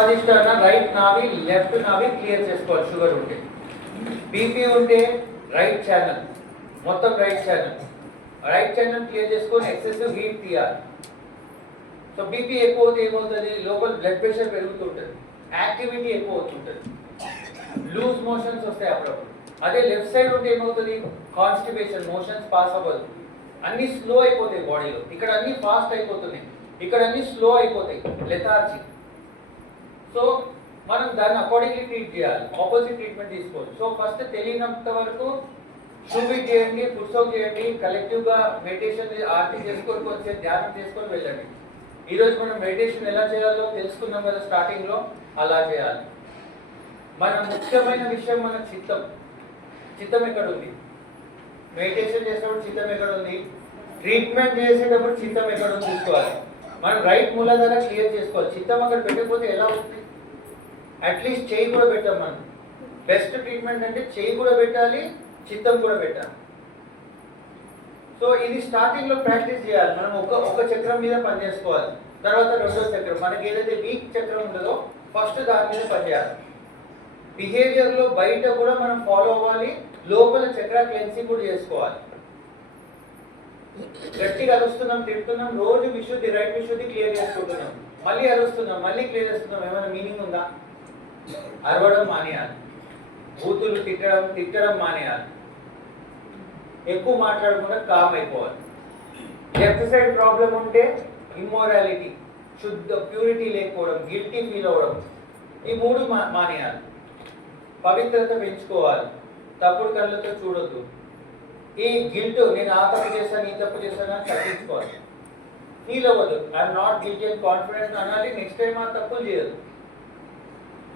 స్వాదిష్టాన right నావి left నావి clear చేసుకోవాలి. షుగర్ ఉంటే, బీపీ ఉంటే రైట్ ఛానల్, మొత్తం రైట్ ఛానల్ క్లియర్ చేసుకొని ఎక్సెసివ్ హీట్ తీయాలి. సో బీపీ ఎక్కువ అవుతే ఏమవుతుంది, లోపల బ్లడ్ ప్రెషర్ పెరుగుతుంటుంది, యాక్టివిటీ ఎక్కువ అవుతుంటుంది, లూజ్ మోషన్స్ వస్తాయి అప్పుడప్పుడు. అదే లెఫ్ట్ సైడ్ ఉంటే ఏమవుతుంది, కాన్స్టిపేషన్, మోషన్స్ పాస్ అవ్వదు, అన్ని స్లో అయిపోతాయి బాడీలో. ఇక్కడ అన్ని ఫాస్ట్ అయిపోతున్నాయి, ఇక్కడ అన్ని స్లో అయిపోతాయి, లెథార్జీ. సో మనం దాన్ని అకార్డింగ్లీ ట్రీట్ చేయాలి, ఆపోజిట్ ట్రీట్మెంట్ తీసుకోవాలి. సో ఫస్ట్ తెలియనంత వరకు షూబిట్ చేయండి, పుట్సోక్ చేయండి, కలెక్టివ్గా మెడిటేషన్ ఆర్తి చేసుకొని కొంచెం ధ్యానం చేసుకొని వెళ్ళండి. ఈరోజు మనం మెడిటేషన్ ఎలా చేయాలో తెలుసుకున్నాం కదా స్టార్టింగ్లో, అలా చేయాలి. మన ముఖ్యమైన విషయం మన చిత్తం ఎక్కడ ఉంది, మెడిటేషన్ చేసేటప్పుడు చిత్తం ఎక్కడ ఉంది, ట్రీట్మెంట్ చేసేటప్పుడు చిత్తం ఎక్కడ ఉంది చూసుకోవాలి. మనం రైట్ మూలాధార క్లియర్ చేసుకోవాలి. చిత్తం అక్కడ పెట్టకపోతే ఎలా అవుతుంది, అట్లీస్ట్ చేయి కూడా పెట్టాం. మనం బెస్ట్ ట్రీట్మెంట్ అంటే చేయి కూడా పెట్టాలి, చిత్తం కూడా పెట్టాలి. సో ఇది స్టార్టింగ్ లో ప్రాక్టీస్ చేయాలి. మనం ఒక చక్రం మీద పని చేసుకోవాలి, తర్వాత రెండో చక్రం, మనకి ఏదైతే వీక్ చక్రం ఉంటుందో ఫస్ట్ దాని మీద పనిచేయాలి. బిహేవియర్ లో బయట కూడా మనం ఫాలో అవ్వాలి, లోపల చక్ర క్లెన్సింగ్ కూడా చేసుకోవాలి. గట్టిగా అరుస్తున్నాం, తిడుతున్నాం, రోజు విశుద్ధి రైట్ విశుద్ధి క్లియర్ చేసుకుంటున్నాం, మళ్ళీ అరుస్తున్నాం, మళ్ళీ క్లియర్ చేస్తున్నాం, ఏమైనా మీనింగ్ ఉందా? అరవడం మానేయాలి, బూతులు తిట్టడం మానేయాలి, ఎక్కువ మాట్లాడకుండా కామ్ అయిపోవాలి. లెఫ్ట్ సైడ్ ప్రాబ్లం ఉంటే ఇమ్మోరాలిటీ, శుద్ధ ప్యూరిటీ లేకపోవడం, గిల్టీ ఫీల్ అవ్వడం, ఈ మూడు మానేయాలి. పవిత్రత పెంచుకోవాలి, తప్పుడు కళ్ళతో చూడొద్దు. ఈ గిల్ట్, నేను ఆ తప్పు చేశాను ఈ తప్పు చేశాను అని తగ్గించుకోవాలి, ఫీల్ అవ్వదు. I'm not guilty and confident అనాలి, నెక్స్ట్ టైం ఆ తప్పులు చేయదు.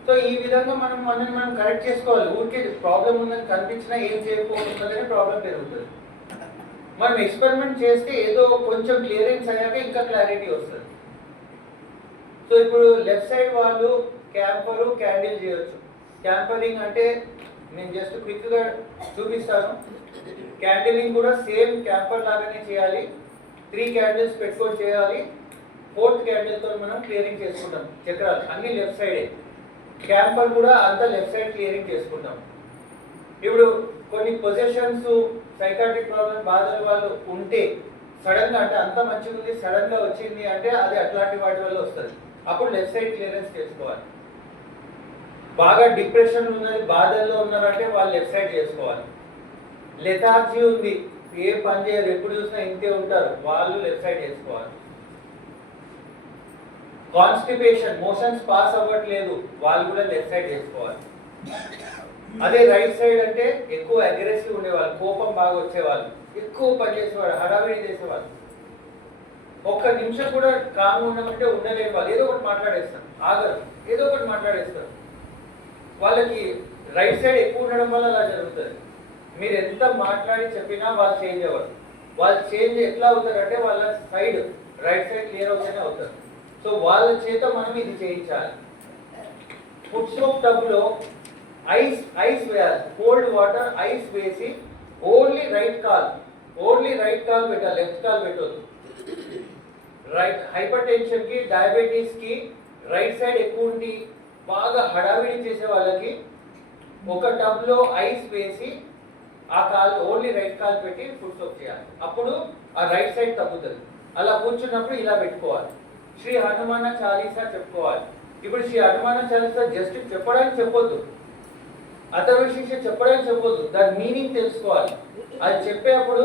సో ఈ విధంగా మనం కరెక్ట్ చేసుకోవాలి. ఊరికే ప్రాబ్లం ఉందని కనిపించినా ఏం చేయకపోతుందని ప్రాబ్లం పెరుగుతుంది. మనం ఎక్స్పెరిమెంట్ చేస్తే ఏదో కొంచెం క్లియరెన్స్ అయ్యాక ఇంకా క్లారిటీ వస్తుంది. సో ఇప్పుడు లెఫ్ట్ సైడ్ వాళ్ళు క్యాంపరు క్యాండిల్ చేయొచ్చు. క్యాంపరింగ్ అంటే నేను జస్ట్ క్విక్గా చూపిస్తాను. క్యాండిలింగ్ కూడా సేమ్ క్యాంపర్ లాగానే చేయాలి. 3 క్యాండిల్స్ పెట్టుకొని చేయాలి. 4th క్యాండిల్తో మనం క్లియరింగ్ చేసుకుంటాం చక్రాలు, అన్ని లెఫ్ట్ సైడే. క్యాంపర్ కూడా అంతా లెఫ్ట్ సైడ్ క్లియరింగ్ చేసుకుంటాం. ఇప్పుడు కొన్ని పొజిషన్స్, సైకాట్రిక్ ప్రాబ్లం బాధల వాళ్ళు ఉంటే సడన్గా, అంటే అంత మంచిగా ఉంది సడన్గా వచ్చింది అంటే అది అట్లాంటి వాటి వల్ల వస్తుంది. అప్పుడు లెఫ్ట్ సైడ్ క్లియరెన్స్ చేసుకోవాలి. బాగా డిప్రెషన్ ఉన్నది, బాధల్లో ఉన్నారంటే వాళ్ళు లెఫ్ట్ సైడ్ చేసుకోవాలి. లెథార్జీ ఉంది, ఏ పని చేయరు, ఎప్పుడు చూసినా ఇంతే ఉంటారు, వాళ్ళు లెఫ్ట్ సైడ్ చేసుకోవాలి. కాన్స్టిపేషన్, మోషన్స్ పాస్ అవ్వట్లేదు, వాళ్ళు కూడా లెఫ్ట్ సైడ్ చేసుకోవాలి. అదే రైట్ సైడ్ అంటే ఎక్కువ అగ్రెసివ్ ఉండేవాళ్ళు, కోపం బాగా వచ్చేవాళ్ళు, ఎక్కువ పని చేసేవాళ్ళు, హడావిడి చేసేవాళ్ళు, ఒక్క నిమిషం కూడా కామ్ ఉండమంటే ఉండలేని వాళ్ళు, ఏదో ఒకటి మాట్లాడేస్తారు, ఆగరు, ఏదో ఒకటి మాట్లాడేస్తారు. వాళ్ళకి రైట్ సైడ్ ఎక్కువ ఉండడం వల్ల అలా జరుగుతుంది. మీరు ఎంత మాట్లాడి చెప్పినా వాళ్ళు చేంజ్ అవ్వరు. వాళ్ళు చేంజ్ ఎట్లా అవుతారంటే వాళ్ళ సైడ్ రైట్ సైడ్ క్లియర్ అవుతూనే అవుతారు. సో వాళ్ళ చేత మనం ఇది చేయించాలి. ఫుడ్ సోప్ టబ్లో ఐస్ వేయాలి, కోల్డ్ వాటర్ ఐస్ వేసి ఓన్లీ రైట్ కాల్ పెట్టాలి, లెఫ్ట్ కాల్ పెట్టొద్దు. హైపర్ టెన్షన్ కి, డయాబెటీస్ కి రైట్ సైడ్ ఎక్కువ ఉండి బాగా హడావిడి చేసే వాళ్ళకి ఒక టబ్లో ఐస్ వేసి ఆ కాల్ ఓన్లీ రైట్ కాల్ పెట్టి ఫుడ్ సోప్ చేయాలి. అప్పుడు ఆ రైట్ సైడ్ తగ్గుతుంది. అలా కూర్చున్నప్పుడు ఇలా పెట్టుకోవాలి. శ్రీ హనుమాన చాలీసా చెప్పుకోవాలి. ఇప్పుడు శ్రీ హనుమాన చాలీసా జస్ట్ చెప్పడానికి చెప్పొద్దు, అథర్వశీర్ష చెప్పడానికి చెప్పొద్దు, దాని మీనింగ్ తెలుసుకోవాలి. అది చెప్పేటప్పుడు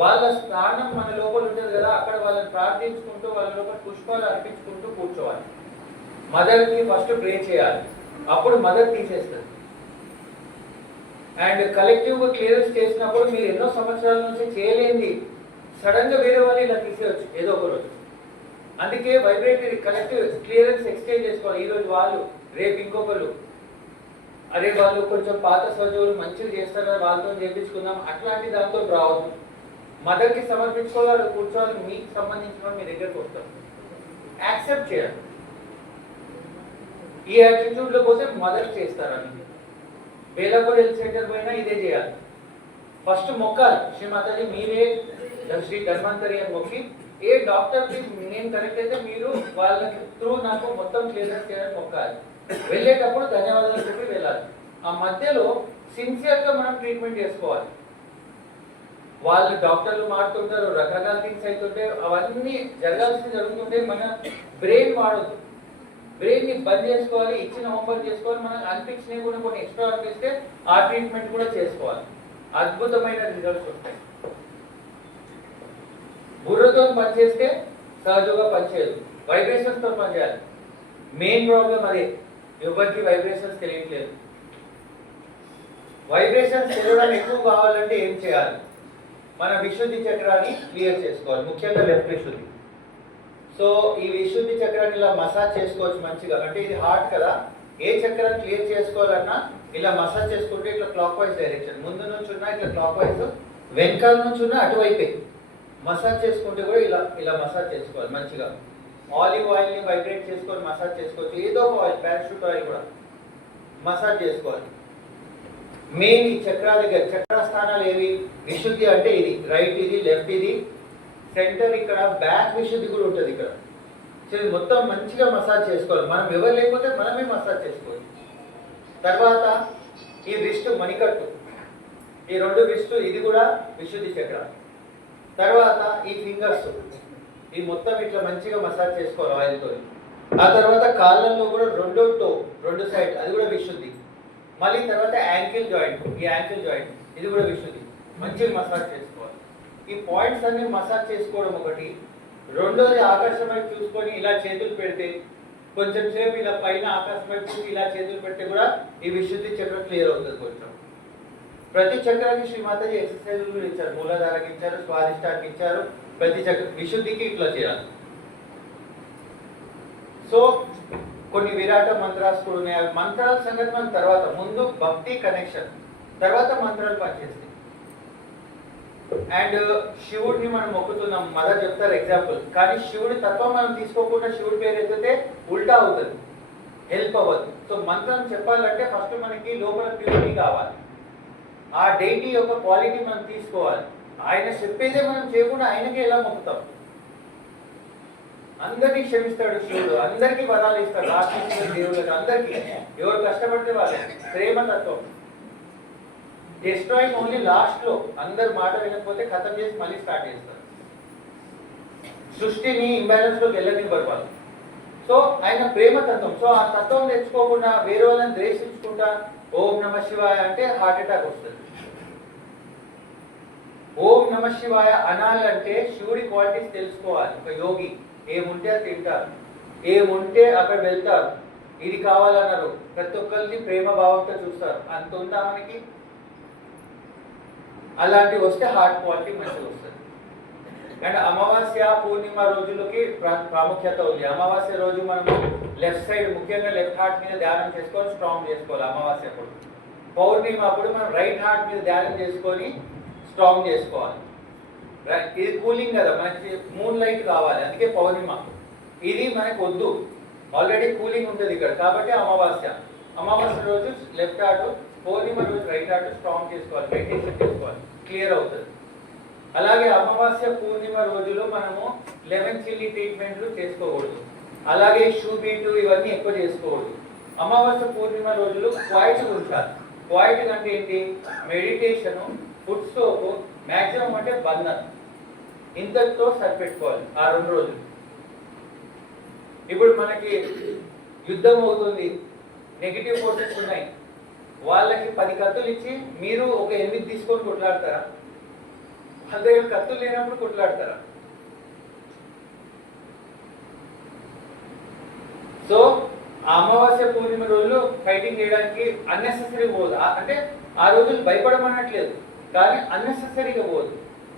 వాళ్ళ స్థానం మన లోపల ఉంటుంది కదా, అక్కడ వాళ్ళని ప్రార్థించుకుంటూ వాళ్ళ లోపల పుష్పాలు అర్పించుకుంటూ కూర్చోవాలి. మదర్కి ఫస్ట్ ప్రే చేయాలి, అప్పుడు మదర్ తీసేస్తుంది. అండ్ కలెక్టివ్గా క్లియరెన్స్ చేసినప్పుడు మీరు ఎన్నో సంవత్సరాల నుంచి చేయలేంది సడన్గా వేరే వాళ్ళు ఇలా తీసేయచ్చు ఏదో ఒక రోజు. అందుకే వైబ్రేటరీ కలెక్టివ్ క్లియరెన్స్ ఎక్స్చేంజ్ చేసుకోవాలి. ఈరోజు వాళ్ళు, రేపు ఇంకొకరు, అదే వాళ్ళు కొంచెం పాత సజీవులు మంచిగా చేస్తారు కదా వాళ్ళతో చేయించుకుందాం, అట్లాంటి దాంతో రావద్దు. మదర్కి సమర్పించుకోవాలి, కూర్చోవాలి, మీకు సంబంధించిన మీ దగ్గరకు వస్తారు. యాక్సెప్ట్ చేయాలి. ఈ యాటిట్యూడ్లో పోతే మదర్ చేస్తారని. బేలాపూర్ హెల్త్ సెంటర్ పోయినా ఇదే చేయాలి. ఫస్ట్ మొక్కాలి, శ్రీమాతాజీ మీరే శ్రీ ధన్వంతరి అని మొక్కి ఏ డాక్టర్కి నేను కనెక్ట్ అయితే మీరు వాళ్ళకి త్రూ నాకు మొత్తం క్లియరెన్స్ చేయడానికి మొక్కాలి. వెళ్ళేటప్పుడు ధన్యవాదాలు చెప్పి వెళ్ళాలి. ఆ మధ్యలో సిన్సియర్గా మనం ట్రీట్మెంట్ చేసుకోవాలి. వాళ్ళు డాక్టర్లు మారుతుంటారు, రకరకాల థింగ్స్ అవుతుంటే అవన్నీ జరగాల్సింది జరుగుతుంటే మన బ్రెయిన్ వాడద్దు. బ్రెయిన్ని బంద్ చేసుకోవాలి, ఇచ్చిన హోంవర్క్ చేసుకోవాలి, మనకు అనిపించినవి కూడా కొన్ని ఎక్స్ట్రా అనిపిస్తే ఆ ట్రీట్మెంట్ కూడా చేసుకోవాలి. అద్భుతమైన రిజల్ట్స్ వస్తాయి. బుర్రతో పనిచేస్తే సహజంగా పనిచేయదు, వైబ్రేషన్స్తో పనిచేయాలి. మెయిన్ ప్రాబ్లం అదే, ఎవరికి వైబ్రేషన్స్ తెలియట్లేదు. వైబ్రేషన్స్ తెలియడానికి ఎక్కువ కావాలంటే ఏం చేయాలి? మన విశుద్ధి చక్రాన్ని క్లియర్ చేసుకోవాలి, ముఖ్యంగా లెఫ్ట్ విశుద్ధి. సో ఈ విశుద్ధి చక్రాన్ని ఇలా మసాజ్ చేసుకోవచ్చు మంచిగా. అంటే ఇది హార్ట్ కదా, ఏ చక్రాన్ని క్లియర్ చేసుకోవాలన్నా ఇలా మసాజ్ చేసుకుంటే ఇట్లా క్లాక్ వైజ్ డైరెక్షన్, ముందు నుంచి ఉన్నా ఇట్లా క్లాక్ వైజ్, వెనకాల నుంచి ఉన్నా అటువైపే మసాజ్ చేసుకుంటే కూడా ఇలా ఇలా మసాజ్ చేసుకోవాలి మంచిగా. ఆలివ్ ఆయిల్ని వైబ్రేట్ చేసుకొని మసాజ్ చేసుకోవచ్చు, ఏదో ఒక ఆయిల్, పారాషూట్ ఆయిల్ కూడా మసాజ్ చేసుకోవాలి. మెయిన్ ఈ చక్రా దగ్గర, చక్ర స్థానాలు ఏవి? విశుద్ధి అంటే ఇది రైట్, ఇది లెఫ్ట్, ఇది సెంటర్, ఇక్కడ బ్యాక్ విశుద్ధి కూడా ఉంటుంది ఇక్కడ. సో ఇది మొత్తం మంచిగా మసాజ్ చేసుకోవాలి. మనం ఎవరు లేకపోతే మనమే మసాజ్ చేసుకోవాలి. తర్వాత ఈ రిస్ట్ మణికట్టు, ఈ రెండు రిస్ట్, ఇది కూడా విశుద్ధి చక్ర. తర్వాత ఈ ఫింగర్స్, ఈ మొత్తం ఇట్లా మంచిగా మసాజ్ చేసుకోవాలి ఆయిల్తో. ఆ తర్వాత కాళ్ళల్లో కూడా రెండో టో, రెండు సైడ్, అది కూడా విశుద్ధి. మళ్ళీ తర్వాత యాంకిల్ జాయింట్, ఈ యాంకిల్ జాయింట్ ఇది కూడా విశుద్ధి, మంచిగా మసాజ్ చేసుకోవాలి. ఈ పాయింట్స్ అన్ని మసాజ్ చేసుకోవడం ఒకటి. రెండోది ఆకాశం వైపు చూసుకొని ఇలా చేతులు పెడితే, కొంచెం సేపు ఇలా పైన ఆకాశం వైపు చూసి ఇలా చేతులు పెడితే కూడా ఈ విశుద్ధి చక్రం క్లియర్ అవుతుంది కొంచెం. ప్రతి చక్రానికి శ్రీమాతాజీ ఎక్సర్సైజులు ఇచ్చారు, మూలాధారకి ఇచ్చారు, స్వాదిష్టానికి ఇచ్చారు. ప్రతి చక్ర విశుద్ధికి ఇట్లా చేయాలి. సో కొన్ని విరాట మంత్రాలు కూడా ఉన్నాయి. మంత్రాల సంగతి మన తర్వాత, ముందు భక్తి కనెక్షన్, తర్వాత మంత్రాలు పనిచేస్తాయి. అండ్ శివుడిని మనం మొక్కుతున్నాం, మదర్ చెప్తారు ఎగ్జాంపుల్, కానీ శివుడి తత్వం మనం తీసుకోకుండా శివుడి పేరు ఎత్తితే ఉల్టా అవుతుంది, హెల్ప్ అవ్వదు. సో మంత్రం చెప్పాలంటే ఫస్ట్ మనకి లోపల ప్యూరిటీ కావాలి, ఆ డైటీ యొక్క క్వాలిటీ మనం తీసుకోవాలి. ఆయన చెప్పేదే మనం చేయకుండా ఆయనకి ఎలా మొక్కుతాం? అందరినీ క్షమిస్తాడు శివుడు, అందరికీ వరాలు ఇస్తాడు, రాక్షసులు దేవుళ్ళకి అందరికీ, ఎవరు కష్టపడితే వాళ్ళే. ప్రేమతత్వం. డిస్ట్రాయింగ్ ఓన్లీ లాస్ట్ లో, అందరు మాట వినకపోతే ఖతం చేసి మళ్ళీ స్టార్ట్ చేస్తారు. సృష్టిని ఇంబ్యాలెన్స్ లోకి వెళ్ళనివ్వరు వాళ్ళు. సో ఆయన ప్రేమతత్వం. సో ఆ తత్వం తెచ్చుకోకుండా వేరే వాళ్ళని ద్వేషించుకుంటా ఓం నమ శివాయ అంటే హార్ట్ అటాక్ వస్తుంది. ఓం నమ శివాయ అనాలంటే శివుడి క్వాలిటీస్ తెలుసుకోవాలి. ఒక యోగి ఏముంటే అది తింటారు, ఏముంటే అక్కడ వెళ్తారు, ఇది కావాలన్నారు, ప్రతి ఒక్కరిని ప్రేమ భావంతో చూస్తారు. అంత ఉందా మనకి? అలాంటివి వస్తే హార్ట్ క్వాలిటీ మంచిగా వస్తుంది. అండ్ అమావాస్య పూర్ణిమ రోజులకి ప్రాముఖ్యత ఉంది. అమావాస్య రోజు మనము లెఫ్ట్ సైడ్, ముఖ్యంగా లెఫ్ట్ హార్ట్ మీద ధ్యానం చేసుకొని స్ట్రాంగ్ చేసుకోవాలి. అమావాస్య అప్పుడు, పౌర్ణిమ అప్పుడు మనం రైట్ హార్ట్ మీద ధ్యానం చేసుకొని స్ట్రాంగ్ చేసుకోవాలి. ఇది కూలింగ్ కదా, మనకి మూన్ లైట్ కావాలి, అందుకే పౌర్ణిమ. ఇది మనకు వద్దు, ఆల్రెడీ కూలింగ్ ఉంటుంది ఇక్కడ, కాబట్టి అమావాస్య. అమావాస్య రోజు లెఫ్ట్ హార్ట్, పౌర్ణిమ రోజు రైట్ హార్ట్ స్ట్రాంగ్ చేసుకోవాలి, మెడిటేషన్ చేసుకోవాలి, క్లియర్ అవుతుంది. అలాగే అమావాస్య పూర్ణిమ రోజులో మనము లెమన్ చిల్లీ ట్రీట్మెంట్లు చేసుకోకూడదు, అలాగే షూ బీటు ఇవన్నీ ఎక్కువ చేసుకోకూడదు. అమావాస్య పూర్ణిమ రోజులు క్వైట్ ఉంచాలి. క్వైట్ అంటే ఏంటి? మెడిటేషను, ఫుడ్ సోప్, మ్యాక్సిమం అంటే బంధన్, ఇంతటితో సరిపెట్టుకోవాలి ఆ 2 రోజులు. ఇప్పుడు మనకి యుద్ధం అవుతుంది, నెగిటివ్ ఫోర్సెస్ ఉన్నాయి, వాళ్ళకి 10 కత్తులు ఇచ్చి మీరు ఒక 8 తీసుకొని కొట్లాడతారా? వాళ్ళ దగ్గర కత్తులు లేనప్పుడు కొట్లాడతారా? సో అమావాస్య పూర్ణిమ రోజులు ఫైటింగ్ చేయడానికి అన్నెసెసరీ పోదు. అంటే ఆ రోజులు భయపడమనట్లేదు, కానీ అన్నెసెసరీగా పోదు.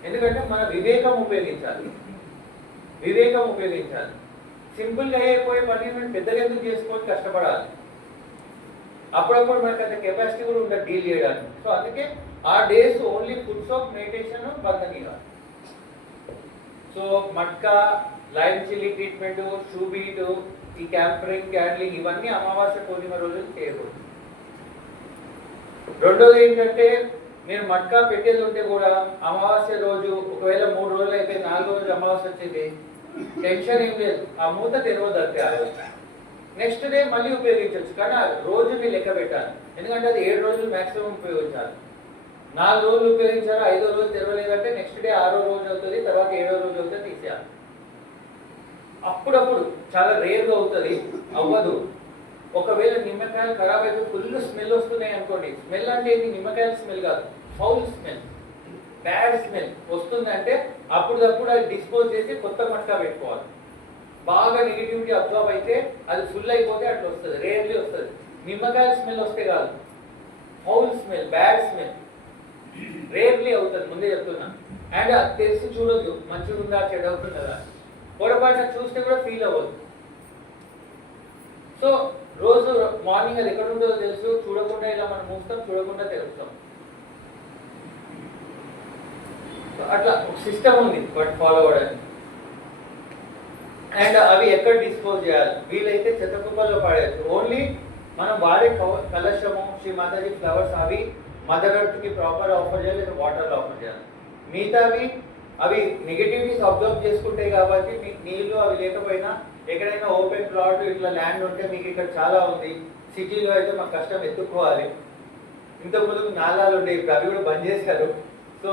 ఎందుకంటే మన వివేకం ఉపయోగించాలి, వివేకం ఉపయోగించాలి. సింపుల్గా అయిపోయే పని మనం పెద్దగా ఎందుకు చేసుకొని కష్టపడాలి? అప్పుడప్పుడు మనకు అంత కెపాసిటీ కూడా ఉంటుంది డీల్ చేయడానికి. సో అందుకే ఆ days only food soap, meditation, బంధనీయ. So matka, lime chilli treatment, shoe beat, ఈ క్యాంపరింగ్, క్యాండ్లింగ్ ఇవన్నీ అమావాస్య పూర్ణిమ రోజు చేయకూడదు. రెండోది ఏంటంటే మీరు మట్కా పెట్టేది ఉంటే కూడా అమావాస్య రోజు ఒకవేళ 3 రోజులు అయిపోయి 4 రోజులు అమావాస్య వచ్చింది, టెన్షన్ ఏం లేదు, ఆ మూత తెరవద్దు అంతే. ఆ రోజు నెక్స్ట్ డే మళ్ళీ ఉపయోగించవచ్చు, కానీ ఆ రోజుని లెక్క పెట్టాలి. ఎందుకంటే అది 7 రోజులు మాక్సిమం ఉపయోగించాలి. 4 రోజులు ఉపయోగించారు, 5వ రోజు తెరవలేదంటే నెక్స్ట్ డే 6వ రోజు అవుతుంది, తర్వాత 7వ రోజు అవుతుంది, తీసేయాలి. అప్పుడప్పుడు చాలా రేర్గా అవుతుంది, అవ్వదు. ఒకవేళ నిమ్మకాయలు ఖరాబ్ అయితే ఫుల్ స్మెల్ వస్తున్నాయి అనుకోండి, స్మెల్ అంటే ఏంటి, నిమ్మకాయల స్మెల్ కాదు, ఫౌల్ స్మెల్, బ్యాడ్ స్మెల్ వస్తుందంటే అప్పుడప్పుడు అది డిస్పోజ్ చేసి కొత్త మట్కా పెట్టుకోవాలి. బాగా నెగిటివిటీ అబ్జర్వ్ అయితే అది ఫుల్ అయిపోతే అట్లా వస్తుంది, రేర్లీ వస్తుంది. నిమ్మకాయల స్మెల్ వస్తే కాదు, foul smell, bad smell rarely అవుతుంది, ముందే చెప్తున్నా. అండ్ అది తెలిసి చూడొద్దు మంచిగా ఉందా చెడు అవుతుందా, పొరపాటున చూస్తే కూడా ఫీల్ అవ్వదు. సో రోజు మార్నింగ్ అది ఎక్కడ ఉంటుందో తెలుసు, చూడకుండా ఇలా మనం మూస్తాం, చూడకుండా తెలుస్తాం. అట్లా ఒక సిస్టమ్ ఉంది బట్ ఫాలో అవ్వడానికి. అండ్ అవి ఎక్కడ డిస్పోజ్ చేయాలి, వీలైతే చెత్త కుప్పల్లో పాడేయచ్చు. ఓన్లీ మనం వాడే కలశము, శ్రీ మాతాజీ ఫ్లవర్స్, అవి మదర్ ఎర్త్ కి ప్రాపర్ ఆఫర్ చేయాలి, లేదా వాటర్లో ఆఫర్ చేయాలి. మిగతావి అవి నెగటివిటీస్ అబ్జర్వ్ చేసుకుంటాయి కాబట్టి మీకు నీళ్లు అవి లేకపోయినా ఎక్కడైనా ఓపెన్ ప్లాట్ ఇట్లా ల్యాండ్ ఉంటే, మీకు ఇక్కడ చాలా ఉంది, సిటీలో అయితే మాకు కష్టం ఎత్తుక్కోవాలి. ఇంతకుముందు నాలాలు ఉండేవి, ఇప్పుడు అవి కూడా బంద్ చేశారు. సో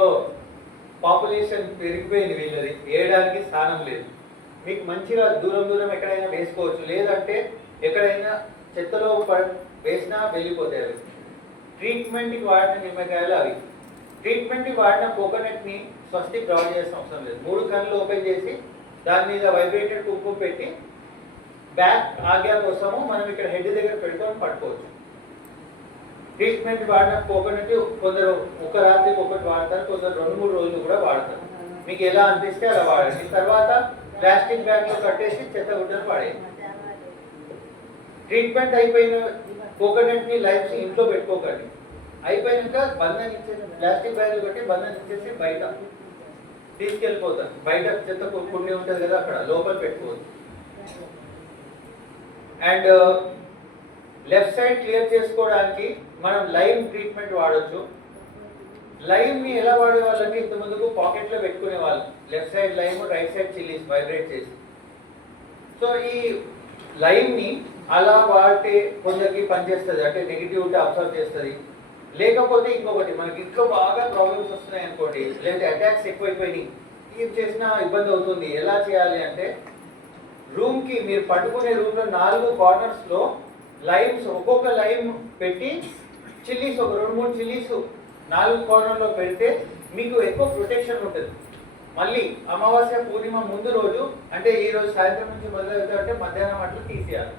పాపులేషన్ పెరిగిపోయింది, వీళ్ళది వేయడానికి స్థానం లేదు. మీకు మంచిగా దూరం దూరం ఎక్కడైనా వేసుకోవచ్చు, లేదంటే ఎక్కడైనా చెత్తలో వేసినా వెళ్ళిపోతాయి అవి. ట్రీట్మెంట్కి వాడిన నిమ్మకాయలు అవి. ట్రీట్మెంట్కి వాడిన కోకోనట్ని స్వస్తి ప్రొవైడ్ చేసిన అవసరం లేదు. 3 కళ్ళు ఓపెన్ చేసి దాని మీద వైబ్రేటెడ్ కుంకుమ పెట్టి బ్యాక్ ఆజ్ఞా కోసము మనం ఇక్కడ హెడ్ దగ్గర పెట్టుకొని పట్టుకోవచ్చు. ట్రీట్మెంట్ వాడిన కోకోనట్ కొందరు ఒక రాత్రికి ఒకటి వాడతారు, కొందరు 2-3 రోజులు కూడా వాడతారు. మీకు ఎలా అనిపిస్తే అలా వాడండి. తర్వాత ప్లాస్టిక్ బ్యాగ్ లో కట్టేసి చెత్త గుడ్డలు పడేయండి. ట్రీట్మెంట్ అయిపోయిన కోకోనట్ ని లైఫ్ ఇంట్లో పెట్టుకోకండి. అయిపోయినాక బంధం ఇచ్చేసి ప్లాస్టిక్ బ్యాగ్ కట్టి బంధం ఇచ్చేసి బయట తీసుకెళ్ళిపోతారు. బయట చెత్త కుండి ఉంటుంది కదా, అక్కడ లోపల పెట్టుకోవచ్చు. అండ్ లెఫ్ట్ సైడ్ క్లియర్ చేసుకోవడానికి మనం లైమ్ ట్రీట్మెంట్ వాడచ్చు. లైమ్ ని ఎలా వాడేవాళ్ళంటే ఇంత ముందుకు పాకెట్ లో పెట్టుకునే వాళ్ళు, left side lime, right side chillies vibrate చేసి. సో ఈ లైమ్ ని అలా వాడితే కొందరికి పనిచేస్తుంది, అంటే నెగిటివిటీ అబ్జర్వ్ చేస్తుంది. లేకపోతే ఇంకొకటి, మనకి ఇంట్లో బాగా ప్రాబ్లమ్స్ వస్తున్నాయి అనుకోండి, లేదంటే అటాక్స్ ఎక్కువైపోయినాయి, ఏం చేసినా ఇబ్బంది అవుతుంది, ఎలా చేయాలి అంటే రూమ్ కి మీరు పట్టుకునే రూమ్ లో 4 కార్నర్స్ లో లైమ్స్, ఒక్కొక్క లైమ్ పెట్టి చిల్లీస్, ఒక 2-3 చిల్లీస్ 4 కార్నర్లో పెడితే మీకు ఎక్కువ ప్రొటెక్షన్ ఉంటుంది. మళ్ళీ అమావాస్య పూర్ణిమ ముందు రోజు, అంటే ఈ రోజు సాయంత్రం నుంచి మొదలవుతుంది అంటే మధ్యాహ్నం అట్లా తీసేయాలి.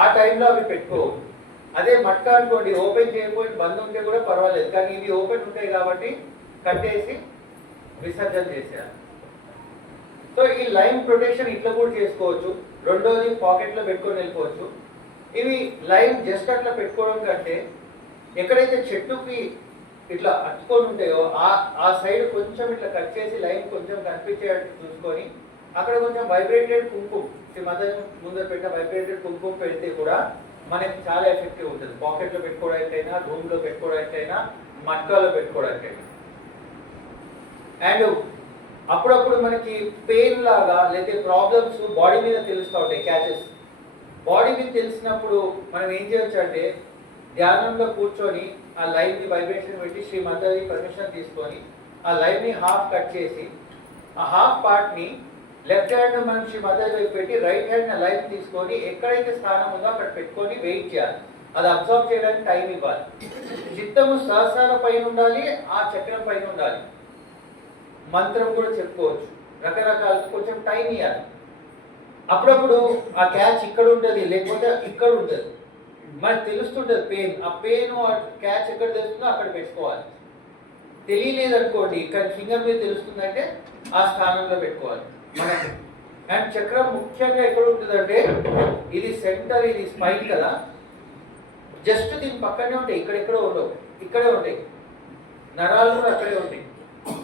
ఆ టైంలో అవి పెట్టుకోవచ్చు. అదే మట్కా అనుకోండి, ఓపెన్ చేయకపోయి బంద్ ఉంటే కూడా పర్వాలేదు, కానీ ఇవి ఓపెన్ ఉంటాయి కాబట్టి కట్టేసి విసర్జన చేసేయాలి. సో ఈ లైమ్ ప్రొటెక్షన్ ఇట్లా కూడా చేసుకోవచ్చు. రెండోది పాకెట్లో పెట్టుకొని వెళ్ళిపోవచ్చు. ఇవి లైమ్ జస్ట్ అట్లా పెట్టుకోవడం కంటే ఎక్కడైతే చెట్టుకి ఇట్లా అట్టుకొని ఉంటాయో ఆ సైడ్ కొంచెం ఇట్లా కట్ చేసి లైమ్ కొంచెం కనిపించేటట్టు చూసుకొని అక్కడ కొంచెం వైబ్రేటెడ్ కుంకుమ, మదర్ ముందర పెట్టిన వైబ్రేటెడ్ కుంకుమ పెడితే కూడా మనకి చాలా ఎఫెక్టివ్ ఉంటుంది. పాకెట్లో పెట్టుకోవడానికైనా, రూమ్లో పెట్టుకోవడానికైనా, మట్కాలో పెట్టుకోవడానికైనా. అండ్ అప్పుడప్పుడు మనకి పెయిన్ లాగా లేదా ప్రాబ్లమ్స్ బాడీ మీద తెలుస్తూ ఉంటాయి, క్యాచెస్. బాడీ మీద తెలిసినప్పుడు మనం ఏం చేయొచ్చు అంటే ధ్యానంలో కూర్చొని ఆ లైన్ ని వైబ్రేషన్ పెట్టి శ్రీ మాతాజీ పర్మిషన్ తీసుకొని ఆ లైన్ ని హాఫ్ కట్ చేసి ఆ హాఫ్ పార్ట్ ని లెఫ్ట్ హ్యాండ్ మనం శ్రీ మాతాజీ వైపు పెట్టి రైట్ హ్యాండ్ లైన్ తీసుకొని ఎక్కడైతే స్థానం ఉందో అక్కడ పెట్టుకొని వెయిట్ చేయాలి. అది అబ్జర్వ్ చేయడానికి టైం ఇవ్వాలి. చిత్తము సహస్రాల పైన ఉండాలి, ఆ చక్రం పైన ఉండాలి. మంత్రం కూడా చెప్పుకోవచ్చు, రకరకాల కొంచెం టైం ఇవ్వాలి. అప్పుడప్పుడు ఆ క్యాచ్ ఇక్కడ ఉంటుంది, లేకపోతే ఇక్కడ ఉంటుంది, మనకు తెలుస్తుంటుంది పెయిన్. ఆ పెయిన్ క్యాచ్ ఎక్కడ తెలుస్తుందో అక్కడ పెట్టుకోవాలి. తెలియలేదు అనుకోండి, కానీ ఫింగర్ మీద తెలుస్తుందంటే ఆ స్థానంలో పెట్టుకోవాలి మనకి. అండ్ చక్రం ముఖ్యంగా ఎక్కడ ఉంటుందంటే ఇది సెంటర్, ఇది స్పైన్ కదా, జస్ట్ దీని పక్కనే ఉంటాయి, ఇక్కడెక్కడో ఉండవు, ఇక్కడే ఉంటాయి. నరాలు కూడా అక్కడే ఉంటాయి.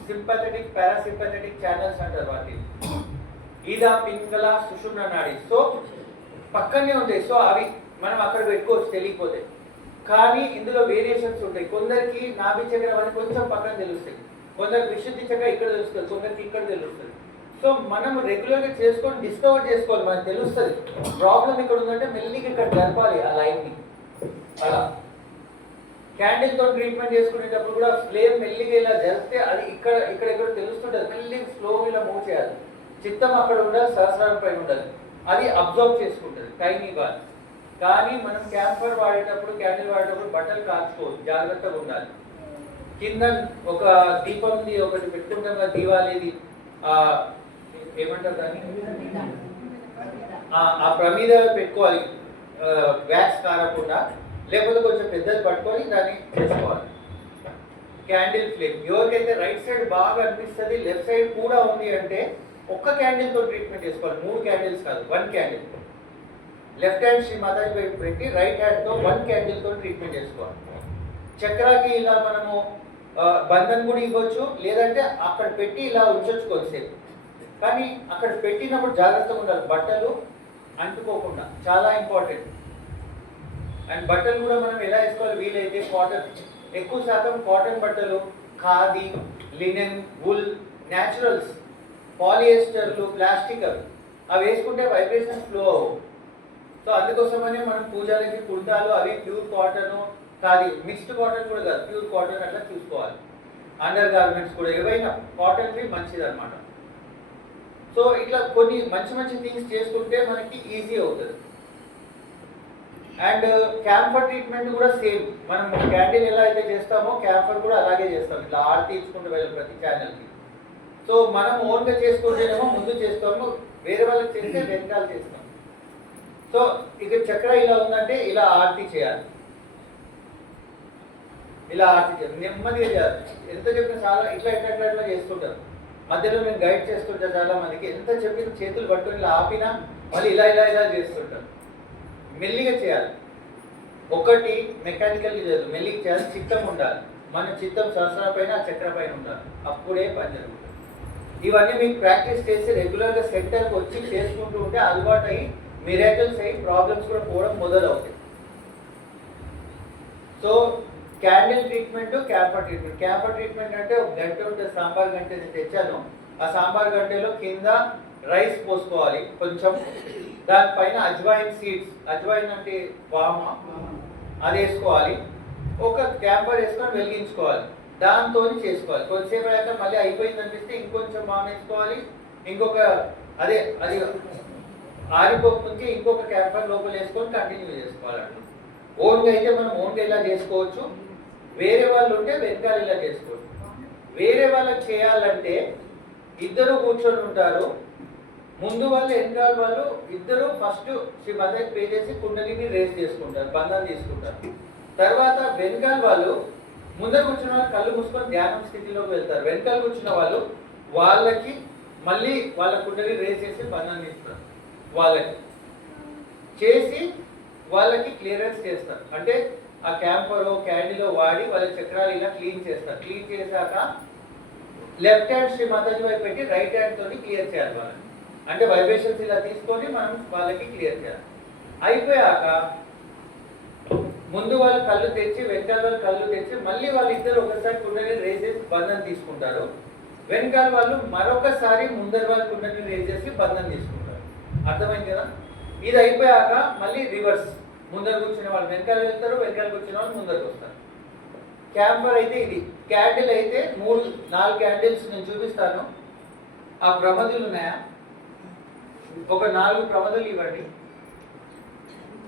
సింపథెటిక్, పారాసింపథెటిక్ ఛానల్స్ అంటారు వాటిని. ఈదా, పింగళ, సుషుమ్న నాడి. సో పక్కనే ఉంటాయి. సో అవి మనం అక్కడ పెట్టుకోవచ్చు తెలియకపోతే. కానీ ఇందులో వేరియేషన్స్ ఉంటాయి. కొందరికి నాభి చక్రం అని కొంచెం పక్కన తెలుస్తాయి, కొందరికి విశుద్ధి చక్రం ఇక్కడ తెలుస్తుంది, కొందరికి ఇక్కడ తెలుస్తుంది. సో మనం రెగ్యులర్గా చేసుకొని డిస్కవర్ చేసుకోవాలి, మనకు తెలుస్తుంది ప్రాబ్లం ఇక్కడ ఉందంటే మెల్లిగా ఇక్కడ జరపాలి ఆ లైన్ని. అలా క్యాండిల్తో ట్రీట్మెంట్ చేసుకునేటప్పుడు కూడా ఫ్లేమ్ మెల్లిగా ఇలా జరిపితే అది ఇక్కడ ఇక్కడ ఇక్కడ తెలుస్తుంటుంది, మెల్లిగా స్లోగా ఇలా మూవ్ చేయాలి. చిత్తం అక్కడ ఉండాలి, సహస్రాల పైన ఉండాలి, అది అబ్జర్వ్ చేసుకుంటుంది, టైం ఇవ్వాలి. కానీ మనం క్యాంపర్ వాడేటప్పుడు క్యాండిల్ వాడేటప్పుడు బట్టలు కాల్చుకోవచ్చు, జాగ్రత్తగా ఉండాలి. కింద ఒక దీపంది ఒకటి పెట్టుకుంటాం కదా, దీవాలిది ఏమంటారు దాన్ని, ఆ ప్రమీద పెట్టుకోవాలి, వ్యాక్స్ కారకుండా, లేకపోతే కొంచెం పెద్దది పట్టుకొని దాన్ని చేసుకోవాలి. క్యాండిల్ ఫ్లేమ్ ఎవరికైతే రైట్ సైడ్ బాగా అనిపిస్తుంది, లెఫ్ట్ సైడ్ కూడా ఉంది అంటే ఒక్క క్యాండిల్తో ట్రీట్మెంట్ చేసుకోవాలి, 3 క్యాండిల్స్ కాదు, 1 candle. Left hand Shri Mataji వైపు పెట్టి రైట్ హ్యాండ్తో 1 క్యాండిల్తో ట్రీట్మెంట్ చేసుకోవాలి. చక్రాకి ఇలా మనము బంధన్ కూడా ఇవ్వచ్చు, లేదంటే అక్కడ పెట్టి ఇలా ఉంచొచ్చు కొద్దిసేపు. కానీ అక్కడ పెట్టినప్పుడు జాగ్రత్తగా ఉండాలి, బట్టలు అంటుకోకుండా, చాలా ఇంపార్టెంట్. అండ్ బట్టలు కూడా మనం ఎలా వేసుకోవాలి, వీలైతే కాటన్, ఎక్కువ శాతం కాటన్ బట్టలు, ఖాదీ, లినెన్, వుల్, న్యాచురల్స్, పాలియస్టర్లు, ప్లాస్టిక్ అవి వేసుకుంటే వైబ్రేషన్ ఫ్లో అవ్వవు. సో అందుకోసమనే మనం పూజలకి కుర్తాలు అవి pure cotton, khadi, mixed cotton కూడా కాదు, ప్యూర్ కాటన్ అట్లా చూసుకోవాలి. అండర్ గార్మెంట్స్ కూడా ఏవైనా కాటన్వి మంచిది అనమాట. సో ఇట్లా కొన్ని మంచి మంచి థింగ్స్ చేసుకుంటే మనకి ఈజీ అవుతుంది. అండ్ క్యాంఫర్ ట్రీట్మెంట్ కూడా సేమ్, మనం క్యాండిల్ ఎలా అయితే చేస్తామో క్యాంఫర్ కూడా అలాగే చేస్తాం, ఇట్లా ఆరతి ఇచ్చుకుంటూ వెళ్ళాలి ప్రతి ఛానల్కి. సో మనం ఓన్గా చేసుకుంటేనేమో ముందు చేస్తాము, వేరే వాళ్ళకి చేస్తే వెనకాల చేస్తాం. సో ఇక చక్ర ఇలా ఉందంటే ఇలా ఆరతి చేయాలి, ఇలా ఆరతి చేయాలి, నెమ్మదిగా చేయాలి. ఎంత చెప్పినా చాలా ఇట్లా ఇట్లా ఇట్లా ఇట్లా చేస్తుంటారు. మధ్యలో మేము గైడ్ చేస్తుంటాం చాలా మందికి, ఎంత చెప్పిన చేతులు పట్టుకొని ఇలా ఆపినా మళ్ళీ ఇలా ఇలా ఇలా చేస్తుంటాం. మెల్లిగా చేయాలి, ఒకటి మెకానికల్గా చేయదు, మెల్లిగా చేయాలి. చిత్తం ఉండాలి, మన చిత్తం సహస్ర పైన చక్ర పైన ఉండాలి, అప్పుడే పని జరుగుతుంది. ఇవన్నీ మీకు ప్రాక్టీస్ చేసి రెగ్యులర్గా సెంటర్కి వచ్చి చేసుకుంటూ ఉంటే అలవాటు అయ్యి మిరాకిల్స్ అయ్యి ప్రాబ్లమ్స్ కూడా పోవడం మొదలవుతాయి. So candle treatment, camper treatment. Camper treatment అంటే ఒక గంట ఉంటుంది, సాంబార్ గంట తెచ్చాను, ఆ సాంబార్ గంటలో కింద రైస్ పోసుకోవాలి కొంచెం, దానిపైన అజ్వాయిన్ సీడ్స్, అజ్వాయిన్ అంటే వామ, అది వేసుకోవాలి. ఒక క్యాంపర్ వేసుకొని వెలిగించుకోవాలి, దాంతో చేసుకోవాలి. కొద్దిసేపు అయ్యాక మళ్ళీ అయిపోయింది అనిపిస్తే ఇంకొంచెం వామ వేసుకోవాలి, ఇంకొక అదే అది ఆరిపోతుంటే ఇంకొక క్యాంపర్ లోపల వేసుకొని కంటిన్యూ చేసుకోవాలి. ఓన్గా అయితే మనం ఓన్గా ఇలా చేసుకోవచ్చు, వేరే వాళ్ళు ఉంటే వెనకాల ఇలా చేసుకోవచ్చు. వేరే వాళ్ళకి చేయాలంటే ఇద్దరు కూర్చొని ఉంటారు, ముందు వాళ్ళు వెనకాల వాళ్ళు ఇద్దరు ఫస్ట్ శ్రీ మదర్కి పే చేసి కుండలిని రేస్ చేసుకుంటారు, బంధం తీసుకుంటారు. తర్వాత వెనకాల వాళ్ళు, ముందర కూర్చున్న వాళ్ళు కళ్ళు మూసుకొని ధ్యానం స్థితిలోకి వెళ్తారు, వెనకాల కూర్చున్న వాళ్ళు వాళ్ళకి మళ్ళీ వాళ్ళ కుండలి రేస్ చేసి బంధం తీస్తారు, వాళ్ళకి చేసి వాళ్ళకి క్లియరెన్స్ చేస్తారు. అంటే ఆ క్యాంపరో క్యాండిలో వాడి వాళ్ళ చక్రాలు ఇలా క్లీన్ చేస్తారు. క్లీన్ చేశాక లెఫ్ట్ హ్యాండ్ శ్రీ మాతాజీ వైపు పెట్టి రైట్ హ్యాండ్ తోని క్లియర్ చేయాలి వాళ్ళని. అంటే వైబ్రేషన్స్ ఇలా తీసుకొని మనం వాళ్ళకి క్లియర్ చేయాలి. అయిపోయాక ముందు వాళ్ళు కళ్ళు తెచ్చి వెనకాల వాళ్ళు కళ్ళు తెచ్చి మళ్ళీ వాళ్ళిద్దరు ఒకసారి కుండని రేజ్ చేసి బంధం తీసుకుంటారు. వెనకాల వాళ్ళు మరొకసారి ముందర వాళ్ళు కుండని రేజ్ చేసి బంధం తీసుకుంటారు. అర్థమైంది కదా? ఇది అయిపోయాక మళ్ళీ రివర్స్, ముందర కూర్చునే వాళ్ళు వెనకాల వెళ్తారు, వెనకాల కూర్చునే వాళ్ళు ముందరకు వస్తారు. క్యాంపర్ అయితే ఇది, క్యాండిల్ అయితే 3-4 క్యాండిల్స్ నేను చూపిస్తాను. ఆ ప్రమదులు ఉన్నాయా? ఒక 4 ప్రమదులు ఇవ్వండి.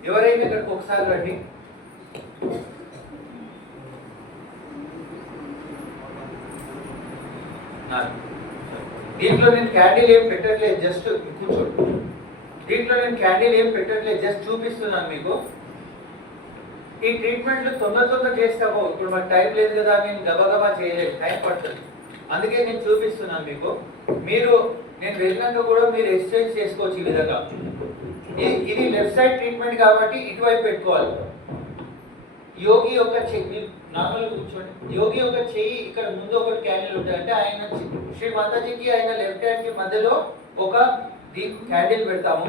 ఎవరైనా ఇక్కడికి ఒకసారి రండి. దీంట్లో నేను క్యాండిల్ ఏం పెట్టట్లేదు, జస్ట్ కూర్చోండి. దీంట్లో నేను క్యాండిల్ ఏం పెట్టట్లేదు, జస్ట్ చూపిస్తున్నాను మీకు. ఈ ట్రీట్మెంట్లు తొందర చేస్తాము, ఇప్పుడు మాకు టైం లేదు కదా, నేను గబగబా చేయలేదు, టైం పడుతుంది, అందుకే నేను చూపిస్తున్నాను మీకు. నేను వెళ్ళినాక కూడా మీరు ఎక్సర్సైజ్ చేసుకోవచ్చు ఈ విధంగా. ఇది లెఫ్ట్ సైడ్ ట్రీట్మెంట్ కాబట్టి ఇటువైపు పెట్టుకోవాలి. యోగి యొక్క చెయ్యి నార్మల్ కూర్చోండి. యోగి యొక్క చెయ్యి ఇక్కడ ముందు ఒకటి క్యాండిల్ ఉంటుంది, అంటే ఆయన శ్రీ మాతాజీకి ఆయన లెఫ్ట్ హ్యాండ్ కి మధ్యలో ఒక క్యాండిల్ పెడతాము.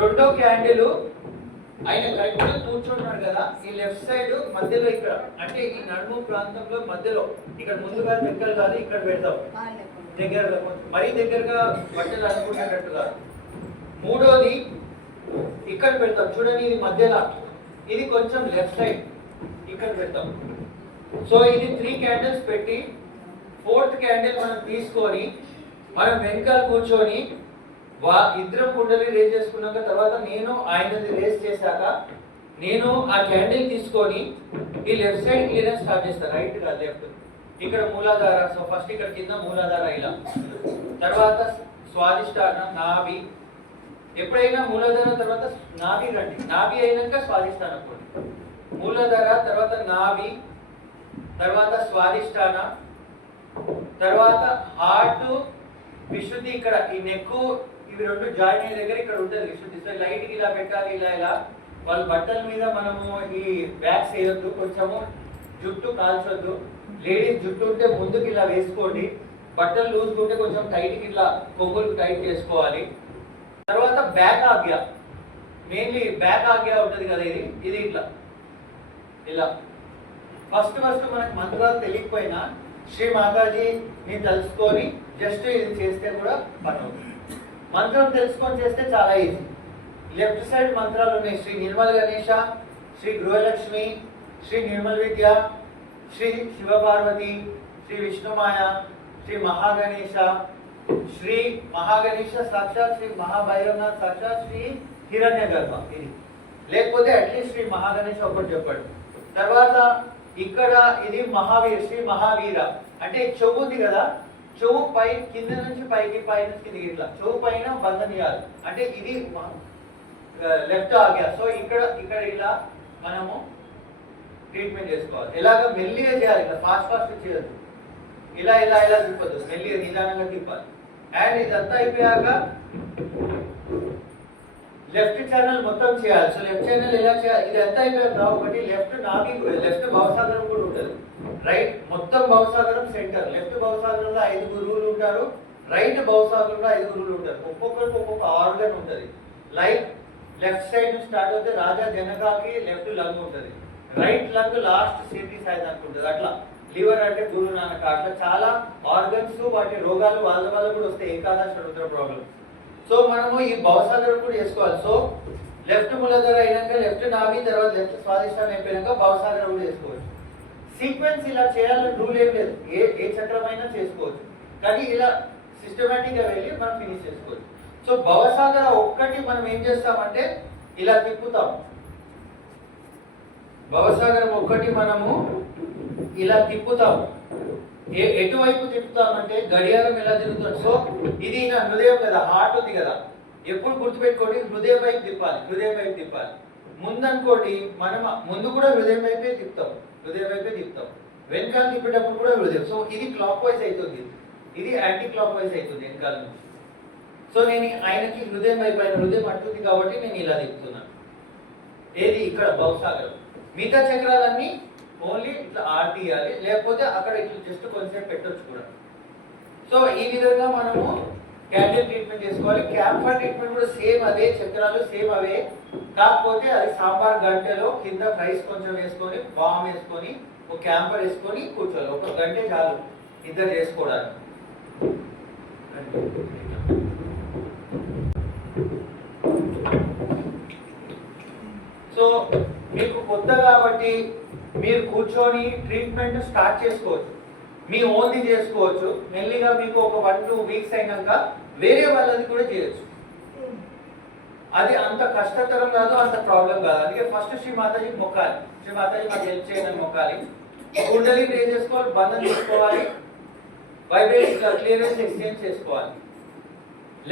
రెండో క్యాండిల్ ఆయన కరెక్ట్ గా కూర్చుంటున్నాడు కదా, ఈ లెఫ్ట్ సైడ్ మధ్యలో ఇక్కడ అంటే ఈ నడుము ప్రాంతంలో మధ్యలో ఇక్కడ ముందుగా వెనకాల కాదు, ఇక్కడ పెడతాం దగ్గరగా, మరీ దగ్గరగా బట్టలు అనుకునేటట్టుగా. మూడోది ఇక్కడ పెడతాం చూడండి, ఇది మధ్యలో, ఇది కొంచెం లెఫ్ట్ సైడ్ ఇక్కడ పెడతాం. సో ఇది 3 క్యాండిల్స్ పెట్టి 4th క్యాండిల్ మనం తీసుకొని మనం వెనకాల కూర్చొని ఇద్దరం కుండలి రేజ్ చేసుకున్నాక తర్వాత నేను ఆయనది రేజ్ చేశాక నేను ఆ క్యాండిల్ తీసుకొని ఈ లెఫ్ట్ సైడ్ క్లియరెన్స్ స్టార్ట్ చేస్తాను, రైట్ గా లెఫ్ట్. ఇక్కడ మూలాధార, సో ఫస్ట్ ఇక్కడ కింద మూలాధార ఇలా, తర్వాత స్వాదిష్టాన నాభి. ఎప్పుడైనా మూలాధార తర్వాత నాభి రండి, నాభి అయినాక స్వాదిష్టానం కూడా. మూలాధార తర్వాత నాభి, తర్వాత స్వాదిష్టాన, తర్వాత హార్ట్ విశుద్ధి. ఇక్కడ ఈ నెక్ ఇవి రెండు జాయిన్ అయ్యే దగ్గర ఇక్కడ ఉంటుంది విశుద్ధి. సో లైట్ కి ఇలా పెట్టాలి, ఇలా ఇలా. వాళ్ళ బట్టల మీద మనము ఈ బ్యాగ్స్ వేయొద్దు, కొంచెము జుట్టు కాల్చొద్దు. లేడీస్ జుట్టు ఉంటే ముందుకు ఇలా వేసుకోండి, బట్టలు లూజ్ ఉంటే కొంచెం టైట్ కి ఇట్లా కొంగులు టైట్ చేసుకోవాలి. తర్వాత బ్యాక్ ఆజ్ఞ, మెయిన్లీ బ్యాక్ ఆజ్ఞ ఉంటుంది కదా, ఇది ఇట్లా ఇలా. ఫస్ట్ మనకు మంత్రాలు తెలియకపోయినా శ్రీ మాతాజీని తెలుసుకొని జస్ట్ ఇది చేస్తే కూడా పని అవుతుంది. మంత్రం తెలుసుకొని చేస్తే చాలా ఈజీ. లెఫ్ట్ సైడ్ మంత్రాలు ఉన్నాయి, శ్రీ నిర్మల్ గణేశ, శ్రీ గృహలక్ష్మి, శ్రీ నిర్మల్ విద్య, శ్రీ శివపార్వతి, శ్రీ విష్ణుమాయ, శ్రీ మహాగణేశ, శ్రీ మహాగణేశ సాక్షాత్ శ్రీ మహాభైరవనాథ్ సాక్షాత్ శ్రీ హిరణ్య గర్భ. ఇది లేకపోతే అట్లీస్ట్ శ్రీ మహాగణేశ ఒకటి చెప్పండి. తర్వాత ఇక్కడ ఇది మహావీర్, శ్రీ మహావీర అంటే చెవుది కదా, చెవు పై కింద నుంచి పైకి, పై నుంచి కిందికి ఇట్లా చెవు పైన బంధనీయాలు అంటే ఇది లెఫ్ట్ ఆజ్ఞ. సో ఇక్కడ ఇలా మనము ట్రీట్మెంట్ చేసుకోవాలి. ఎలాగ మెల్లిగా చేయాలి, ఇలా ఫాస్ట్ చేయొద్దు, ఇలా తిప్పొద్దు, మెల్లిగా నిదానంగా తిప్పాలి. అండ్ ఇదంతా అయిపోయాక లెఫ్ట్ ఛానల్ మొత్తం చేయాలి. సో లెఫ్ట్ ఛానల్ ఎలా చేయాలి, ఇది ఎంత అయిపోయాక ఒకటి లెఫ్ట్ నాభి, లెఫ్ట్ భవసాగరం కూడా ఉంటుంది. రైట్ మొత్తం భవసాగరం సెంటర్, లెఫ్ట్ భవసాగరంలో 5 గురువులు ఉంటారు, రైట్ భవసాగరంలో 5 గురువులు ఉంటారు. ఒక్కొక్కరికి ఒక్కొక్క ఆర్గన్ ఉంటుంది. లైక్ లెఫ్ట్ సైడ్ స్టార్ట్ అవుతే రాజా జనకాకి లెఫ్ట్ లంగ్ ఉంటుంది, right lung last city side అనుకుంటుంది. అట్లా లివర్ అంటే గురు నానక, అట్లా చాలా ఆర్గన్స్ వాటి రోగాలు వాళ్ళ వల్ల కూడా వస్తాయి, ఏకాదశ రుద్ర ప్రాబ్లమ్. సో మనము ఈ భవసాగరం కూడా చేసుకోవాలి. సో లెఫ్ట్ మూలాధార అయినాక లెఫ్ట్ నాభి, తర్వాత లెఫ్ట్ స్వాదిష్టానం అయిపోయాక భవసాగరం కూడా చేసుకోవచ్చు. సీక్వెన్స్ ఇలా చేయాలని రూల్ ఏం లేదు, ఏ చక్రమైనా చేసుకోవచ్చు, కానీ ఇలా సిస్టమేటిక్ గా వెళ్ళి మనం ఫినిష్ చేసుకోవచ్చు. సో భవసాగర ఒక్కటి మనం ఏం చేస్తామంటే ఇలా తిప్పుతాం, భవసాగరం ఒక్కటి మనము ఇలా తిప్పుతాము. ఎటువైపు తిప్పుతామంటే గడియారం ఎలా తిరుగుతుంది. సో ఇది నా హృదయం కదా, హార్ట్ ఉంది కదా, ఎప్పుడు గుర్తుపెట్టుకోండి హృదయం వైపు తిప్పాలి. ముందు అనుకోండి మనం ముందు కూడా హృదయం వైపే తిప్పుతాం, వెనకాల తిప్పేటప్పుడు కూడా హృదయం. సో ఇది క్లాక్ వైజ్ అవుతుంది, ఇది యాంటీ క్లాక్ వైజ్ అవుతుంది వెనకాల నుంచి. సో నేను ఆయనకి హృదయం వైపు, ఆయన హృదయం అంటుంది కాబట్టి నేను ఇలా తిప్పుతున్నాను. ఏది ఇక్కడ భవసాగరం. మిగతా చక్రాలన్నీ ఓన్లీ ఇట్లా తీయాలి, లేకపోతే అక్కడ ఇట్లా జస్ట్ కొంచెం పెట్టొచ్చు కూడా. సో ఈ విధంగా మనము క్యాండిల్ ట్రీట్మెంట్ చేసుకోవాలి. క్యాంఫర్ ట్రీట్మెంట్ కూడా సేమ్ అదే, చక్రాలు సేమ్ అవే, కాకపోతే అది సాంబార్ గంటలో కింద రైస్ కొంచెం వేసుకొని, బామ్ వేసుకొని, ఒక క్యాంపర్ వేసుకొని కూర్చోవాలి. ఒక గంట చాలు ఇద్దరు చేసుకోవడానికి. సో మీకు కొత్త కాబట్టి మీరు కూర్చొని ట్రీట్మెంట్ స్టార్ట్ చేసుకోవచ్చు, మీ ఓన్ది చేసుకోవచ్చు. మెల్లిగా మీకు ఒక 1-2 వీక్స్ అయినాక వేరే వాళ్ళది కూడా చేయొచ్చు. అది అంత కష్టతరం కాదు, అంత ప్రాబ్లం కాదు. అందుకే ఫస్ట్ శ్రీ మాతాజీ మొక్కాలి, శ్రీ మాతాజీ మాకు హెల్ప్ చేయని మొక్కాలి. కుండలి రేజ్ చేసుకోవాలి, బంధం చేసుకోవాలి, వైబ్రేషన్ క్లియరెన్స్ ఎక్స్చేంజ్ చేసుకోవాలి.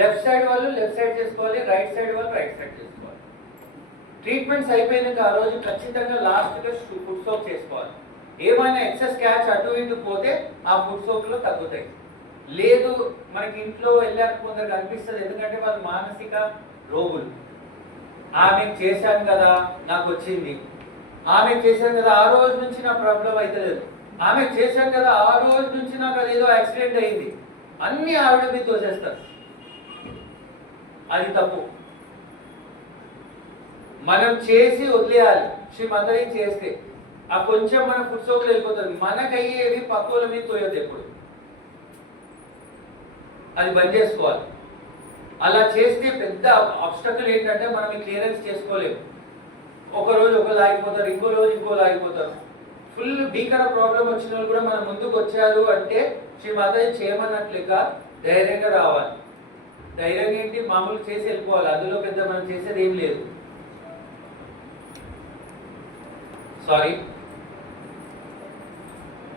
లెఫ్ట్ సైడ్ వాళ్ళు లెఫ్ట్ సైడ్ చేసుకోవాలి, రైట్ సైడ్ వాళ్ళు రైట్ సైడ్ చేసుకోవాలి. ట్రీట్మెంట్స్ అయిపోయినాక ఆ రోజు ఖచ్చితంగా లాస్ట్గా ఫుడ్ సోప్ చేసుకోవాలి. ఏమైనా ఎక్సెస్ క్యాచ్ అటు ఇటు పోతే ఆ ఫుడ్ సోప్లో తగ్గుతాయి. లేదు మనకి ఇంట్లో వెళ్ళాక కొందరికి అనిపిస్తుంది, ఎందుకంటే వాళ్ళు మానసిక రోగులు. ఆమెకు చేశాను కదా నాకు వచ్చింది, ఆమెకు చేశాను కదా ఆ రోజు నుంచి నా ప్రాబ్లం అవుతలేదు, ఆమెకు చేశాను కదా ఆ రోజు నుంచి నాకు అదేదో యాక్సిడెంట్ అయింది, అన్ని ఆవిడ మీద తోసేస్తారు. అది తప్పు. మనం చేసి వదిలేయాలి. శ్రీమంతరి చేస్తే ఆ కొంచెం మన ఫుడ్ సోకులు వెళ్ళిపోతుంది. మనకయ్యేవి పక్కుల మీద తోయదు ఎప్పుడు. అది బంద్ చేసుకోవాలి. అలా చేస్తే పెద్ద ఆబ్స్టకల్ ఏంటంటే మనం ఈ క్లియరెన్స్ చేసుకోలేము. ఒక రోజు ఒకరు ఆగిపోతారు, ఇంకో రోజు ఇంకోరు ఆగిపోతారు. ఫుల్ భీకర ప్రాబ్లం వచ్చిన వాళ్ళు కూడా మన ముందుకు వచ్చారు అంటే శ్రీ మాతాజీ చేయమన్నట్లుగా ధైర్యంగా రావాలి. ధైర్యం ఏంటి, మామూలు చేసి వెళ్ళిపోవాలి. అందులో పెద్ద మనం చేసేది ఏం లేదు. సారీ,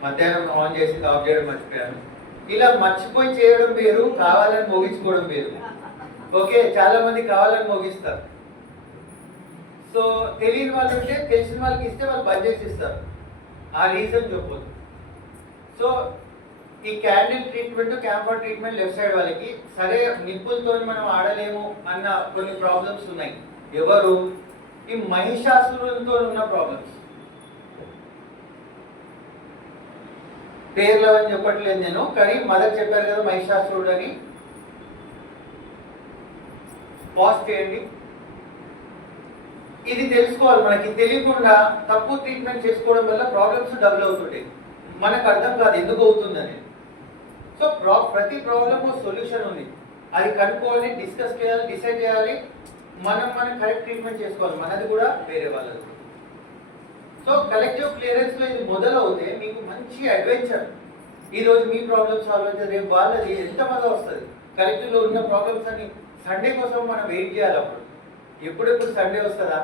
మధ్యాహ్నం ఆన్ చేసి ఆఫ్ చేయడం మర్చిపోయాను. ఇలా మర్చిపోయి చేయడం వేరు, కావాలని మోగించుకోవడం వేరు. ఓకే, చాలా మంది కావాలని మోగిస్తారు. సో తెలియని వాళ్ళు ఉంటే తెలిసిన వాళ్ళకి ఇస్తే వాళ్ళు బడ్జెట్స్ ఇస్తారు. ఆ రీజన్ చెప్పొద్దు. సో ఈ candle treatment, camper treatment left side వాళ్ళకి సరే నిప్పులతో మనం ఆడలేము అన్న కొన్ని ప్రాబ్లమ్స్ ఉన్నాయి. ఎవరు? ఈ మహిషాసురులతో ఉన్న ప్రాబ్లమ్స్. పేర్లు అని చెప్పట్లేదు నేను, కానీ మదర్ చెప్పారు కదా మహిషాసురుడు అని. పాజ్ చేయండి. ఇది తెలుసుకోవాలి. మనకి తెలియకుండా తప్పు ట్రీట్మెంట్ చేసుకోవడం వల్ల ప్రాబ్లమ్స్ డబుల్ అవుతుంటాయి. మనకు అర్థం కాదు ఎందుకు అవుతుందని. సో ప్రతి ప్రాబ్లమ్ సొల్యూషన్ ఉంది. అది కనుక్కోవాలి, డిస్కస్ చేయాలి, డిసైడ్ చేయాలి. మనం కరెక్ట్ ట్రీట్మెంట్ చేసుకోవాలి. మనది కూడా వేరే వాళ్ళది. సో కలెక్టివ్ క్లియరెన్స్ లో ఇది మొదలవుతే మీకు మంచి అడ్వెంచర్. ఈ రోజు మీ ప్రాబ్లమ్ సాల్వ్ అయితే రేపు వాళ్ళది ఎంత మజా వస్తుంది. కలెక్టివ్ లో ఉన్న ప్రాబ్లమ్స్ అని సండే కోసం మనం వెయిట్ చేయాలి. అప్పుడు ఎప్పుడెప్పుడు సండే వస్తుందా,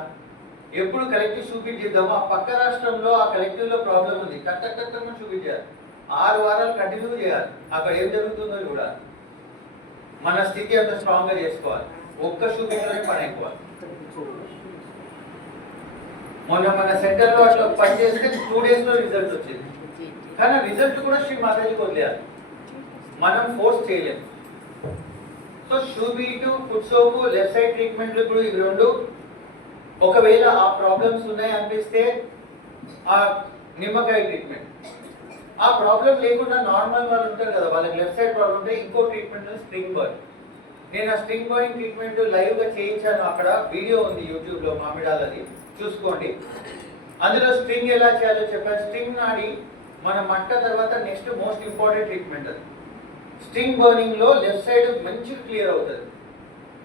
ఎప్పుడు కలెక్టివ్ చూపించేద్దాము. చేద్దాము. ఆ పక్క రాష్ట్రంలో ఆ కలెక్టివ్ లో ప్రాబ్లం ఉంది, కరెక్ట్గా చూపించాలి. 6 వారాలు కంటిన్యూ చేయాలి. అక్కడ ఏం జరుగుతుందో కూడా మన స్థితి అంత స్ట్రాంగ్ గా చేసుకోవాలి. ఒక్క చూపించడానికి పని అయిపోవాలి. మన సెంటర్ లో అట్లా పని చేస్తే 2 days లో రిజల్ట్ వచ్చింది. కానీ రిజల్ట్ కూడా శ్రీ మాతాజీకి వదిలేయాలి, మనం ఫోర్స్ చేయలేము. సో షూబీటు, ఫుడ్ సోపు, లెఫ్ట్ సైడ్ ట్రీట్మెంట్లు ఇప్పుడు ఇవి రెండు. ఒకవేళ ఆ ప్రాబ్లమ్స్ ఉన్నాయి అనిపిస్తే ఆ నిమ్మకాయ ట్రీట్మెంట్. ఆ ప్రాబ్లం లేకుండా నార్మల్ వాళ్ళు ఉంటారు కదా, వాళ్ళకి లెఫ్ట్ సైడ్ ప్రాబ్లం ఉంటే ఇంకో ట్రీట్మెంట్ స్ట్రింగ్ బర్న్. నేను ఆ స్ట్రింగ్ బర్నింగ్ ట్రీట్మెంట్ లైవ్ గా చేయించాను. అక్కడ వీడియో ఉంది యూట్యూబ్ లో, మామిడాలది చూసుకోండి. అందులో స్ట్రింగ్ ఎలా చేయాలో చెప్పాను. స్ట్రింగ్ నాడి మన మంట తర్వాత నెక్స్ట్ మోస్ట్ ఇంపార్టెంట్ ట్రీట్మెంట్ అది. స్ట్రింగ్ బర్నింగ్ లో లెఫ్ట్ సైడ్ మంచిగా క్లియర్ అవుతుంది.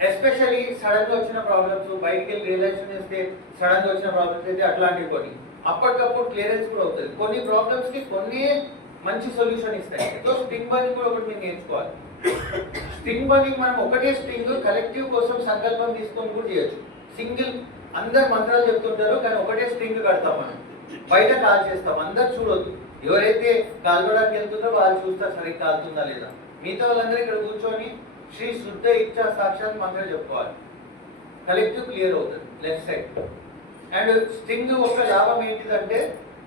ఎస్పెషల్లీ సడన్ గా వచ్చిన ప్రాబ్లమ్స్, బయటికి వెళ్ళి రియలైజేషన్ చేస్తే సడన్ గా వచ్చిన ప్రాబ్లమ్స్ అయితే అట్లాంటివి కొన్ని అప్పటికప్పుడు క్లియరెన్స్ కూడా అవుతుంది. కొన్ని ప్రాబ్లమ్స్ కి కొన్ని మంచి సొల్యూషన్ ఇస్తాయి. సో స్ట్రింగ్ బర్నింగ్ కూడా ఒకటి మీరు నేర్చుకోవాలి. స్ట్రింగ్ బర్నింగ్ మనం ఒకటే స్ట్రింగ్ కలెక్టివ్ కోసం సంకల్పం తీసుకొని కూడా చేయొచ్చు. సింగిల్ అందరు మంత్రాలు చెప్తుంటారు కానీ ఒకటే స్ట్రింగ్ కడతాం మనం, బయట కాల్ చేస్తాం, అందరు చూడొద్దు. ఎవరైతే కాల్చడానికి వెళ్తుందో వాళ్ళు చూస్తారు సరిగ్గా కాలుతుందా లేదా. మిగతా వాళ్ళందరూ ఇక్కడ కూర్చొని శ్రీ శుద్ధ ఇచ్చా సాక్షాత్ మంత్రం చెప్పుకోవాలి. కలెక్టివ్ క్లియర్ అవుతుంది లెఫ్ట్ సైడ్. అండ్ స్ట్రింగ్ ఒక లాభం ఏంటిదంటే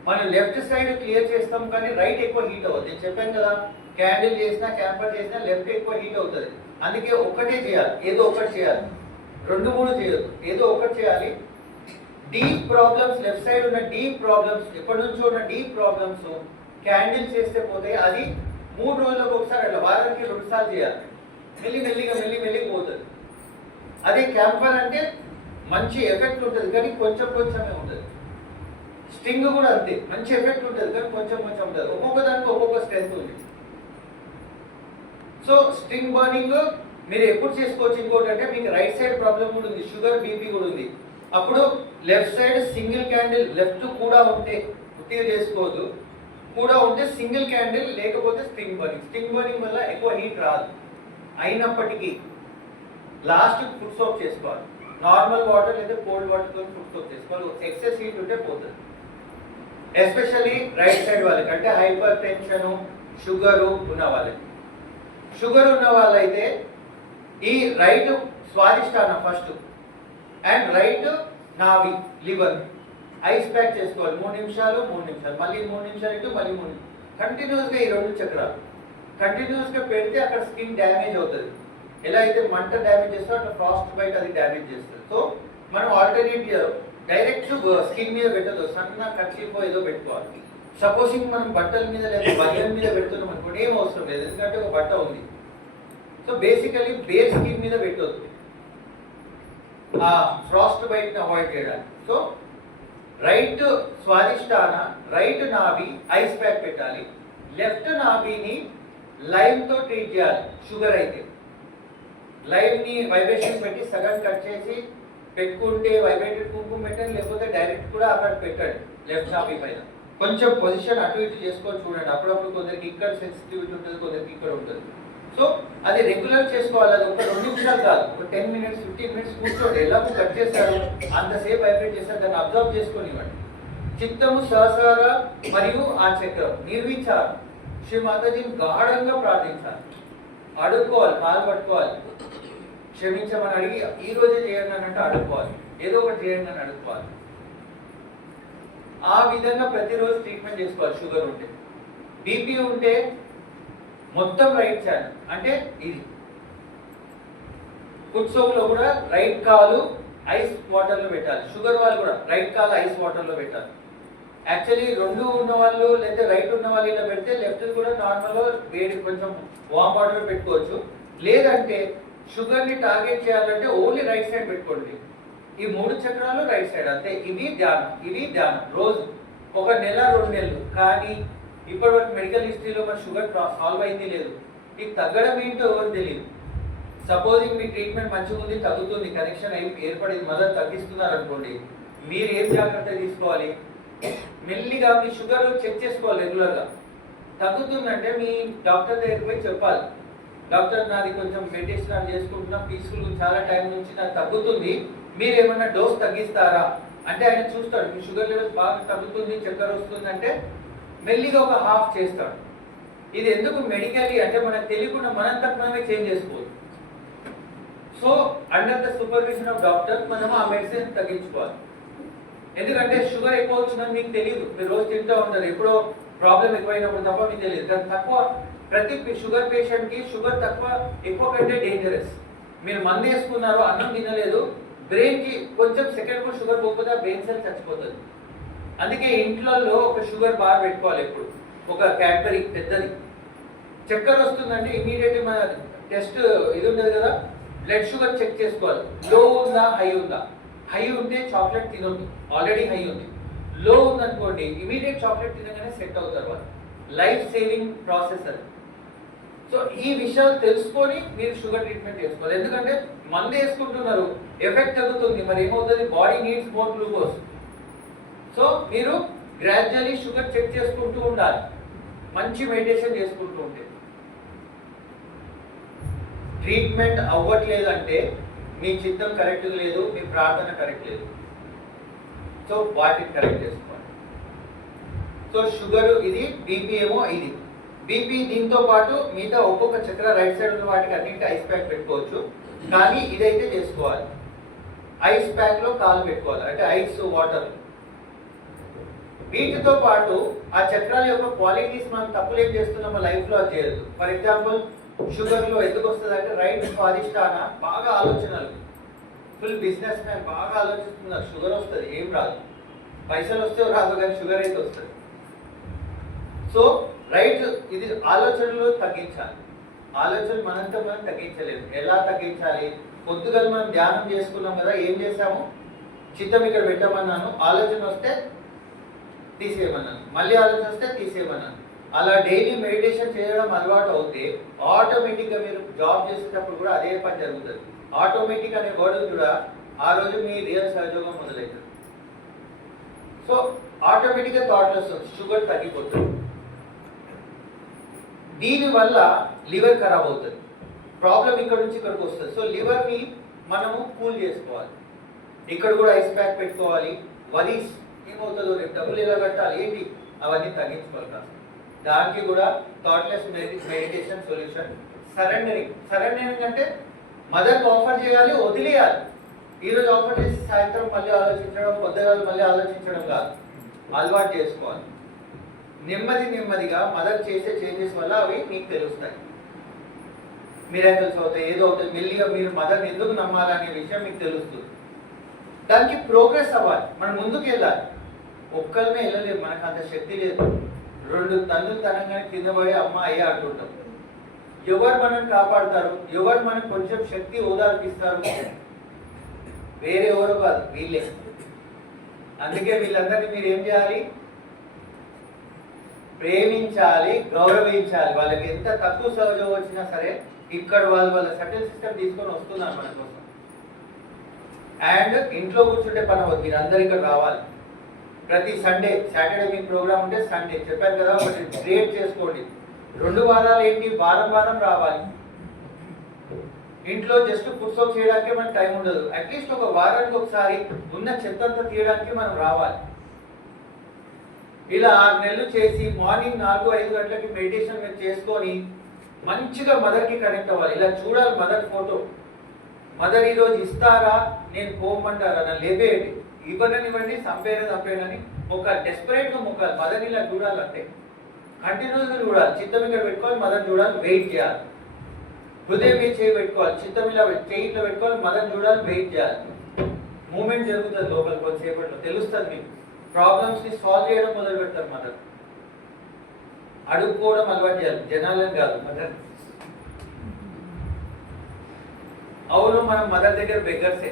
మనం లెఫ్ట్ సైడ్ క్లియర్ చేస్తాం కానీ రైట్ ఎక్కువ హీట్ అవుతుంది. నేను చెప్పాను కదా, క్యాండిల్ చేసినా క్యాంపర్ చేసినా లెఫ్ట్ ఎక్కువ హీట్ అవుతుంది. అందుకే ఒక్కటే చేయాలి, ఏదో ఒకటి చేయాలి, 2-3 చేయొద్దు, ఏదో ఒకటి చేయాలి. డీప్ ప్రాబ్లమ్స్, లెఫ్ట్ సైడ్ ఉన్న డీప్ ప్రాబ్లమ్స్, ఎప్పటి నుంచో ఉన్న డీప్ ప్రాబ్లమ్స్ క్యాండిల్ చేస్తే పోతే అది 3 రోజులకు ఒకసారి, అట్లా వారానికి 2 సార్లు చేయాలి. మెల్లిగా పోతుంది. అదే క్యాంపర్ అంటే మంచి ఎఫెక్ట్ ఉంటుంది కానీ కొంచెమే ఉంటుంది. స్ట్రింగ్ కూడా అంతే, మంచి ఎఫెక్ట్ ఉంటుంది కానీ కొంచెం ఉంటుంది. ఒక్కొక్క దానికి ఒక్కొక్క స్ట్రెంత్ ఉంది. సో స్ట్రింగ్ బర్నింగ్ మీరు ఎప్పుడు చేసుకోవచ్చు. ఇంకోటి అంటే మీకు రైట్ సైడ్ ప్రాబ్లం కూడా ఉంది, షుగర్, బీపీ కూడా ఉంది. అప్పుడు left side single candle, left కూడా ఉంటే ఉత్తిగా చేసుకోవద్దు, కూడా ఉంటే సింగిల్ క్యాండిల్, లేకపోతే స్ట్రింగ్ బర్నింగ్. స్ట్రింగ్ బర్నింగ్ వల్ల ఎక్కువ హీట్ రాదు. అయినప్పటికీ లాస్ట్ ఫుడ్ సోప్ చేసుకోవాలి. నార్మల్ వాటర్ లేదా కోల్డ్ వాటర్తో ఫుడ్ సోప్ చేసుకోవాలి. ఎక్సెస్ హీట్ ఉంటే పోతుంది. ఎస్పెషల్లీ రైట్ సైడ్ వాళ్ళకి, అంటే హైపర్ టెన్షన్, షుగరు ఉన్న వాళ్ళకి. షుగర్ ఉన్న వాళ్ళైతే ఈ రైట్ స్వాదిష్టానం ఫస్ట్ అండ్ రైట్ నావి లివర్ ఐస్ ప్యాక్ చేసుకోవాలి. 3 నిమిషాలు, మళ్ళీ 3 నిమిషాలు ఇటు, మళ్ళీ 3 కంటిన్యూస్గా ఈ 2 చక్రాలు కంటిన్యూస్గా పెడితే అక్కడ స్కిన్ డ్యామేజ్ అవుతుంది. ఎలా అయితే మంట డ్యామేజ్ చేస్తుందో అట్లా ఫ్రాస్ట్ బైట్ అది డ్యామేజ్ చేస్తుంది. సో మనం ఆల్టర్నేట్ డైరెక్ట్ స్కిన్ మీద పెట్టదు, సన్న కట్లిపో ఏదో పెట్టుకోవాలి. సపోజింగ్ మనం బట్టల మీద లేదా బనియన్ మీద పెడుతున్నాం అనుకోండి, ఏం అవసరం లేదు, ఎందుకంటే ఒక బట్ట ఉంది. సో బేసికలీ బేర్ స్కిన్ మీద పెట్టొద్దు. ఆ ఫ్రాస్ట్ బైట్ని అవాయిడ్ చేయడానికి. సో రైట్ స్వాదిష్టాన రైట్ నాభి ఐస్ ప్యాక్ పెట్టాలి, లెఫ్ట్ నాభిని లైమ్తో ట్రీట్ చేయాలి. షుగర్ అయితే లైమ్ని వైబ్రేషన్ పెట్టి సగం కట్ చేసి పెట్టుకుంటే వైబ్రేటెడ్ కుంకుమ పెట్టండి, లేకపోతే డైరెక్ట్ కూడా అక్కడ పెట్టండి లెఫ్ట్ నాభి పైన. కొంచెం పొజిషన్ అటు ఇటు చేసుకొని చూడండి. అప్పుడప్పుడు కొందరికి ఇక్కడ సెన్సిటివిటీ ఉంటుంది, కొందరికి ఇక్కడ ఉంటుంది. సో అది రెగ్యులర్ చేసుకోవాలి. అది ఒక 2 నిమిషాలు కాదు, ఒక 10 మినిట్స్ 15 మినిట్స్ కూర్చోండి. ఎలాగో కట్ చేస్తారు అంతసేపు వైబ్రేట్ చేస్తారు, దాన్ని అబ్జర్వ్ చేసుకొని ఇవ్వండి. చిత్తము సహసార మరియు ఆ చక్రం నిర్విచారం శ్రీ మాతాజీని గాఢంగా ప్రార్థించాలి, అడుక్కోవాలి, పాలు పట్టుకోవాలి, క్షమించమని అడిగి ఈ రోజే చేయండి అని అంటే అడుక్కోవాలి, ఏదో ఒకటి చేయండి అని అడుక్కోవాలి. ఆ విధంగా ప్రతిరోజు ట్రీట్మెంట్ చేసుకోవాలి. షుగర్ ఉంటే, బీపీ ఉంటే మొత్తం రైట్ ఛానల్ అంటే ఇది కుట్సోలో కూడా రైట్ కాలు ఐస్ వాటర్లో పెట్టాలి. షుగర్ వాళ్ళు కూడా రైట్ కాలు ఐస్ వాటర్లో పెట్టాలి. యాక్చువల్లీ 2 ఉన్న వాళ్ళు లేదా రైట్ ఉన్న వాళ్ళు ఇలా పెడితే లెఫ్ట్ కూడా నార్మల్గా వేడి కొంచెం వామ్ వాటర్ పెట్టుకోవచ్చు. లేదంటే షుగర్ని టార్గెట్ చేయాలంటే ఓన్లీ రైట్ సైడ్ పెట్టుకోండి. ఈ 3 చక్రాలు రైట్ సైడ్ అంతే. ఇవి ధ్యానం రోజు ఒక నెల 2 నెలలు. కానీ ఇప్పటివరకు మెడికల్ హిస్టరీలో మన షుగర్ సాల్వ్ అయింది లేదు. ఇది తగ్గడం ఏంటో ఎవరు తెలియదు. సపోజింగ్ మీ ట్రీట్మెంట్ మంచిగా ఉంది, తగ్గుతుంది, కనెక్షన్ ఏర్పడింది, మదర్ తగ్గిస్తున్నారు అనుకోండి, మీరు ఏం జాగ్రత్త తీసుకోవాలి? మెల్లిగా మీ షుగర్ చెక్ చేసుకోవాలి రెగ్యులర్గా. తగ్గుతుందంటే మీ డాక్టర్ దగ్గరికి పోయి చెప్పాలి, డాక్టర్ నాది కొంచెం మెడిటేషన్ చేసుకుంటున్నా, పీస్ఫుల్ చాలా టైం నుంచి నాకు తగ్గుతుంది, మీరు ఏమన్నా డోస్ తగ్గిస్తారా అంటే ఆయన చూస్తాడు మీ షుగర్ లెవెల్స్ బాగా తగ్గుతుంది, చక్కెర వస్తుంది అంటే మెల్లిగా ఒక హాఫ్ చేస్తాడు. ఇది ఎందుకు మెడికల్లీ అంటే మనకు తెలియకుండా మనంతట మనమే చేంజ్ చేసుకోవచ్చు. So under the supervision of doctor మనం ఆ మెడిసిన్ తగ్గించుకోవాలి. ఎందుకంటే షుగర్ ఎక్కువ వచ్చిందని మీకు తెలియదు, మీరు రోజు తింటూ ఉంటారు, ఎప్పుడో ప్రాబ్లం ఎక్కువైనప్పుడు తప్ప మీకు తెలియదు. కానీ తక్కువ ప్రతి షుగర్ పేషెంట్కి షుగర్ తక్కువ ఎక్కువ కంటే డేంజరస్. మీరు మందు వేసుకున్నారు, అన్నం తినలేదు, బ్రెయిన్కి కొంచెం సెకండ్ కూడా షుగర్ పోకపోతే ఆ బ్రెయిన్ సెల్ చచ్చిపోతుంది. అందుకే ఇంట్లో ఒక షుగర్ బార్ పెట్టుకోవాలి ఎప్పుడు, ఒక క్యాడ్బరీ పెద్దది. చక్కెర వస్తుందంటే ఇమీడియట్లీ మన టెస్ట్ ఇది ఉంటుంది కదా, బ్లడ్ షుగర్ చెక్ చేసుకోవాలి, లో ఉందా హై ఉందా. హై ఉంటే చాక్లెట్ తినొద్దు, ఆల్రెడీ హై ఉంది. లో ఉందనుకోండి ఇమీడియట్ చాక్లెట్ తినగానే సెట్ అవుతారు వాళ్ళు. లైఫ్ సేవింగ్ ప్రాసెస్ అది. సో ఈ విషయాలు తెలుసుకొని మీరు షుగర్ ట్రీట్మెంట్ చేసుకోవాలి. ఎందుకంటే మందు వేసుకుంటున్నారు, ఎఫెక్ట్ తగ్గుతుంది, మరి ఏమవుతుంది, body needs more glucose. So మీరు గ్రాడ్యువల్లీ షుగర్ చెక్ చేసుకుంటూ ఉండాలి, మంచి మెడిటేషన్ చేసుకుంటూ ఉంటే. ట్రీట్మెంట్ అవ్వట్లేదంటే మీ చిత్తం కరెక్ట్ లేదు, మీ ప్రార్థన కరెక్ట్ లేదు. సో వాటిని కరెక్ట్ చేసుకోవాలి. సో షుగర్ ఇది, బీపీ ఏమో ఇది. బీపీ దీంతో పాటు మిగతా ఒక్కొక్క చక్ర రైట్ సైడ్ ఉన్న వాటికి అన్నింటి ఐస్ ప్యాక్ పెట్టుకోవచ్చు. కానీ ఇదైతే చేసుకోవాలి, ఐస్ ప్యాక్ లో కాలు పెట్టుకోవాలి, అంటే ఐస్ వాటర్. వీటితో పాటు ఆ చక్రాల యొక్క క్వాలిటీస్ మనం తప్పులు ఏం చేస్తున్నామో లైఫ్ లో అది చేయదు. ఫర్ ఎగ్జాంపుల్ షుగర్ లో ఎందుకు వస్తుంది అంటే రైట్ స్వాదిష్టాన బాగా ఆలోచనలు, ఫుల్ బిజినెస్ మ్యాన్ బాగా ఆలోచిస్తున్నారు, షుగర్ వస్తుంది, ఏం రాదు, పైసలు వస్తే రాదు కానీ షుగర్ అయితే వస్తుంది. సో రైట్ ఇది ఆలోచనలు తగ్గించాలి. ఆలోచనలు మనంతా మనం తగ్గించలేదు. ఎలా తగ్గించాలి? పొద్దుగల మనం ధ్యానం చేసుకున్నాం కదా, ఏం చేసాము, చిత్తం ఇక్కడ పెట్టమన్నాను, ఆలోచన వస్తే తీసేయమన్నాను, మళ్ళీ ఆలోచన వస్తే తీసేయమన్నాను. అలా డైలీ మెడిటేషన్ చేయడం అలవాటు అవుతే ఆటోమేటిక్గా మీరు జాబ్ చేసేటప్పుడు కూడా అదే పని జరుగుతుంది. ఆటోమేటిక్ అనే వర్డ్ కూడా ఆ రోజు మీ రియల్ సహయోగం మొదలవుతుంది. సో ఆటోమేటిక్గా థాట్లెస్ షుగర్ తగ్గిపోతుంది. దీనివల్ల లివర్ ఖరాబ్ అవుతుంది, ప్రాబ్లం ఇక్కడ నుంచి ఇక్కడికి వస్తుంది. సో లివర్ని మనము కూల్ చేసుకోవాలి. ఇక్కడ కూడా ఐస్ ప్యాక్ పెట్టుకోవాలి. వరీస్ ఏమవుతుందో, రేపు డబ్బులు ఎలా కట్టాలి ఏంటి, అవన్నీ తగ్గించుకోవాలి కాస్త. దానికి కూడా థాట్లెస్ మెడిటేషన్ సొల్యూషన్. సరెండరింగ్ అంటే మదర్కి ఆఫర్ చేయాలి, వదిలేయాలి. ఈరోజు ఆఫర్ చేసి సాయంత్రం మళ్ళీ ఆలోచించడం, పొద్దుగాల మళ్ళీ ఆలోచించడం కాదు, అలవాటు చేసుకోవాలి. నెమ్మదిగా మదర్ చేసే చేంజెస్ వల్ల అవి మీకు తెలుస్తాయి. మిరాకిల్స్ అవుతాయి, ఏదో అవుతాయి. మెల్లిగా మీరు మదర్ని ఎందుకు నమ్మాలనే విషయం మీకు తెలుస్తుంది. దానికి ప్రోగ్రెస్ అవ్వాలి, మనం ముందుకు వెళ్ళాలి. ఒక్కరినే వెళ్ళలేదు, మనకు అంత శక్తి లేదు. 2 తన్నులు తనంగానే కింద పడి అమ్మ అయ్యా అంటుంటాం. ఎవరు మనల్ని కాపాడుతారు? ఎవరు మనకు కొంచెం శక్తి ఓదార్పిస్తారు? వేరే ఎవరు కాదు, వీళ్ళే. అందుకే వీళ్ళందరినీ మీరు ఏం చేయాలి? ప్రేమించాలి, గౌరవించాలి. వాళ్ళకి ఎంత తక్కువ సహజం వచ్చినా సరే ఇక్కడ వాళ్ళ సెటిల్ సిస్టమ్ తీసుకొని వస్తున్నారు మన కోసం. అండ్ ఇంట్లో కూర్చుంటే పని అవ్వదు, మీరు అందరు ఇక్కడ రావాలి. ప్రతి సండే, సాటర్డే మీకు ప్రోగ్రామ్ ఉంటే సండే చెప్పాను కదా, ఒకటి క్రియేట్ చేసుకోండి. 2 వారాలు ఏంటి, వారం వారం రావాలి. ఇంట్లో జస్ట్ పుట్సోక్ చేయడానికి మనకు టైం ఉండదు. అట్లీస్ట్ ఒక వారానికి ఒకసారి ఉన్న చెత్తంతా తీయడానికి మనం రావాలి. ఇలా 6 నెలలు చేసి మార్నింగ్ 4-5 గంటలకి మెడిటేషన్ మీరు చేసుకొని మంచిగా మదర్కి కనెక్ట్ అవ్వాలి. ఇలా చూడాలి మదర్ ఫోటో. మదర్ ఈరోజు ఇస్తారా, నేను పోమంటారా, నన్ను లేపేయండి, ఇవ్వననివ్వండి, చంపేనని ఒక డెస్పరేట్గా మొక్కాలి. మదర్ని ఇలా చూడాలంటే కంటిన్యూస్గా చూడాలి. చిత్తం ఇక్కడ పెట్టుకోవాలి, మదర్ చూడాలి, వెయిట్ చేయాలి. హృదయం మీద చేయి పెట్టుకోవాలి, చిత్తం ఇలా చేయి ఇట్లా పెట్టుకోవాలి, మదర్ చూడాలి, వెయిట్ చేయాలి. మూమెంట్ జరుగుతుంది లోపల కొంతసేపట్లో, తెలుస్తుంది మీకు. ప్రాబ్లమ్స్ని సాల్వ్ చేయడం మొదలు పెడతారు మదర్. అడుక్కోవడం అలవాటు చేయాలి, జనాలని కాదు, మదర్. అవును, మనం మదర్ దగ్గర బెగ్గర్సే,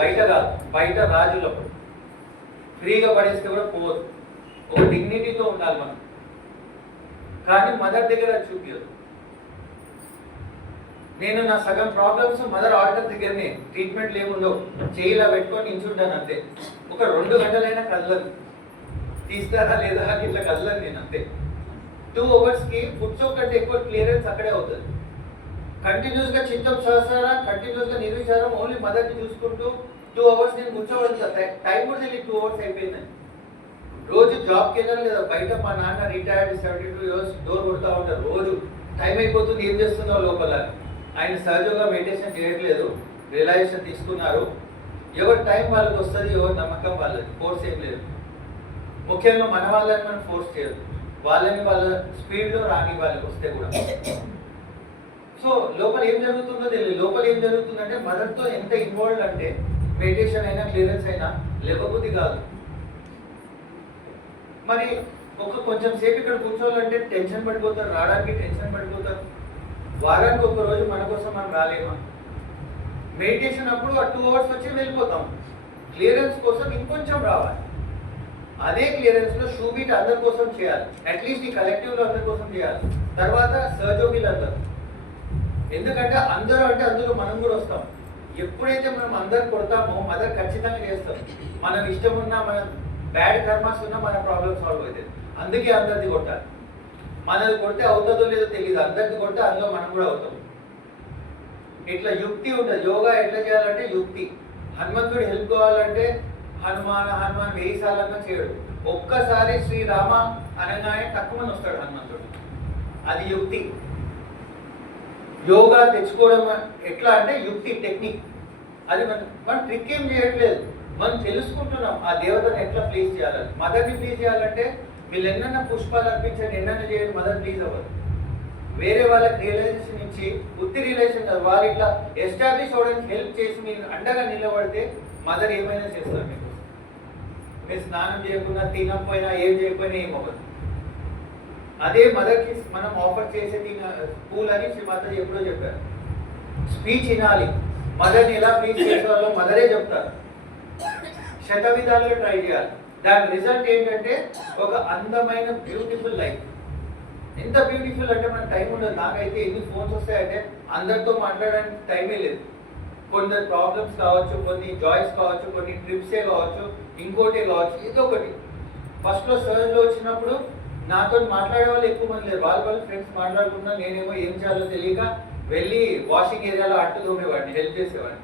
బయట కాదు, బయట రాజులో ఫ్రీగా పడేస్తే కూడా పోదు. ఒక డిగ్నిటీతో ఉండాలి మనం. కానీ మదర్ దగ్గర చూపించదు. నేను నా సగం ప్రాబ్లమ్స్ మదర్ ఆర్డర్ దగ్గరనే, ట్రీట్మెంట్లు ఏముండవు, చేయిలా పెట్టుకొని నించుంటాను అంతే. ఒక 2 గంటలైనా కదలను, తీస్తారా లేదా అని ఇట్లా కదలను నేను అంతే. 2 అవర్స్కి ఫుట్సోక్ కంటే ఎక్కువ క్లియరెన్స్ అక్కడే అవుతుంది. కంటిన్యూస్గా చిత్తం సహస్ర, కంటిన్యూస్గా నిర్విచారం, ఓన్లీ మదర్ని చూసుకుంటూ 2 అవర్స్ నేను కూర్చోబడతా. టైం కూడా తెలియదు 2 అవర్స్ అయిపోయిందని. రోజు జాబ్కి వెళ్ళాలి కదా, బయట మా నాన్న రిటైర్డ్ 72 ఇయర్స్, డోర్ కొడుతూ ఉంటారు రోజు. టైం అయిపోతుంది, ఏం చేస్తున్నావు లోపల. ఆయన సహజంగా మెడిటేషన్ చేయట్లేదు, రియలైజేషన్ తీసుకున్నారు. ఎవరి టైం వాళ్ళకి వస్తుంది, ఎవరి నమ్మకం వాళ్ళది, ఫోర్స్ ఏం లేదు. ముఖ్యంగా మన వాళ్ళని మనం ఫోర్స్ చేయదు, వాళ్ళని వాళ్ళ స్పీడ్లో రాని వాళ్ళకి వస్తే కూడా. సో లోపల ఏం జరుగుతుందో తెలియదు. లోపల ఏం జరుగుతుందంటే మదర్తో ఎంత ఇన్వాల్వ్ అంటే మెడిటేషన్ అయినా క్లియరెన్స్ అయినా లేకపోతే కాదు. మరి కొంచెం సేపు ఇక్కడ కూర్చోవాలంటే టెన్షన్ పడిపోతారు, రావడానికి టెన్షన్ పడిపోతారు. వారానికి ఒక రోజు మన కోసం మనం రాలేమా? మెడిటేషన్ అప్పుడు ఆ 2 అవర్స్ వచ్చి వెళ్ళిపోతాం. క్లియరెన్స్ కోసం ఇంకొంచెం రావాలి. అదే క్లియరెన్స్లో షూ బీట్ అందరి కోసం చేయాలి, అట్లీస్ట్ ఈ కలెక్టివ్లో అందరి కోసం చేయాలి. తర్వాత సహజోగిలు అందరు. ఎందుకంటే అందరూ అంటే అందులో మనం కూడా వస్తాం. ఎప్పుడైతే మనం అందరు కొడతామో మదర్ ఖచ్చితంగా చేస్తాం. మనం ఇష్టం ఉన్నా, మన బ్యాడ్ కర్మాస్ ఉన్నా మన ప్రాబ్లమ్ సాల్వ్ అవుతుంది. అందుకే అందరిది కొట్టాలి. మనది కొడితే అవుతుందో లేదో తెలియదు, అందరిది కొడితే అందులో మనం కూడా అవుతాం. ఇట్లా యుక్తి ఉంటుంది. యోగా ఎట్లా చేయాలంటే యుక్తి. హనుమంతుడు హెల్ప్ కావాలంటే హనుమాన్ 1000 సార్లు చేయడు. ఒక్కసారి శ్రీరామ అనగానే తక్కువ మంది వస్తాడు హనుమంతుడు. అది యుక్తి. యోగా తెచ్చుకోవడం ఎట్లా అంటే యుక్తి, టెక్నిక్. అది మనం ట్రిక్ ఏం చేయట్లేదు, మనం తెలుసుకుంటున్నాం ఆ దేవతను ఎట్లా ప్లీజ్ చేయాలని. మదర్ని ప్లీజ్ చేయాలంటే వీళ్ళు ఎన్నైనా పుష్పాలు అర్పించండి, ఎన్నైనా చేయండి, మదర్ ప్లీజ్ అవ్వదు. వేరే వాళ్ళకి రియలైజేషన్ ఇచ్చి, ఉత్తి రియలైజేషన్ కాదు, వాళ్ళు ఇట్లా ఎస్టాబ్లిష్ అవ్వడానికి హెల్ప్ చేసి మీరు అండగా నిలబడితే మదర్ ఏమైనా చేస్తారు మీకు. మీరు స్నానం చేయకుండా, తినకపోయినా, ఏం చేయకపోయినా ఏమవ్వదు. అదే మదర్కి మనం ఆఫర్ చేసే పూల్ అని శ్రీమాత ఎప్పుడో చెప్పారు. స్పీచ్ వినాలి, మదర్ని ఎలా ప్లీజ్ చేసేవాళ్ళో మదరే చెప్తారు. శతవిధాలుగా ట్రై చేయాలి. దాని రిజల్ట్ ఏంటంటే ఒక అందమైన బ్యూటిఫుల్ లైఫ్. ఎంత బ్యూటిఫుల్ అంటే మనకు టైం ఉండదు. నాకైతే ఎన్ని ఫోన్స్ వస్తాయంటే అందరితో మాట్లాడడానికి టైమే లేదు. కొందరు ప్రాబ్లమ్స్ కావచ్చు, కొన్ని జాయ్స్ కావచ్చు, కొన్ని ట్రిప్సే కావచ్చు, ఇంకోటే కావచ్చు, ఏదో ఒకటి. ఫస్ట్లో సర్జ్లో వచ్చినప్పుడు నాతో మాట్లాడే వాళ్ళు ఎక్కువ మంది లేరు. వాళ్ళ ఫ్రెండ్స్ మాట్లాడుకున్నా, నేనేమో ఏం చేయాలో తెలియక వెళ్ళి వాషింగ్ ఏరియాలో అట్టు తోమేవాడిని, హెల్ప్ చేసేవాడిని.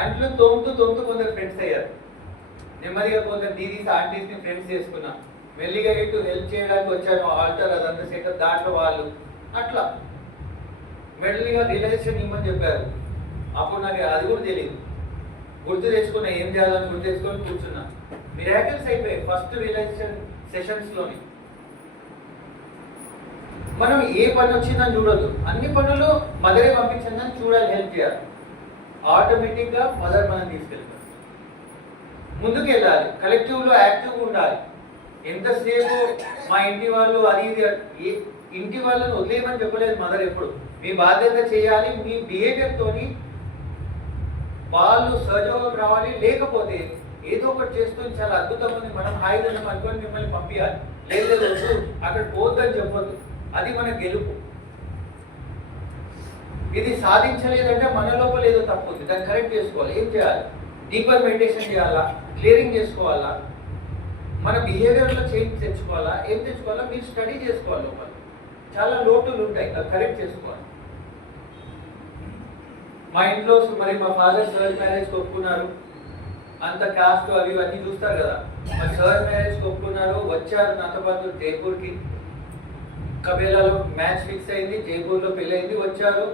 అంట్లు తోముతూ కొందరు ఫ్రెండ్స్ అయ్యారు. నెమ్మదిగా కొందరు దీదీస్, ఆంటీస్ని ఫ్రెండ్స్ చేసుకున్నా. మెల్లిగా ఇటు హెల్ప్ చేయడానికి వచ్చాను, ఆల్టర్ అదంతా సెటప్, దాంట్లో వాళ్ళు అట్లా మెల్లిగా రియలైజేషన్ ఇవ్వమని చెప్పారు. అప్పుడు నాకు అది కూడా తెలియదు. గుర్తు తెచ్చుకున్నా, ఏం చేయాలని గుర్తు తెచ్చుకొని కూర్చున్నా. మిరాకిల్స్ అయిపోయాయి ఫస్ట్ రియలైజేషన్ సెషన్స్లోని. మనం ఏ పని వచ్చిందని చూడదు, అన్ని పనులు మదరే పంపించిందని చూడాలి, హెల్ప్ చేయాలి. ఆటోమేటిక్గా మదర్ మనం తీసుకెళ్తాం. ముందుకు వెళ్ళాలి, కలెక్టివ్లో యాక్టివ్గా ఉండాలి. ఎంతసేపు మా ఇంటి వాళ్ళు అది ఇది, ఇంటి వాళ్ళని వదిలేయమని చెప్పలేదు మదర్ ఎప్పుడు. మీ బాధ్యత చేయాలి. మీ బిహేవియర్తోని వాళ్ళు సహజంగా రావాలి, లేకపోతే ఏదో ఒకటి చేస్తూ చాలా అద్భుతంగా ఉంది మనం హాయిగా ఉన్నాం అనుకొని మిమ్మల్ని పంపించాలి. లేదు వద్దు అక్కడ పోద్దని చెప్పొద్దు. అది మన గెలుపు. ఇది సాధించలేదంటే మన లోపల ఏదో తప్పు ఉంది, దాన్ని కరెక్ట్ చేసుకోవాలి. ఏం చేయాలి? డీపర్ మెడిటేషన్ చేయాలా, క్లియరింగ్ చేసుకోవాలా, మన బిహేవియర్లో చేంజ్ తెచ్చుకోవాలా, ఏం తెచ్చుకోవాలా మీరు స్టడీ చేసుకోవాలి. లోపల చాలా లోటులు ఉంటాయి, అది కరెక్ట్ చేసుకోవాలి. మా ఇంట్లో మరి మా ఫాదర్ థర్డ్ మ్యారేజ్కి ఒప్పుకున్నారు, అంత కాస్ట్ అవి ఇవన్నీ చూస్తారు కదా. మా థర్డ్ మ్యారేజ్కి ఒప్పుకున్నారు, వచ్చారు నాతో పాటు జైపూర్కి. కబేలాలో మ్యాచ్ ఫిక్స్ అయింది, జైపూర్లో పెళ్ళి అయింది, వచ్చారు.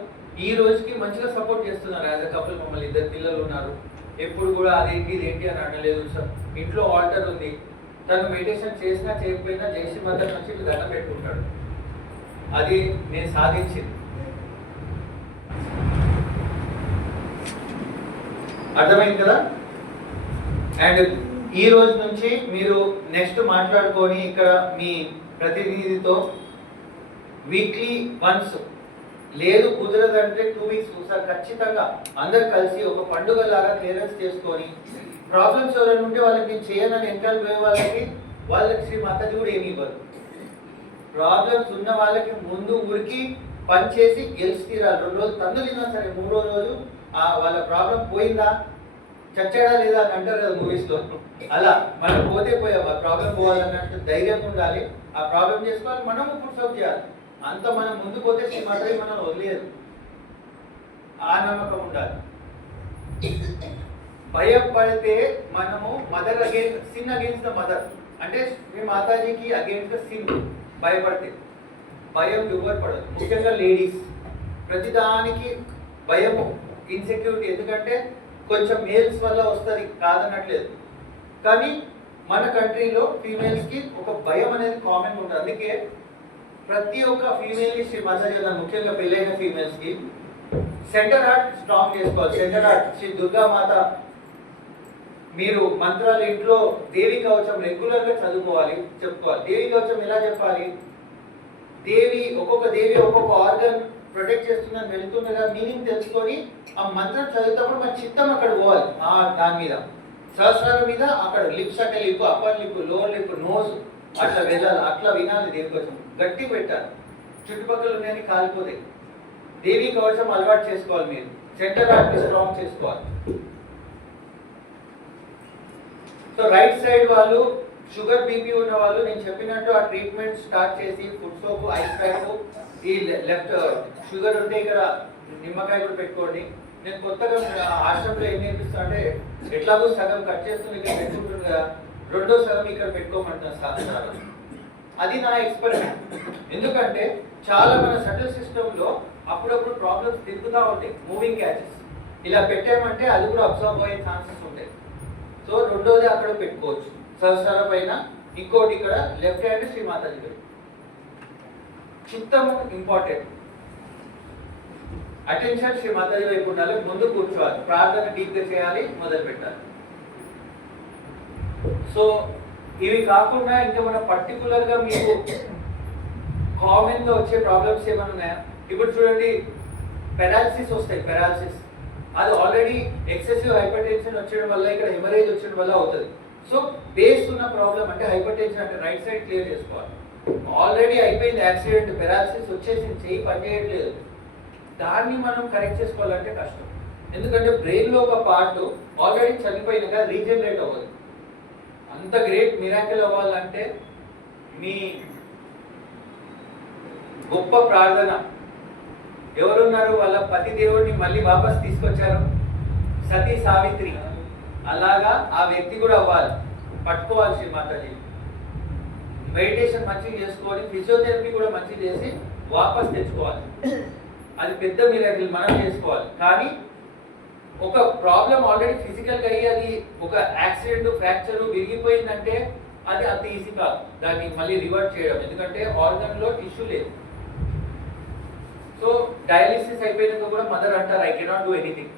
ఈ రోజుకి మంచిగా సపోర్ట్ చేస్తున్నారు యాజ్ అ కపుల్. మమ్మల్ని 2 పిల్లలు ఉన్నారు. ఎప్పుడు కూడా అదేంటి ఇదేంటి అని అనలేదు. సార్ ఇంట్లో ఆల్టర్ ఉంది, తను మెడిటేషన్ చేసినా చేయకపోయినా జయశ్రీ మదర్ నుంచి దండం పెట్టుకుంటాడు. అది నేను సాధించింది. అర్థమైంది కదా? అండ్ ఈ రోజు నుంచి మీరు నెక్స్ట్ మాట్లాడుకొని ఇక్కడ మీ ప్రతినిధితో వీక్లీ వన్స్, లేదు కుదరదంటే 2 వీక్స్ ఒకసారి ఖచ్చితంగా అందరు కలిసి ఒక పండుగ లాగా క్లియరెన్స్ చేసుకొని, ప్రాబ్లమ్స్ ఎవరైనా ఉంటే వాళ్ళకి నేను చేయనని వెనకాల పోయే వాళ్ళకి శ్రీ మాతాజీ కూడా ఏమి ఇవ్వరు. ప్రాబ్లమ్స్ ఉన్న వాళ్ళకి ముందు ఊరికి పని చేసి గెలిచి తీరాలి. 2 రోజులు తందు తిన్నా సరే 3వ రోజు వాళ్ళ ప్రాబ్లం పోయిందా, చచ్చాడా లేదా అని అంటారు కదా మూవీస్లో. అలా మనం పోతే పోయాం, ఆ ప్రాబ్లం పోవాలన్నట్టు ధైర్యంగా ఉండాలి. ఆ ప్రాబ్లం చేసుకోవాలి, మనము పుట్సప్ చేయాలి. అంత మనం ముందు పోతే శ్రీ మాతాజీ మనం వదిలేదు. ఆ నమ్మకం ఉండాలి. భయపడితే మనము mother against sin against the mother, అంటే శ్రీ మాతాజీకి అగేన్స్ట్ ద సిన్ భయపడితే. భయం ఎవరు పడదు, ముఖ్యంగా లేడీస్. ప్రతిదానికి భయము, ఇన్సెక్యూరిటీ. ఎందుకంటే కొంచెం మేల్స్ వల్ల వస్తుంది, కాదనట్లేదు. కానీ మన కంట్రీలో ఫీమేల్స్కి ఒక భయం అనేది కామన్గా ఉంటుంది. అందుకే ప్రతి ఒక్క ఫీమేల్ని శ్రీ మాతాజీ, ముఖ్యంగా పెళ్ళైన ఫీమేల్స్కి సెంటర్ హార్ట్ స్ట్రాంగ్ చేసుకోవాలి. Center heart Shri Durgamata. మీరు మంత్రాలు ఇంట్లో దేవి కవచం రెగ్యులర్గా చదువుకోవాలి, చెప్పుకోవాలి. దేవి కవచం ఎలా చెప్పాలి? దేవి ఒక్కొక్క ఆర్గన్ ప్రొటెక్ట్ చేస్తుందని వెళ్తుండగా మీనింగ్ తెలుసుకొని ఆ మంత్రం చదివేటప్పుడు మన చిత్తం అక్కడ పోవాలి. దాని మీద సహస్రాల మీద అక్కడ లిప్స్, అంటే lip, upper lip, lower lip, nose అట్లా వెళ్ళాలి. అట్లా వినాలి. దేవి కవచం గట్టి పెట్టాలి, చుట్టుపక్కల ఉన్నాయని కాలిపోతాయి. దేవి కవచం అలవాటు చేసుకోవాలి. మీరు సెంటర్ హార్ట్ స్ట్రాంగ్ చేసుకోవాలి. సో రైట్ సైడ్ వాళ్ళు, షుగర్ బీపీ ఉన్న వాళ్ళు నేను చెప్పినట్టు ఆ ట్రీట్మెంట్ స్టార్ట్ చేసి ఫుడ్ సోప్, ఐస్ ప్యాక్, ఈ లెఫ్ట్ షుగర్ ఉంటే ఇక్కడ నిమ్మకాయ కూడా పెట్టుకోండి. నేను కొత్తగా ఆశ్రమంలో ఏం నేర్పిస్తా అంటే, ఎట్లాగో సగం కట్ చేస్తుంది ఇక్కడ పెట్టుకుంటుంది కదా, 2వ సగం ఇక్కడ పెట్టుకోమంటున్నాను. అది నా ఎక్స్పెరిమెంట్. ఎందుకంటే చాలా మన సటిల్ సిస్టంలో అప్పుడప్పుడు ప్రాబ్లమ్స్ తిరుగుతూ ఉంటాయి, మూవింగ్ క్యాచెస్. ఇలా పెట్టామంటే అది కూడా అబ్జర్వ్ అయ్యే ఛాన్సెస్ ఉంటాయి. సో 2వది అక్కడ పెట్టుకోవచ్చు సహస్రాల పైన. ఇంకోటి ఇక్కడ లెఫ్ట్ హ్యాండ్ శ్రీ మాతాజీ గారు. చిత్తము ఇంపార్టెంట్. అటెన్షన్ శ్రీ మాతాజీ వైపు ఉండాలి. ముందు కూర్చోవాలి, ప్రార్థన డీప్గా చేయాలి, మొదలు పెట్టాలి. సో ఇవి కాకుండా ఇంకా మన పర్టికులర్గా మీకు కామన్గా వచ్చే ప్రాబ్లమ్స్ ఏమైనా ఉన్నాయా? ఇప్పుడు చూడండి, పెరాలసిస్ వస్తాయి. పెరాలసిస్ అది ఆల్రెడీ ఎక్సెసివ్ హైపర్ టెన్షన్ వచ్చేయడం వల్ల, ఇక్కడ హెమరేజ్ వచ్చేయడం వల్ల అవుతుంది. సో బేస్ ఉన్న ప్రాబ్లం అంటే హైపర్ టెన్షన్, అంటే రైట్ సైడ్ క్లియర్ చేసుకోవాలి. ఆల్రెడీ అయిపోయింది యాక్సిడెంట్, పెరాలసిస్ వచ్చేసింది, చెయ్యి పనిచేయట్లేదు, దాన్ని మనం కరెక్ట్ చేసుకోవాలంటే కష్టం. ఎందుకంటే బ్రెయిన్లో ఒక పార్ట్ ఆల్రెడీ చనిపోయినగా రీజనరేట్ అవ్వదు. అంత గ్రేట్ మిరాకిల్ అవ్వాలంటే మీ గొప్ప ప్రార్థన. ఎవరున్నారు? వాళ్ళ పతి దేవుడిని మళ్ళీ వాపస్ తీసుకొచ్చారు, సతీ సావిత్రి. అలాగా ఆ వ్యక్తి కూడా అవ్వాలి, పట్టుకోవాలి శ్రీ మాతాజీ. మెడిటేషన్ మంచిగా చేసుకొని, ఫిజియోథెరపీ కూడా మంచిగా చేసి వాపస్ తెచ్చుకోవాలి. అది పెద్ద మిరాకిల్ మనం చేసుకోవాలి. కానీ ఒక ప్రాబ్లం ఆల్రెడీ ఫిజికల్గా అయ్యి అది ఒక యాక్సిడెంట్, ఫ్రాక్చర్, విరిగిపోయిందంటే అది అంత ఈజీ కాదు దాన్ని మళ్ళీ రివర్ట్ చేయడం. ఎందుకంటే ఆర్గన్లో టిష్యూ లేదు. సో డయాలిసిస్ అయిపోయినాక కూడా మదర్ అంటారు, ఐ కెనాట్ డూ ఎనీథింగ్.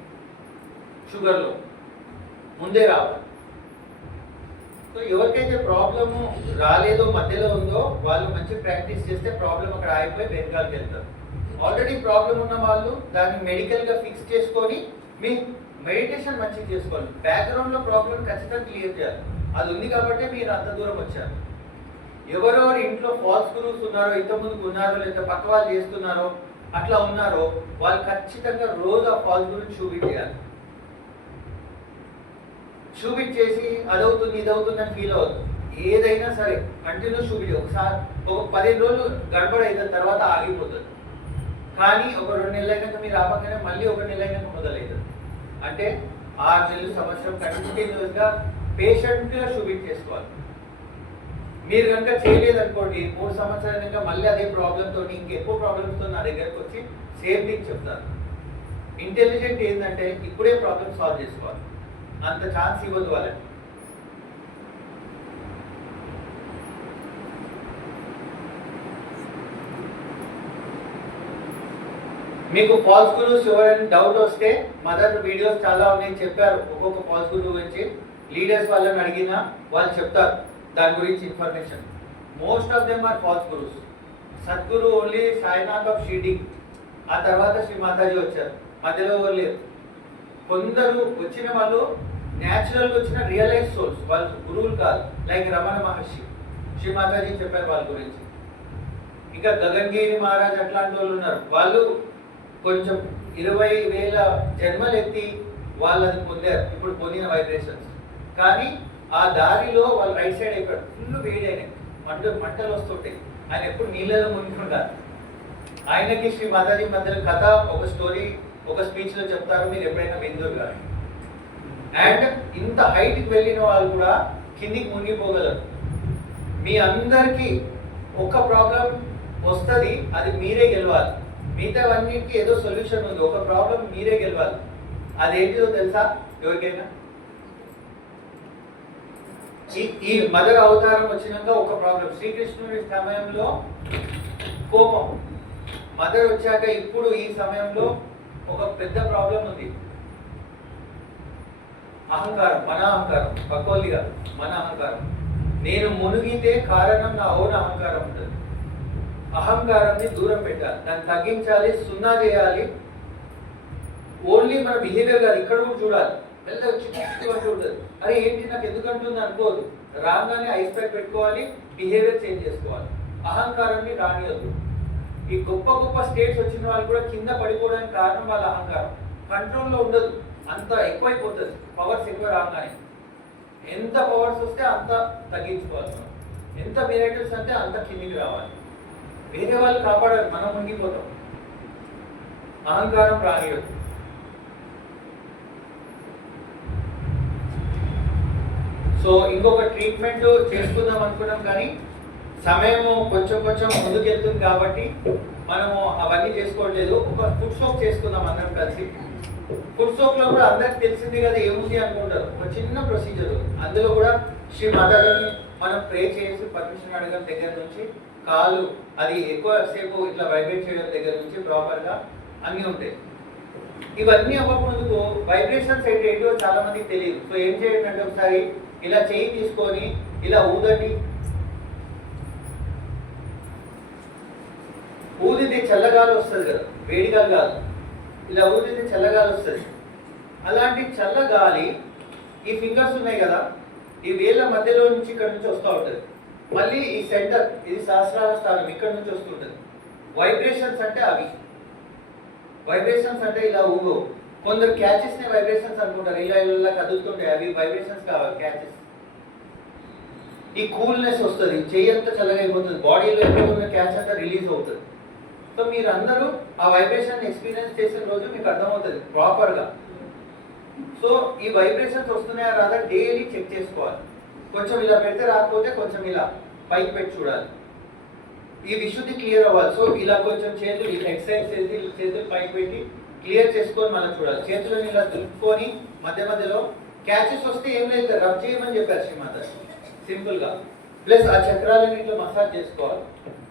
షుగర్లో ముందే రావాలి. సో ఎవరికైతే ప్రాబ్లము రాలేదో, మధ్యలో ఉందో, వాళ్ళు మంచి ప్రాక్టీస్ చేస్తే ప్రాబ్లం అక్కడ ఆగిపోయి వెనకాలకి వెళ్తారు. ఆల్రెడీ ప్రాబ్లం ఉన్న వాళ్ళు దాన్ని మెడికల్గా ఫిక్స్ చేసుకొని మీ మెడిటేషన్ మంచిగా చేసుకోవాలి. బ్యాక్గ్రౌండ్ లో ప్రాబ్లం ఖచ్చితంగా క్లియర్ చేయాలి. అది ఉంది కాబట్టి మీరు అంత దూరం వచ్చారు. ఎవరెవరు ఇంట్లో ఫాల్స్ గురూస్ ఉన్నారో, ఇంతకుముందుకు ఉన్నారో, లేదా పక్క వాళ్ళు చేస్తున్నారో, అట్లా ఉన్నారో వాళ్ళు ఖచ్చితంగా రోజు ఆ ఫాల్స్ గురించి చూపించేయాలి. చూపించేసి అదవుతుంది ఇదవుతుంది అని ఫీల్ అవుతుంది. ఏదైనా సరే కంటిన్యూస్ చూపించి ఒకసారి ఒక 15 రోజులు గడబడ అయిన తర్వాత ఆగిపోతుంది. కానీ ఒక 2 నెలలు అయినాక మీరు ఆపగానే మళ్ళీ 1 నెల అయినాక మొదలవుతుంది. అంటే 6 నెలలు సంవత్సరం కంటిన్యూస్గా పేషెంట్గా చూపించేసుకోవాలి. మీరు కనుక చేయలేదనుకోండి 3 సంవత్సరాలు కనుక మళ్ళీ అదే ప్రాబ్లంతో ఇంకెక్కువ ప్రాబ్లమ్స్తో నా దగ్గరకు వచ్చి సేమ్ థింగ్ చెప్తారు. ఇంటెలిజెంట్ ఏంటంటే ఇప్పుడే ప్రాబ్లమ్ సాల్వ్ చేసుకోవాలి, అంత ఛాన్స్ ఇవ్వదు వాళ్ళకి. మీకు ఫాల్స్ గురూస్ ఎవరైనా డౌట్ వస్తే మదర్ వీడియోస్ చాలా ఉన్నాయి, చెప్పారు ఒక్కొక్క ఫాల్స్ గురువు గురించి. లీడర్స్ వాళ్ళని అడిగినా వాళ్ళు చెప్తారు దాని గురించి information. Most of them are false gurus. Sadguru only Sainath of Shirdi, ఆ తర్వాత శ్రీ మాతాజీ వచ్చారు, మధ్యలో ఎవరు లేరు. కొందరు వచ్చిన వాళ్ళు న్యాచురల్గా వచ్చిన రియలైజ్ సోల్స్, వాళ్ళు గురువులు కాదు. లైక్ రమణ మహర్షి, శ్రీ మాతాజీ చెప్పారు వాళ్ళ గురించి. ఇంకా గగన్గిరి మహారాజ్ అట్లాంటి వాళ్ళు ఉన్నారు. వాళ్ళు కొంచెం 20,000 జన్మలు ఎత్తి వాళ్ళది పొందారు ఇప్పుడు పొందిన వైబ్రేషన్స్. కానీ ఆ దారిలో వాళ్ళు రైట్ సైడ్ అయిపోయారు, ఫుల్ వేడి అయినాయి, మంటలు వస్తుంటాయి. ఆయన ఎప్పుడు నీళ్ళలో మునిగిపోతారు. ఆయనకి శ్రీ మాతాజీ మధ్యలో కథ, ఒక స్టోరీ, ఒక స్పీచ్ లో చెప్తారు, మీరు ఎప్పుడైనా విందురు కానీ. అండ్ ఇంత హైట్కి వెళ్ళిన వాళ్ళు కూడా కిందికి మునిగిపోగలరు. మీ అందరికీ ఒక ప్రాబ్లం వస్తుంది, అది మీరే గెలవాలి. మిగతావన్నిటికీ ఏదో సొల్యూషన్ ఉంది, ఒక ప్రాబ్లం మీరే గెలవాలి. అదేంటిదో తెలుసా ఎవరికైనా? ఈ మదర్ అవతారం వచ్చినాక ఒక ప్రాబ్లం, శ్రీకృష్ణుడి సమయంలో కోపం, మదర్ వచ్చాక ఇప్పుడు ఈ సమయంలో ఒక పెద్ద ప్రాబ్లం ఉంది, అహంకారం. మన అహంకారం, పక్కోళ్ళి కాదు, మన అహంకారం. నేను మునిగితే కారణం నా ఓన్ అహంకారం ఉంటుంది. అహంకారాన్ని దూరం పెట్టాలి, దాన్ని తగ్గించాలి, సున్నా చేయాలి. ఓన్లీ మన బిహేవియర్ కాదు, ఇక్కడ కూడా చూడాలి. ఉంటుంది, అరే ఏంటి నాకు ఎందుకు అంటుంది అనుకోదు. రాగానే ఐస్ ప్యాక్ పెట్టుకోవాలి, బిహేవియర్ చేంజ్ చేసుకోవాలి. అహంకారాన్ని రానియద్దు. ఈ గొప్ప గొప్ప స్టేట్స్ వచ్చిన వాళ్ళు కూడా కింద పడిపోవడానికి కారణం వాళ్ళ అహంకారం. కంట్రోల్లో ఉండదు, అంత ఎక్కువైపోతుంది. పవర్స్ ఎక్కువ రాగానే ఎంత పవర్స్ వస్తే అంత తగ్గించుకోవాలి. ఎంత మిరాకిల్స్ అంటే అంత కిందికి రావాలి. వేరే వాళ్ళు కాపాడారు, మనం మునిగిపోతాం. అహంకారం రానియద్దు. సో ఇంకొక ట్రీట్మెంట్ చేసుకుందాం అనుకున్నాం, కానీ సమయం కొంచెం ముందుకెళ్తుంది కాబట్టి మనము అవన్నీ చేసుకోవట్లేదు. ఒక ఫుడ్ సోప్ చేసుకుందాం అందరం కలిసి. ఫుడ్ సోప్ లో కూడా అందరికి తెలిసింది కదా ఏముంది అనుకుంటారు. ఒక చిన్న ప్రొసీజర్, అందులో కూడా శ్రీ మాతాజీని మనం ప్రే చేసి పర్మిషన్ అడగడం దగ్గర నుంచి, కాలు అది ఎక్కువసేపు ఇట్లా వైబ్రేట్ చేయడం దగ్గర నుంచి ప్రాపర్గా అన్నీ ఉంటాయి. ఇవన్నీ అవ్వకముందుకు వైబ్రేషన్స్ అంటే ఏంటో చాలా మందికి తెలియదు. సో ఏం చేయండి అంటే ఒకసారి ఇలా చేయి తీసుకొని ఇలా ఊదండి. ఊదితే చల్లగాలి వస్తుంది కదా, వేడిగాలి కాదు. ఇలా ఊదితే చల్లగాలి వస్తుంది. అలాంటి చల్లగాలి ఈ ఫింగర్స్ ఉన్నాయి కదా, ఈ వేళ్ళ మధ్యలో నుంచి ఇక్కడ నుంచి వస్తూ ఉంటుంది. మళ్ళీ ఈ సెంటర్, ఇది సహస్రార స్థానం, ఇక్కడ నుంచి వస్తుంటుంది. వైబ్రేషన్స్ అంటే అవి. వైబ్రేషన్స్ అంటే ఇలా ఊగు. కొందరు క్యాచెస్ ని వైబ్రేషన్స్ అనుకుంటారు, ఇలా ఇలా కదులుతుంటాయి, అవి వైబ్రేషన్స్ కావాలి, క్యాచెస్. ఈ కూల్నెస్ వస్తుంది, చెయ్యి అంతా చల్లగా అయిపోతుంది, బాడీలో ఎక్కడ ఉన్న క్యాచ్ అంతా రిలీజ్ అవుతుంది. సో మీరు అందరూ ఆ వైబ్రేషన్ ఎక్స్పీరియన్స్ చేసిన రోజు మీకు అర్థమవుతుంది ప్రాపర్గా. సో ఈ వైబ్రేషన్స్ వస్తున్నాయా రాదా డైలీ చెక్ చేసుకోవాలి. కొంచెం ఇలా పెడితే రాకపోతే కొంచెం ఇలా పైకి పెట్టి చూడాలి. ఈ విశుద్ధి క్లియర్ అవ్వాలి. సో ఇలా కొంచెం చేతులు ఎక్సర్సైజ్ చేసి చేతులు పైకి పెట్టి క్లియర్ చేసుకొని మళ్ళీ చూడాలి. చేతులను ఇలా దులుపుకొని మధ్యలో క్యాచెస్ వస్తే ఏం లేదు, రబ్ చేయమని చెప్పారు శ్రీమాత సింపుల్గా. ప్లస్ ఆ చక్రాలను ఇట్లా మసాజ్ చేసుకోవాలి.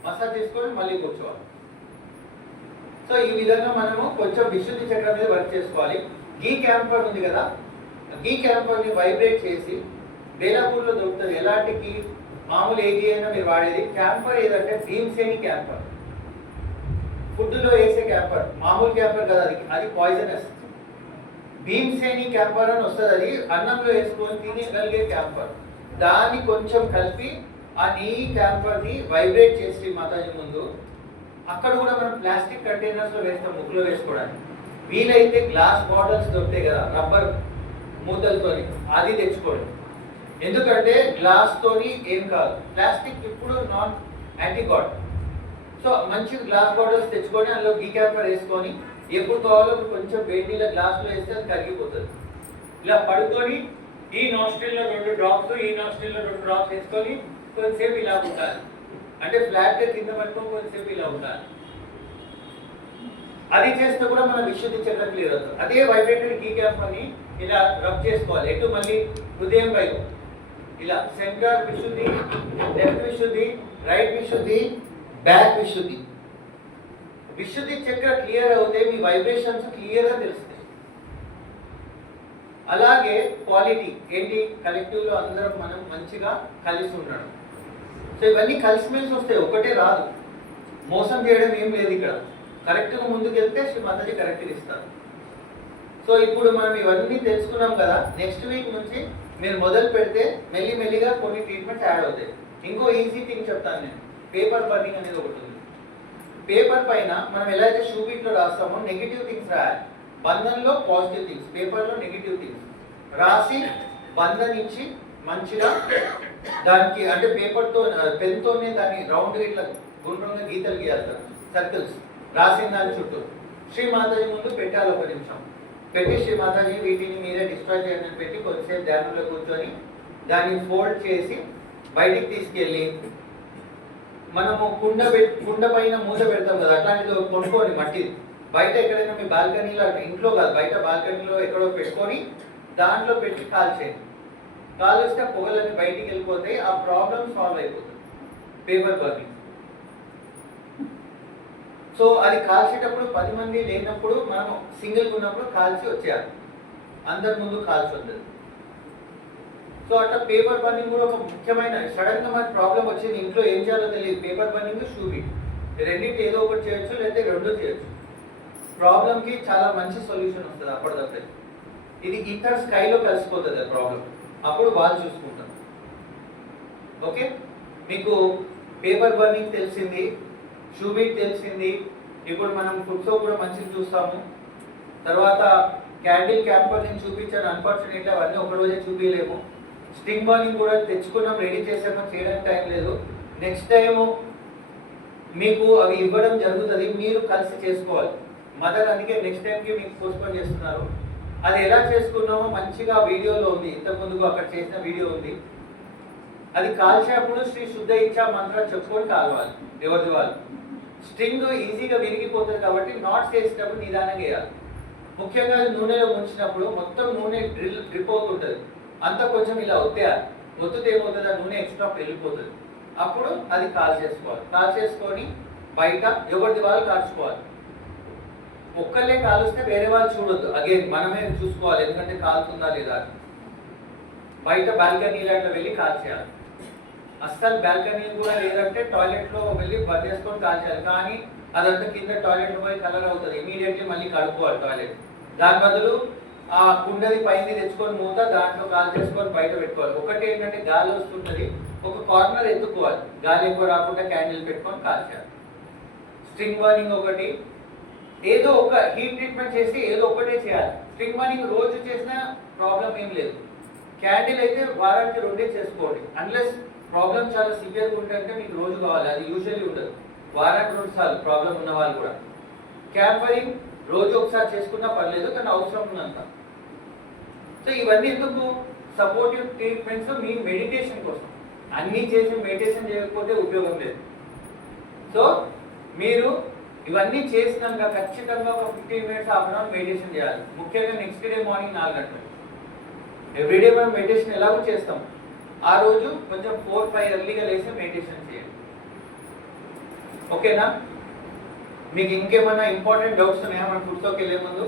మసాజ్ చేసుకొని మళ్ళీ కూర్చోవాలి. సో ఈ విధంగా మనము కొంచెం విశుద్ధి చక్రం మీద వర్క్ చేసుకోవాలి. గీ క్యాంపర్ ఉంది కదా, గీ క్యాంపర్ని వైబ్రేట్ చేసి బేలాపూర్లో దొరుకుతుంది. ఎలాంటి గీ, మామూలు ఏ గీ అయినా మీరు వాడేది. క్యాంపర్ ఏదంటే భీమ్సేని క్యాంపర్, ఫుడ్లో వేసే క్యాంపర్, మామూలు క్యాంపర్ కదా, అది పాయిజనస్. భీమ్సేని క్యాంపర్ అని వస్తుంది, అది అన్నంలో వేసుకొని తినగలిగే క్యాంపర్. దాన్ని కొంచెం కలిపి ఆ నెయ్యి క్యాంపర్ని వైబ్రేట్ చేసి మాతాజీ ముందు, అక్కడ కూడా మనం ప్లాస్టిక్ కంటైనర్స్లో వేస్తాం ముక్కులో వేసుకోవడానికి. వీలైతే గ్లాస్ బాటిల్స్ దొరుకుతాయి కదా రబ్బర్ మూతలతోని, అది తెచ్చుకోండి. ఎందుకంటే గ్లాస్ తోని ఏం కాదు, ప్లాస్టిక్ ఇప్పుడు నాన్ యాంటీగాడ్. సో మంచి గ్లాస్ బాటిల్స్ తెచ్చుకొని అందులో గీ క్యాంపర్ వేసుకొని ఎప్పుడు కావాలో కొంచెం వేడి నీళ్ళ గ్లాస్లో వేస్తే అది కరిగిపోతుంది. ఇలా పడుకొని ఈ నాస్ట్రిల్లో 2 డ్రాప్స్, ఈ నాస్ట్రిల్లో 2 డ్రాప్స్ వేసుకొని కొంచెంసేపు ఇలా ఉండాలి. అంటే ఫ్లాట్గా కింద పట్టుకొని కొంచెంసేపు ఇలా ఉండాలి. అది చేస్తే కూడా మన విశుద్ధి చక్రం క్లియర్ అవుతుంది. అదే వైబ్రేటెడ్ గీ క్యాంపర్ని ఇలా రబ్ చేసుకోవాలి. ఎటు మళ్ళీ హృదయం వైపు ఇలా సెంటర్ విశుద్ధి, లెఫ్ట్ విశుద్ధి, రైట్ విశుద్ధి, బ్యాక్ విశుద్ధి. విశుద్ధి చక్ర క్లియర్ అవుతే మీ వైబ్రేషన్స్ క్లియర్గా తెలుస్తాయి. అలాగే క్వాలిటీ ఏంటి, కలెక్టివ్లో అందరం మనం మంచిగా కలిసి ఉండడం. సో ఇవన్నీ కలిసిమెలిసి వస్తాయి, ఒకటే రాదు. మోసం చేయడం ఏం లేదు ఇక్కడ. కరెక్ట్గా ముందుకెళ్తే శ్రీ మాతాజీ కరెక్ట్గా ఇస్తారు. సో ఇప్పుడు మనం ఇవన్నీ తెలుసుకున్నాం కదా. నెక్స్ట్ వీక్ నుంచి మీరు మొదలు పెడితే మెల్లిమెల్లిగా కొన్ని ట్రీట్మెంట్స్ యాడ్ అవుతాయి. ఇంకో ఈజీ థింగ్ చెప్తాను నేను, పేపర్ బర్నింగ్ అనేది ఒకటి ఉంది. పేపర్ పైన మనం ఎలా అయితే షూ బీట్లో రాస్తామో నెగిటివ్ థింగ్స్ రాయాలి, బంధంలో పాజిటివ్ థింగ్స్, పేపర్లో నెగిటివ్ థింగ్స్ రాసి బంధనించి మంచిగా దానికి అంటే పేపర్తో పెన్తోనే దాన్ని రౌండ్గా ఇట్లా గుండ్రంగా గీతలు గీయాలి, సర్కిల్స్ రాసిన దాని చుట్టూ శ్రీ మాతాజీ ముందు పెట్టాలి. 1 నిమిషం పెట్టి శ్రీ మాతాజీ వీటిని మీరే డిస్ట్రాయ్ చేయండి అని పెట్టి కొద్దిసేపు ధ్యానంలో కూర్చొని దాన్ని ఫోల్డ్ చేసి బయటికి తీసుకెళ్ళి మనము కుండ పైన మూత పెడతాం కదా, అట్లాంటిది కొనుక్కోండి మట్టి. బయట ఎక్కడైనా మీ బాల్కనీలో, ఇంట్లో కాదు బయట బాల్కనీలో ఎక్కడో పెట్టుకొని దాంట్లో పెట్టి కాల్చేయండి. కాలుస్తే పొగలన్నీ బయటికి వెళ్ళిపోతాయి, ఆ ప్రాబ్లం సాల్వ్ అయిపోతుంది. Paper burning. సో అది కాల్చేటప్పుడు 10 మంది లేనప్పుడు మనం సింగిల్గా ఉన్నప్పుడు కాల్చి వచ్చేయాలి, అందరి ముందు కాల్చి వద్దు. సో అట్లా పేపర్ బర్నింగ్ కూడా ఒక ముఖ్యమైన, సడన్ గా మనకి ప్రాబ్లం వచ్చింది ఇంట్లో ఏం చేయాలో తెలియదు, పేపర్ బర్నింగ్, షూ బీట్ రెండింటి ఏదో ఒకటి చేయొచ్చు, లేకపోతే 2 చేయొచ్చు. ప్రాబ్లంకి చాలా మంచి సొల్యూషన్ వస్తుంది అప్పటిదప్పుడే. ఇది ఇతర స్కైలో కలిసిపోతుంది ప్రాబ్లం, అప్పుడు వాళ్ళు చూసుకుంటాం. ఓకే, మీకు పేపర్ బర్నింగ్ తెలిసింది, షూ బీట్ తెలిసింది. ఇప్పుడు మనం ఫుడ్స్ కూడా మంచిగా చూస్తాము. తర్వాత క్యాండిల్ క్యాంపర్ నేను చూపించాను, అన్ఫార్చునేట్లీ అవన్నీ ఒక రోజే చూపించలేము. స్టింగ్ బర్నింగ్ కూడా తెచ్చుకున్నాం, రెడీ చేసామో చేయడానికి టైం లేదు. నెక్స్ట్ టైము మీకు అవి ఇవ్వడం జరుగుతుంది, మీరు కలిసి చేసుకోవాలి. మదర్ అందుకే నెక్స్ట్ టైంకి మీకు పోస్ట్పోన్ చేస్తున్నారు. అది ఎలా చేసుకున్నామో మంచిగా వీడియోలో ఉంది, ఇంతకుముందుకు అక్కడ చేసిన వీడియో ఉంది. అది కాల్చేటప్పుడు శ్రీ శుద్ధ ఇచ్చా మంత్రం చెప్పుకొని కాలవాలి ఎవరిది వాళ్ళు. స్ట్రింగ్ ఈజీగా విరిగిపోతుంది కాబట్టి నాట్స్ వేసేటప్పుడు నిదానంగా వేయాలి. ముఖ్యంగా నూనెలో ముంచినప్పుడు మొత్తం నూనె డ్రిప్ అవుతుంటుంది, అంతా కొంచెం ఇలా ఒత్తేయాలి. ఒత్తితే ఏమవుతుంది, ఆ నూనె ఎక్స్ట్రా వెళ్ళిపోతుంది. అప్పుడు అది కాల్ చేసుకోవాలి. కాల్ చేసుకొని బయట ఎవరిది వాళ్ళు కాల్చుకోవాలి. ఒక్కళ్ళే కాలుస్తే వేరే వాళ్ళు చూడొద్దు, అగైన్ మనమే చూసుకోవాలి ఎందుకంటే కాలుతుందా లేదా. బయట బాల్కనీలో అట్లా వెళ్ళి కాల్చేయాలి. అస్సలు బాల్కనీ కూడా లేదంటే టాయిలెట్లో వెళ్ళి బంద్ చేసుకొని కాల్చేయాలి. కానీ అదంతా కింద టాయిలెట్లో పోయి కలర్ అవుతుంది, ఇమీడియట్లీ మళ్ళీ కడుక్కోవాలి టాయిలెట్. దాని బదులు ఆ కుండది పైన తెచ్చుకొని మూత దాంట్లో కాల్ చేసుకొని బయట పెట్టుకోవాలి. ఒకటి ఏంటంటే గాలి వస్తుంటుంది, ఒక కార్నర్ ఎత్తుకోవాలి, గాలి ఎక్కువ రాకుండా క్యాండిల్ పెట్టుకొని కాల్చేయాలి. స్ట్రింగ్ బర్నింగ్ ఒకటి, ఏదో ఒక హీట్ ట్రీట్మెంట్ చేసి ఏదో ఒకటే చేయాలి. స్ట్రింగ్ బర్నింగ్ రోజు చేసినా ప్రాబ్లం ఏం లేదు. క్యాండిల్ అయితే వారానికి 2 చేసుకోండి. అన్లెస్ ప్రాబ్లం చాలా సివియర్గా ఉంటే మీకు రోజు కావాలి, అది యూజువల్లీ ఉండదు. వారానికి 2 సార్లు ప్రాబ్లం ఉన్న వాళ్ళు కూడా. క్యాంపరింగ్ రోజు ఒకసారి చేసుకున్నా పర్లేదు, కానీ అవసరం ఉన్నంత. సో ఇవన్నీ ఎందుకు, సపోర్టివ్ ట్రీట్మెంట్స్ మీ మెడిటేషన్ కోసం. అన్నీ చేసి మెడిటేషన్ చేయకపోతే ఉపయోగం లేదు. సో మీరు ఇవన్నీ చేసినాక ఖచ్చితంగా ఒక 15 minutes half an hour meditation చేయాలి. ముఖ్యంగా నెక్స్ట్ డే మార్నింగ్ 4 గంటలు. ఎవ్రీడే మనం మెడిటేషన్ ఎలాగో చేస్తాం, ఆ రోజు కొంచెం 4-5 ఎర్లీగా లేసి మెడిటేషన్ చేయండి. ఓకేనా? మీకు ఇంకేమైనా ఇంపార్టెంట్ డౌట్స్ ఉన్నాయా మన ఫుడ్స్లోకి వెళ్ళే ముందు?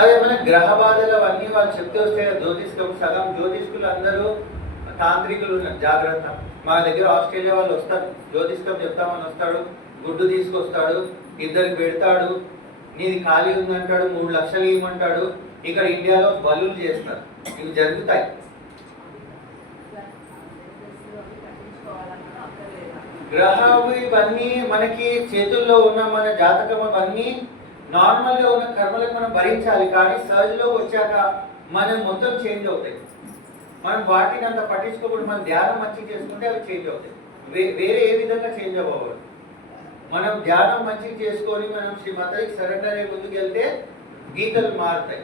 అదే మన గ్రహ బాధలు అవన్నీ వాళ్ళు చెప్తే వస్తే జ్యోతిష్కం సగం జ్యోతిష్కులు అందరూ తాంత్రికులు ఉన్నారు, జాగ్రత్త. మా దగ్గర ఆస్ట్రేలియా వాళ్ళు వస్తారు, జ్యోతిష్కం చెప్తామని వస్తాడు, గుడ్డు తీసుకొస్తాడు, ఇద్దరికి పెడతాడు, నీది ఖాళీ ఉందంటాడు, 3 లక్షలు ఇవ్వమంటాడు. ఇక్కడ ఇండియాలో బలులు చేస్తారు, ఇవి జరుగుతాయి. గ్రహాలు ఇవన్నీ మనకి చేతుల్లో ఉన్న మన జాతకం అవన్నీ నార్మల్గా ఉన్న కర్మలకు మనం భరించాలి, కానీ సర్జ్లోకి వచ్చాక మనం మొత్తం చేంజ్ అవుతాయి. మనం వాటిని అంత పట్టించుకోకుండా మనం ధ్యానం మంచిగా చేసుకుంటే అవి చేంజ్ అవుతాయి. వేరే ఏ విధంగా చేంజ్ అవ్వవు. మనం ధ్యానం మంచిగా చేసుకొని మనం శ్రీమాతకి సరెండర్ అయ్యి ముందుకు వెళ్తే గీతలు మారుతాయి.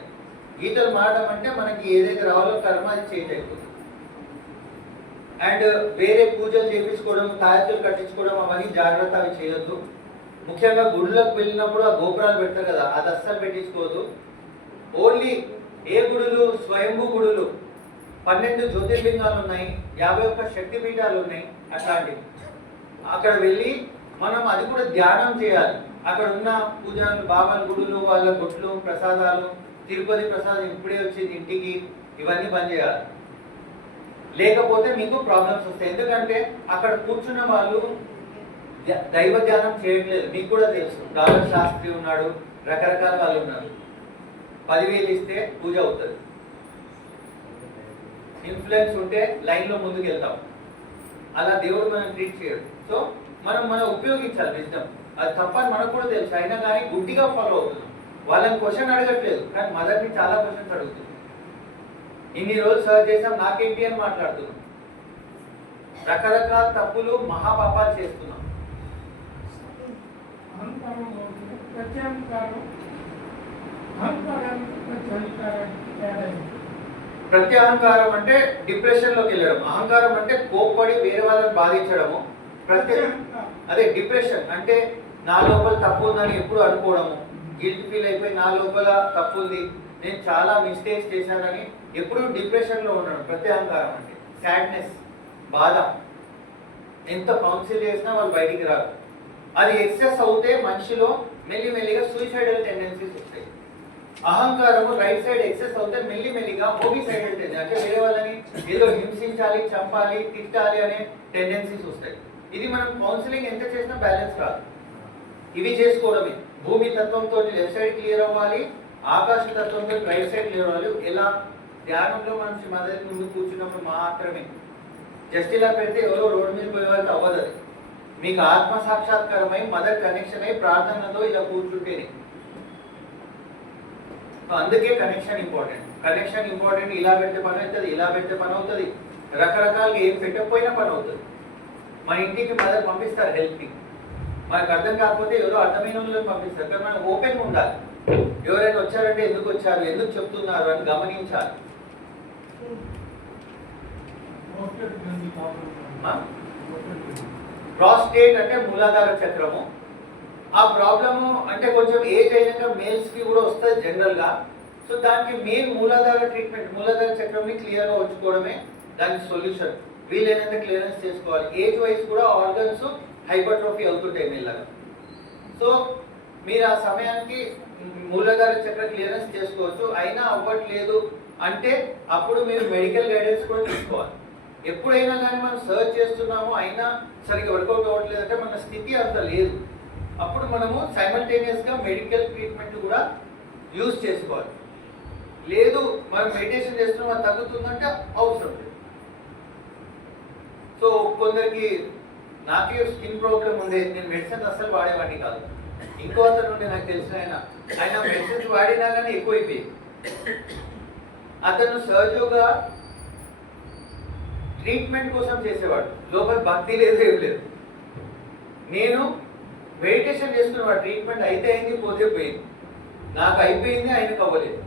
గీతలు మారడం అంటే మనకి ఏదైతే రావాలో కర్మ అది చేంజ్ అయిపోతుంది. అండ్ వేరే పూజలు చేయించుకోవడం, తాయత్తులు కట్టించుకోవడం అవన్నీ జాగ్రత్త, అవి చేయొద్దు. ముఖ్యంగా గుడులకు వెళ్ళినప్పుడు ఆ గోపురాలు పెడతారు కదా, అది అస్సలు పెట్టించుకోవద్దు. ఓన్లీ ఏ గుడులు, స్వయంభూ గుడులు, 12 జ్యోతిర్లింగాలు ఉన్నాయి, 51 శక్తిపీఠాలు ఉన్నాయి, అట్లాంటివి అక్కడ వెళ్ళి మనం అది కూడా ధ్యానం చేయాలి. అక్కడ ఉన్న పూజలు, బాబాల గుడులు, వాళ్ళ గుట్లు, ప్రసాదాలు, తిరుపతి ప్రసాదం ఇప్పుడే వచ్చేది ఇంటికి, ఇవన్నీ బంద్ చేయాలి. లేకపోతే మీకు ప్రాబ్లమ్స్ వస్తాయి. ఎందుకంటే అక్కడ కూర్చున్న వాళ్ళు దైవ ధ్యానం చేయట్లేదు. మీకు కూడా తెలుసు, డాలర్ శాస్త్రి ఉన్నాడు, రకరకాల వాళ్ళు ఉన్నారు. 10,000 ఇస్తే పూజ అవుతుంది. ఇన్ఫ్లుయెన్స్ ఉంటే లైన్లో ముందుకు వెళ్తాం. అలా దేవుడు మనం ట్రీట్ చేయడు. సో మనం ఉపయోగించాలి విజ్డమ్. అది తప్పని మనకు కూడా తెలుసు, అయినా కానీ గుడ్డిగా ఫాలో అవుతున్నాం. వాళ్ళని క్వశ్చన్ అడగట్లేదు, కానీ మదర్ని చాలా క్వశ్చన్స్ అడుగుతుంది. ఇన్ని రోజులు సర్చ్ చేసాం, నాకేంటి అని మాట్లాడుతున్నాం. రకరకాల తప్పులు, మహాపాపాలు చేస్తున్నాం. ప్రత్యహంకారం అంటే డిప్రెషన్ లోకి వెళ్ళడం. అహంకారం అంటే కోప్పడి వేరే వాళ్ళని బాధించడము. అదే డిప్రెషన్ అంటే నా లోపల తప్పు ఉందని ఎప్పుడు అనుకోవడము, గిల్ట్ ఫీల్ అయిపోయి నా లోపల తప్పు ఉంది, నేను చాలా మిస్టేక్స్ చేశానని ఎప్పుడు డిప్రెషన్ లో ఉండడం. ప్రత్యహంకారం అంటే సాడ్నెస్, బాధ. ఎంత కౌన్సిల్ చేసినా వాళ్ళు బయటికి రారు. అది ఎక్సెస్ అవుతే మనిషిలో మెల్లిమెల్లిగా సూసైడల్ టెండెన్సీస్ వస్తాయి. అహంకారము రైట్ సైడ్ ఎక్సెస్ అవుతే మెల్లిమెల్లిగా హోమిసైడల్ టెండెన్సీ, అంటే వేరే వాళ్ళని ఏదో హింసించాలి, చంపాలి, తిట్టాలి అనే టెండెన్సీస్ వస్తాయి. ఇది మనం కౌన్సిలింగ్ ఎంత చేసినా బ్యాలెన్స్ రాదు. ఇవి చేసుకోవడమే. భూమి తత్వంతో లెఫ్ట్ సైడ్ క్లియర్ అవ్వాలి, ఆకాశ తత్వంతో రైట్ సైడ్ క్లియర్ అవ్వాలి. ఎలా? ధ్యానంలో మనం మదర్ ముందు కూర్చున్నప్పుడు మాత్రమే. జస్ట్ ఇలా పెడితే ఎవరో రోడ్డు మీద పోయే వాళ్ళకి అవ్వదు. అది మీకు ఆత్మ సాక్షాత్కారమై మదర్ కనెక్షన్ అయి ప్రార్థనతో ఇలా కూర్చుంటేనే. అందుకే కనెక్షన్ ఇంపార్టెంట్. Connection important. ఇలా పెడితే పని అవుతుంది, ఇలా పెడితే పని అవుతుంది, రకరకాలుగా ఏం పెట్టకపోయినా పని అవుతుంది. మన ఇంటికి మదర్ పంపిస్తారు హెల్ప్కి. మనకు అర్థం కాకపోతే ఎవరో అర్థమైన వాళ్ళని పంపిస్తారు. కానీ మనం ఓపెన్గా ఉండాలి. ఎవరైనా వచ్చారంటే ఎందుకు వచ్చారు, ఎందుకు చెప్తున్నారు అని గమనించాలి. ప్రాస్టేట్ అంటే మూలాధార చక్రము. ఆ ప్రాబ్లము అంటే కొంచెం ఏజ్ అయినాక మేల్స్ కి కూడా వస్తుంది జనరల్ గా. సో దానికి మెయిన్ మూలాధార ట్రీట్మెంట్, మూలాధార చక్రంని క్లియర్ గా ఉంచుకోవడమే దానికి సొల్యూషన్. వీలైనంత క్లియరెన్స్ చేసుకోవాలి. ఏజ్ వైజ్ కూడా ఆర్గన్స్ హైపర్ట్రోఫీ అవుతుంటాయి మెల్లగా. సో మీరు ఆ సమయానికి మూలాధార చక్ర క్లియరెన్స్ చేసుకోవచ్చు. అయినా అవ్వట్లేదు అంటే అప్పుడు మీరు మెడికల్ గైడెన్స్ కూడా తీసుకోవాలి. ఎప్పుడైనా కానీ మనం సర్చ్ చేస్తున్నాము అయినా సరిగ్గా వర్కౌట్ అవ్వట్లేదు అంటే మన స్థితి అంత లేదు. అప్పుడు మనము సైమల్టేనియస్గా మెడికల్ ట్రీట్మెంట్ కూడా యూజ్ చేసుకోవాలి. లేదు మనం మెడిటేషన్ చేస్తున్నాం అది తగ్గుతుందంటే అవసరం లేదు. సో కొందరికి నాకే స్కిన్ ప్రాబ్లం ఉండేది, నేను మెడిసిన్స్ అస్సలు వాడేవాడిని కాదు. ఇంకో అతను ఉండే నాకు తెలిసిన ఆయన మెడిసిన్స్ వాడినా కానీ ఎక్కువైపోయింది. అతను సహజంగా ట్రీట్మెంట్ కోసం చేసేవాడు, లోపల భక్తి లేదు, ఏం లేదు. నేను మెడిటేషన్ చేసుకునేవాడు, ట్రీట్మెంట్ అయితే అయింది, పోతే పోయింది. నాకు అయిపోయింది, ఆయనకు అవ్వలేదు.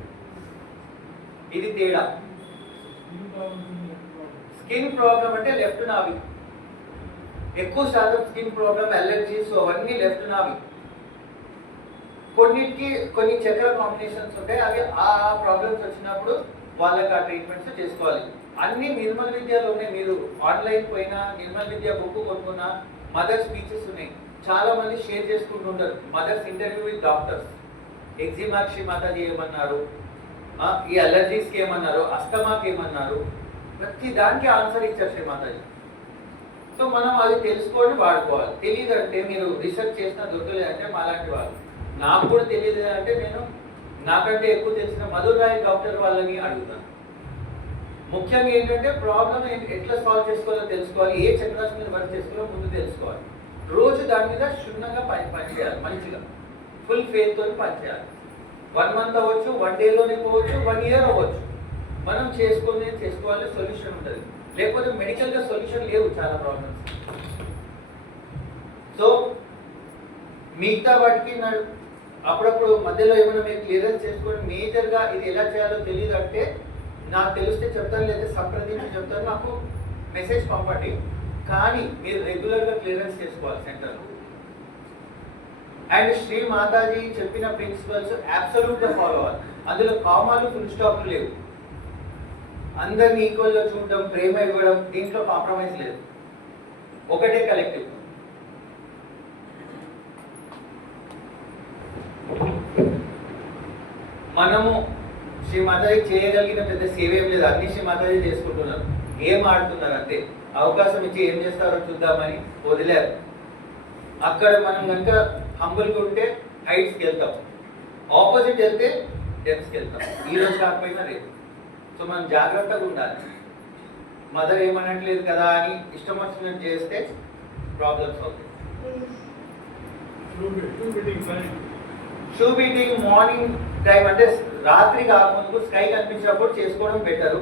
ఇది తేడా. స్కిన్ ప్రాబ్లం అంటే లెఫ్ట్ నాభి. ఎక్కువ శాతం స్కిన్ ప్రాబ్లం, అలర్జీస్ అవన్నీ లెఫ్ట్ నాభి. కొన్నిటికి కొన్ని చక్ర కాంబినేషన్స్ ఉంటాయి, అవి ఆ ప్రాబ్లమ్స్ వచ్చినప్పుడు వాళ్ళకి ఆ ట్రీట్మెంట్స్ చేసుకోవాలి. అన్ని నిర్మల్ విద్యలో ఉన్నాయి. మీరు ఆన్లైన్ పోయినా నిర్మల్ విద్య బుక్ కొనుక్కున్నా మదర్ స్పీచెస్ ఉన్నాయి. చాలా మంది షేర్ చేసుకుంటుంటారు. మదర్స్ ఇంటర్వ్యూ విత్ డాక్టర్స్ ఎగ్జిమాకి శ్రీమాతాజీ ఏమన్నారు, ఈ అలర్జీస్కి ఏమన్నారు, అస్తమాకి ఏమన్నారు, ప్రతి దానికి ఆన్సర్ ఇచ్చారు శ్రీమాతాజీ. సో మనం అది తెలుసుకొని వాడుకోవాలి. తెలియదు అంటే మీరు రీసెర్చ్ చేసిన దొరకలేదంటే మాలాంటి వాళ్ళు, నాకు కూడా తెలియదు అంటే నేను నాకంటే ఎక్కువ తెలిసిన మధుర్ రాయ్ డాక్టర్ వాళ్ళని అడుగుతాను. ముఖ్యంగా ఏంటంటే ప్రాబ్లం ఎట్లా సాల్వ్ చేసుకోవాలో తెలుసుకోవాలి, ఏ చక్రాస్ మీద వర్క్ చేసుకోవాలో ముందు తెలుసుకోవాలి. రోజు దాని మీద క్షుణ్ణంగా పనిచేయాలి, మంచిగా ఫుల్ ఫెయిత్ తోని పనిచేయాలి. 1 month అవ్వచ్చు, 1 dayలోనే పోవచ్చు, 1 year అవ్వచ్చు. మనం చేసుకోవాలి, సొల్యూషన్ ఉంటుంది. లేకపోతే మెడికల్గా సొల్యూషన్ లేవు చాలా ప్రాబ్లమ్స్. సో మిగతా వాటికి అప్పుడప్పుడు మధ్యలో ఏమైనా మీరు క్లియరెన్స్ చేసుకోండి. మేజర్గా ఇది ఎలా చేయాలో తెలియదు అంటే నాకు తెలిస్తే చెప్తాను, లేదా సంప్రదించి చెప్తాను, నాకు మెసేజ్ పంపండి. కానీ మీరు రెగ్యులర్గా క్లియరెన్స్ చేసుకోవాలి సెంటర్లో. అండ్ శ్రీ మాతాజీ చెప్పిన ప్రిన్సిపల్స్ అబ్సల్యూట్గా ఫాలో అవ్వాలి. అందులో కామాలు ఫుల్ స్టాప్లు లేవు. అందరినీ ఈక్వల్గా చూడడం, ప్రేమ ఇవ్వడం, దీంట్లో కాంప్రమైజ్ లేదు. ఒకటే కలెక్టివ్. మనము శ్రీ మాతాజీ చేయగలిగిన పెద్ద సేవ ఏం లేదు, అన్ని శ్రీ మాతాజీ చేసుకుంటున్నారు. గేమ్ ఆడుతున్నారు అంతే. అవకాశం ఇచ్చి ఏం చేస్తారో చూద్దామని వదిలేరు. అక్కడ మనం కనుక హంబుల్గా ఉంటే హైట్స్కి వెళ్తాం, ఆపోజిట్ వెళ్తే డెప్స్కి వెళ్తాం. ఈరోజు కాకపోయినా రేపు. సో మనం జాగ్రత్తగా ఉండాలి. మదర్ ఏమనట్లేదు కదా అని ఇష్టం వచ్చినట్టు చేస్తే ప్రాబ్లమ్స్ అవుతాయి. షూ బీటింగ్ మార్నింగ్ టైం అంటే రాత్రి కాకముందుకు స్కై కనిపించినప్పుడు చేసుకోవడం బెటరు.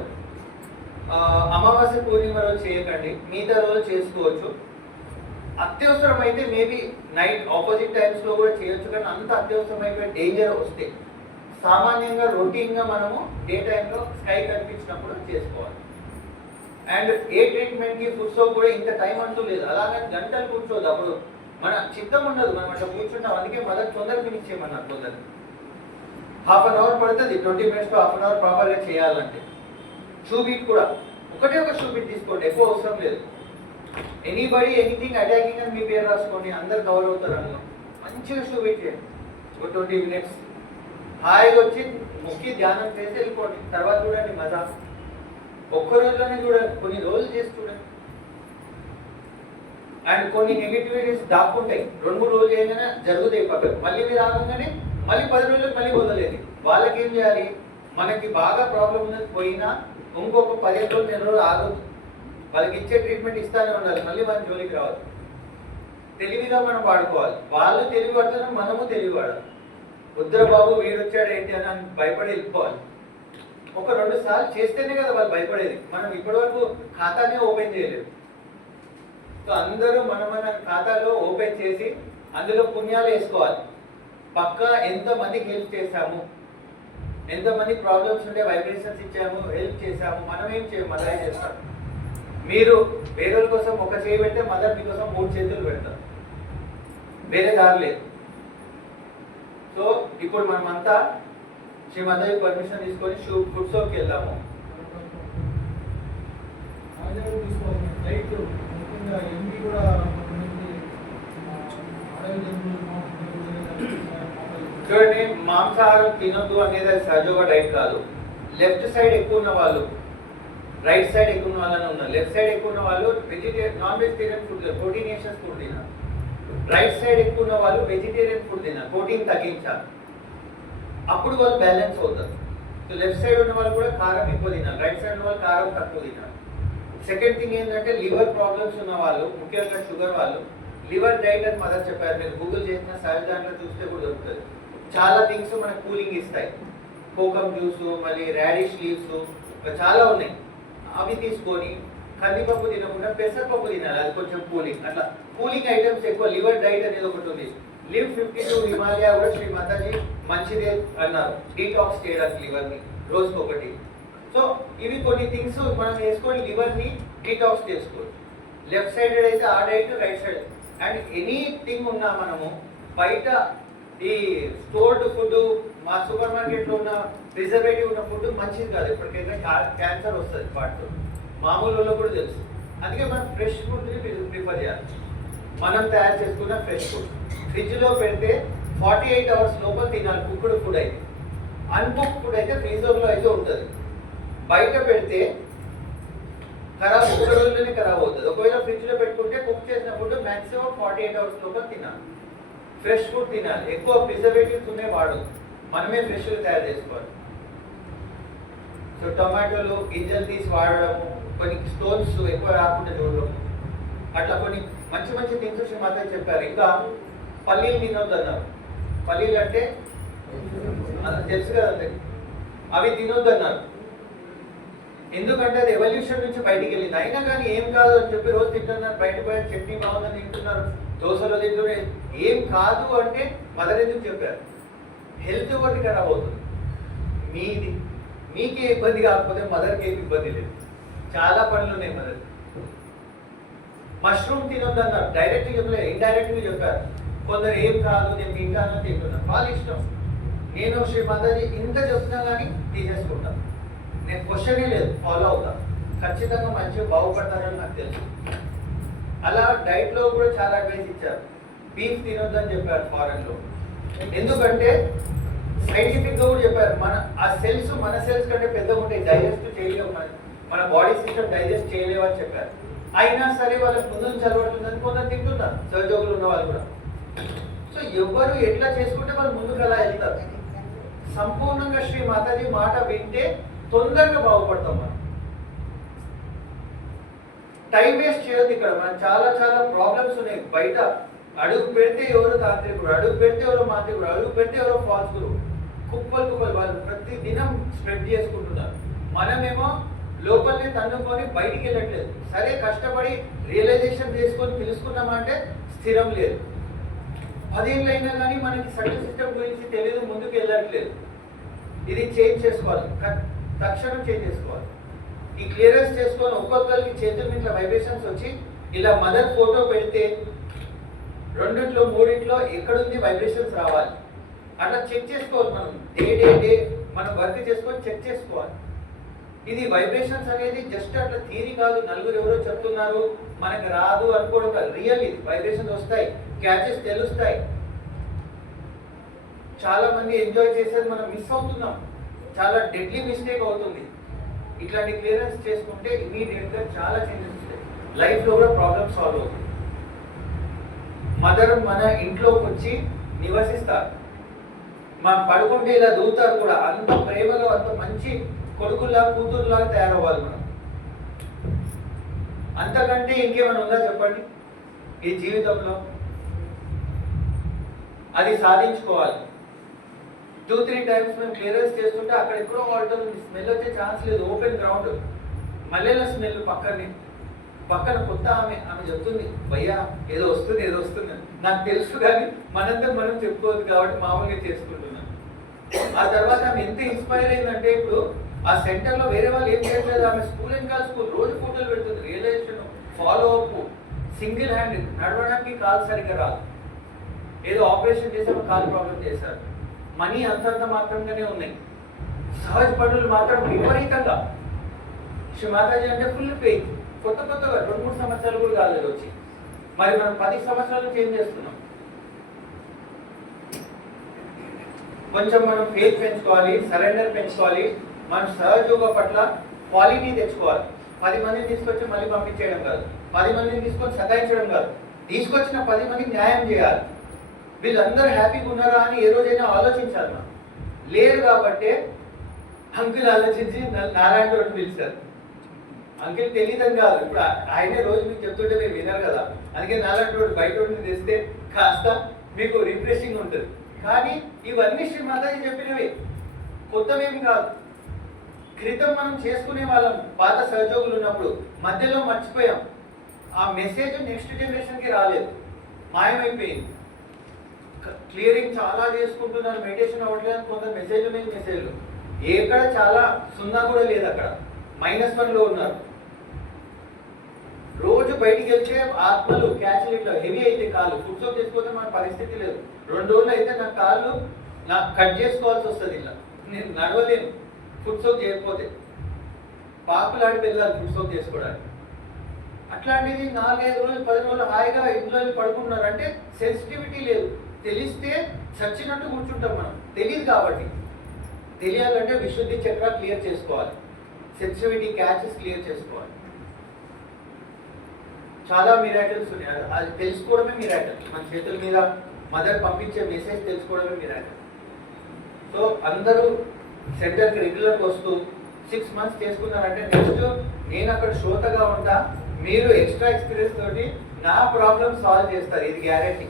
అమావాస్య పూర్ణిమ రోజు చేయకండి, మిగతా రోజు చేసుకోవచ్చు. అత్యవసరం అయితే మేబీ నైట్ ఆపోజిట్ టైమ్స్లో కూడా చేయొచ్చు. కానీ అంత అత్యవసరం అయిపోయి డేంజర్ వస్తే సామాన్యంగా రొటీన్గా మనము డే టైంలో స్కై కనిపించినప్పుడు చేసుకోవాలి. అండ్ ఏ ట్రీట్మెంట్కి ఫుడ్ సోప్ కూడా ఇంత టైం అంటూ లేదు. అలాగే గంటలు కూర్చోదు, అప్పుడు మన చిత్తం ఉండదు, మనం అట్లా కూర్చుంటాం. అందుకే మొదటి తొందరగా ఫినిష్ చేయమన్నారు. తొందరగా 1/2 hour పడుతుంది, 20 minutes to 1/2 hour ప్రాపర్గా చేయాలంటే. షూ బీట్ కూడా ఒకటే ఒక షూ బీట్ తీసుకోండి, ఎక్కువ అవసరం లేదు. ఎనీబడి ఎనీథింగ్ అటాకింగ్ అని మీ పేరు రాసుకోండి, అందరు కవర్ అవుతారు. అందులో మంచిగా షూ బీట్ చేయండి. ఒక 20 minutes హాయిగా వచ్చి ముఖ్య ధ్యానం చేసి వెళ్ళిపోండి. తర్వాత చూడండి మజా. ఒక్క రోజులోనే చూడండి, కొన్ని రోజులు చేసి చూడండి. అండ్ కొన్ని నెగిటివిటీస్ దాక్కుంటాయి, 2-3 రోజులు చేయగానే జరుగుతాయి పక్కకు. మళ్ళీ మీరు ఆగంగానే మళ్ళీ 10 రోజులకు మళ్ళీ వదలేదు. వాళ్ళకి ఏం చేయాలి, మనకి బాగా ప్రాబ్లం ఉన్నది పోయినా ఇంకొక 15 రోజులు 10 రోజులు ఆగదు. వాళ్ళకి ఇచ్చే ట్రీట్మెంట్ ఇస్తానే ఉండాలి, మళ్ళీ మన జోలికి రావాలి. తెలివిగా మనం వాడుకోవాలి. వాళ్ళు తెలివి పడుతున్నా మనము తెలివి వాడాలి. బాబు వీడు వచ్చాడు ఏంటి అని భయపడి వెళ్ళిపోవాలి. ఒక 2 సార్లు చేస్తేనే కదా వాళ్ళు భయపడేది. మనం ఇప్పటివరకు ఖాతానే ఓపెన్ చేయలేదు. సో అందరూ మన ఖాతాలో ఓపెన్ చేసి అందులో పుణ్యాలు వేసుకోవాలి. పక్కా ఎంతమందికి హెల్ప్ చేశాము, ఎంతమంది ప్రాబ్లమ్స్ ఉంటే వైబ్రేషన్స్ ఇచ్చాము, హెల్ప్ చేశాము. మనం ఏం చేయము, మదర్ చేస్తాం. మీరు వేరే కోసం ఒక చేయి పెడితే మదర్ మీకోసం 3 చేతులు పెడతారు. వేరే దారి లేదు. సో ఇప్పుడు మనమంతా శ్రీ మాతాజీ పర్మిషన్ తీసుకొని ఫుడ్ షోకి వెళ్దాము. చూడండి, మాంసాహారం తినొద్దు అనేది అది సహజంగా డైట్ కాదు. లెఫ్ట్ సైడ్ ఎక్కువ ఉన్న వాళ్ళు, రైట్ సైడ్ ఎక్కువ ఉన్న వాళ్ళని ఉన్నారు. లెఫ్ట్ సైడ్ ఎక్కువ ఉన్న వాళ్ళు నాన్ వెజిటేరియన్ ఫుడ్ తిన్నారు, ప్రోటీనేషియస్ ఫుడ్ తిన్నారు. రైట్ సైడ్ ఎక్కువ ఉన్న వాళ్ళు వెజిటేరియన్ ఫుడ్ తిన్నారు, ప్రోటీన్ తగ్గించాలి. అప్పుడు వాళ్ళు బ్యాలెన్స్ అవుతారు. సో లెఫ్ట్ సైడ్ ఉన్న వాళ్ళు కూడా కారం ఎక్కువ తిన్నారు, రైట్ సైడ్ ఉన్న వాళ్ళు కారం తక్కువ తిన్నారు. సెకండ్ థింగ్ ఏంటంటే లివర్ ప్రాబ్లమ్స్ ఉన్న వాళ్ళు, ముఖ్యంగా షుగర్ వాళ్ళు, లివర్ డైట్ అని మదర్ చెప్పారు. మీరు గూగుల్ చేసిన సహజ దాంట్లో చూస్తే కూడా దొరుకుతుంది. చాలా థింగ్స్ మనకు కూలింగ్ ఇస్తాయి. కోకమ్ జ్యూస్, మళ్ళీ రాడిష్ లీవ్స్, చాలా ఉన్నాయి. అవి తీసుకొని కందిపప్పు తినకుండా పెసరపప్పు తినాలి, అది కొంచెం కూలింగ్. అట్లా కూలింగ్ ఐటమ్స్ ఎక్కువ. లివర్ డైట్ అనేది ఒకటి ఉంది. లివ్ 52 హిమాలయ కూడా శ్రీ మాతాజీ మంచిదే అన్నారు, డీటాక్స్ చేయడానికి లివర్ని రోజుకొకటి. సో ఇవి కొన్ని థింగ్స్ మనం వేసుకొని లివర్ని డీటాక్స్ చేసుకోవచ్చు. లెఫ్ట్ సైడెడ్ అయితే ఆ diet, right side. And anything ఉన్నా మనము బయట ఈ స్టోర్డ్ ఫుడ్, మా సూపర్ మార్కెట్లో ఉన్న ప్రిజర్వేటివ్ ఉన్న ఫుడ్ మంచిది కాదు. ఎప్పటికైతే క్యాన్సర్ వస్తుంది పాటు, మామూలు కూడా తెలుసు. అందుకే మనం ఫ్రెష్ ఫుడ్ని ప్రిఫర్ చేయాలి. మనం తయారు చేసుకున్న ఫ్రెష్ ఫుడ్ ఫ్రిడ్జ్లో పెడితే 48 hours లోపల తినాలి కుక్డ్ ఫుడ్ అయితే. అన్కుక్డ్ ఫుడ్ అయితే ఫ్రీజర్లో అయితే ఉంటుంది. బయట పెడితే ఖరాబ్, ఒక రోజులోనే ఖరాబ్ అవుతుంది. ఒకవేళ ఫ్రిడ్జ్లో పెట్టుకుంటే కుక్ చేసిన ఫుడ్ మ్యాక్సిమం 48 hours లోపల తినాలి. ఫ్రెష్ ఫుడ్ తినాలి. ఎక్కువ ప్రిజర్వేటివ్స్ ఉన్నాయి వాడు, మనమే ఫ్రెష్గా తయారు చేసుకోవాలి. సో టొమాటోలు గింజలు తీసి వాడడము, కొన్ని స్టోన్స్ ఎక్కువ రాకుండా చూడడం, అట్లా కొన్ని మంచి మంచి థింగ్స్ మాత్రం చెప్పారు. ఇంకా పల్లీలు తినొద్దు అన్నారు. పల్లీలు అంటే తెలుసు కదండి, అవి తినొద్దు అన్నారు. ఎందుకంటే అది ఎవల్యూషన్ నుంచి బయటికి వెళ్ళింది. అయినా కానీ ఏం కాదు అని చెప్పి రోజు తింటున్నారు. బయట పోయి చట్నీ బాగుందని తింటున్నారు, దోశలో తింటున్నారు. ఏం కాదు అంటే మదర్ ఎందుకు చెప్పారు? హెల్త్ ఒకటి ఖరాబ్ అవుతుంది మీది. మీకే ఇబ్బంది కాకపోతే మదర్కి ఏమి ఇబ్బంది లేదు. చాలా పనులు ఉన్నాయి మదర్. మష్రూమ్ తినొద్దు అన్నారు. డైరెక్ట్గా చెప్పలేదు, ఇండైరెక్ట్గా చెప్పారు. కొందరు ఏం కాదు నేను తింటాను తింటున్నాను, వాళ్ళ ఇష్టం. నేను శ్రీ మాతాజీ ఇంత చెప్తున్నా కానీ తీసేసుకుంటాను. నేను క్వశ్చనే లేదు, ఫాలో అవుతాను. ఖచ్చితంగా మంచిగా బాగుపడతారని నాకు తెలుసు. అలా డైట్లో కూడా చాలా అడ్వైస్ ఇచ్చారు. బీఫ్ తినొద్దని చెప్పారు ఫారెన్లో. ఎందుకంటే సైంటిఫిక్గా కూడా చెప్పారు, మన ఆ సెల్స్ మన సెల్స్ కంటే పెద్దగా ఉంటాయి, డైజెస్ట్ చేయలేవు, మన బాడీ సిస్టమ్ డైజెస్ట్ చేయలేవు అని చెప్పారు. అయినా సరే వాళ్ళకి ముందు నుంచి అలవాటుందని కొందరు తింటున్నారు, సహజోగులు ఉన్న వాళ్ళు కూడా. సో ఎవరు ఎట్లా చేసుకుంటే వాళ్ళు ముందుకు అలా వెళ్తారు. సంపూర్ణంగా శ్రీ మాతాజీ మాట వింటే తొందరగా బాగుపడతాం. మనం టైం వేస్ట్ చేయొద్దు. ఇక్కడ మనం చాలా చాలా ప్రాబ్లమ్స్ ఉన్నాయి. బయట అడుగు పెడితే ఎవరు తాంత్రికుడు, అడుగు పెడితే ఎవరో మాంత్రికుడు, అడుగు పెడితే ఎవరో ఫాల్స్ గురువు, కుప్పలు వాళ్ళు ప్రతి దినం స్ప్రెడ్ చేసుకుంటున్నారు. మనమేమో లోపలనే తన్నుకొని బయటికి వెళ్ళట్లేదు. సరే కష్టపడి రియలైజేషన్ చేసుకొని తెలుసుకున్నామంటే స్థిరం లేదు. 10 ఏళ్ళు అయినా కానీ మనకి సర్టిల్ సిస్టమ్ గురించి తెలియదు, ముందుకు వెళ్ళట్లేదు. ఇది చేంజ్ చేసుకోవాలి, తక్షణం చేంజ్ చేసుకోవాలి. ఈ క్లియరెన్స్ చేసుకొని ఒక్కొక్కరికి చేతుల మీద వైబ్రేషన్స్ వచ్చి ఇలా మదర్ ఫోటో పెడితే 2 3 ఎక్కడుంది వైబ్రేషన్స్ రావాలి. అట్లా చెక్ చేసుకోవాలి. మనం డే మనం వర్క్ చేసుకొని చెక్ చేసుకోవాలి. ఇది వైబ్రేషన్స్ అనేది జస్ట్ అట్లా థియరీ కాదు, నలుగురు ఎవరో చెప్తున్నారు మనకి రాదు అనుకోవడం కాదు. రియల్ ఇది వైబ్రేషన్స్ వస్తాయి, క్యాచెస్ తెలుస్తాయి. చాలా మంది ఎంజాయ్ చేసేది మనం మిస్ అవుతున్నాం. చాలా డెడ్లీ మిస్టేక్ అవుతుంది. ఇట్లాంటి క్లియరెన్స్ చేసుకుంటే ఇమీడియట్గా చాలా చేంజెస్ వస్తాయి. లైఫ్లో కూడా ప్రాబ్లమ్ సాల్వ్ అవుతుంది. మదర్ మన ఇంట్లోకి వచ్చి నివసిస్తారు. మనం పడుకుంటే ఇలా దూతారు కూడా. అంత ప్రేమలో అంత మంచి కొడుకులా కూతురులాగా తయారవ్వాలి మనం. అంతకంటే ఇంకేమైనా ఉందా చెప్పండి ఈ జీవితంలో? అది సాధించుకోవాలి. 2-3 times మేము క్లియరెన్స్ చేస్తుంటే అక్కడ ఎక్కడో వాటర్ ఉంది, స్మెల్ వచ్చే ఛాన్స్ లేదు. ఓపెన్ గ్రౌండ్, మల్లెల స్మెల్ పక్కన కొత్త ఆమె చెప్తుంది, భయ్యా ఏదో వస్తుంది. నాకు తెలుసు కానీ మనంతా మనం చెప్పుకోవద్దు కాబట్టి మామూలుగా చేసుకుంటున్నాం. ఆ తర్వాత ఆమె ఎంత ఇన్స్పైర్ అయిందంటే ఇప్పుడు ఆ సెంటర్లో వేరే వాళ్ళు ఏం చేయట్లేదు. ఆమె స్కూల్ ఇంకా స్కూల్ రోజు ఫోటోలు పెడుతుంది. Realization, follow up, single hand. నడవడానికి కాలు సరిగ్గా రాదు, ఏదో ఆపరేషన్ చేసాము కాలు ప్రాబ్లం చేశారు. మనీ అంతంత మాత్రంగానే ఉన్నాయి. సహజ పనులు మాత్రం విపరీతంగా. శ్రీ మాతాజీ అంటే ఫుల్ ఫెయిత్. కొత్తగా 2-3 సంవత్సరాలు కూడా కాలేదు వచ్చి. మరి మనం 10 సంవత్సరాలు చేంజ్ చేస్తున్నాం. కొంచెం మనం ఫెయిత్ పెంచుకోవాలి, సరెండర్ పెంచుకోవాలి. మన సహజోగ పట్ల క్వాలిటీ తెచ్చుకోవాలి. 10 మందిని తీసుకొచ్చి మళ్ళీ పంపించేయడం కాదు, 10 మందిని తీసుకొని సతాయించడం కాదు. తీసుకొచ్చిన 10 మందికి న్యాయం చేయాలి. వీళ్ళందరూ హ్యాపీగా ఉన్నారా అని ఏ రోజైనా ఆలోచించాలి. మనం లేరు కాబట్టి అంకుల్ ఆలోచించి నారాయణ తోటి పిలిచారు. అంకుల్ తెలియదని కాదు, ఇప్పుడు ఆయనే రోజు మీకు చెప్తుంటే మీరు వినరు కదా. అందుకే నారాయణ తోటి బయట తెస్తే కాస్త మీకు రిఫ్రెషింగ్ ఉంటుంది. కానీ ఇవన్నీ శ్రీ మాతాజీ చెప్పినవి, కొత్తవేమి కాదు. క్రితం మనం చేసుకునే వాళ్ళం పాత సహజోగులు ఉన్నప్పుడు, మధ్యలో మర్చిపోయాం. ఆ మెసేజ్ నెక్స్ట్ జనరేషన్కి రాలేదు, మాయమైపోయింది. క్లియరింగ్ చాలా చేసుకుంటున్నారు, మెడిటేషన్ అవ్వట్లేదు. కొంత మెసేజ్లు మీద మెసేజ్లు, ఎక్కడ చాలా సున్నా కూడా లేదు, అక్కడ -1లో ఉన్నారు. రోజు బయటికి వెళ్తే ఆత్మలు క్యాచ్లు ఇట్లా హెవీ అయితే కాళ్ళు ఫుడ్ సోప్ చేసుకోతే మన పరిస్థితి లేదు. 2 రోజులు అయితే నా కాళ్ళు నాకు కట్ చేసుకోవాల్సి వస్తుంది. ఇలా నేను నడవలేను ఫుడ్ సోప్ చేయకపోతే. పాకులాడి వెళ్ళాలి ఫుడ్ సోప్ చేసుకోవడానికి. అట్లాంటిది 4-5 రోజులు 10 రోజులు హాయిగా ఇంట్లో పడుకుంటున్నారు అంటే సెన్సిటివిటీ లేదు. తెలిస్తే చచ్చినట్టు కూర్చుంటాం మనం. తెలియదు కాబట్టి. తెలియాలంటే విశుద్ధి చక్ర క్లియర్ చేసుకోవాలి, సెన్సిటివిటీ క్యాచెస్ క్లియర్ చేసుకోవాలి. చాలా మిరాకిల్స్ ఉన్నాయి. అది తెలుసుకోవడమే మిరాకిల్. మన చేతుల మీద మదర్ పంపించే మెసేజ్ తెలుసుకోవడమే మిరాకిల్. సో అందరూ సెంటర్కి రెగ్యులర్గా వస్తూ 6 months చేసుకున్నారంటే నెక్స్ట్ నేను అక్కడ శ్రోతగా ఉంటా, మీరు ఎక్స్ట్రా ఎక్స్పీరియన్స్ తోటి నా ప్రాబ్లమ్ సాల్వ్ చేస్తారు. ఇది గ్యారంటీ,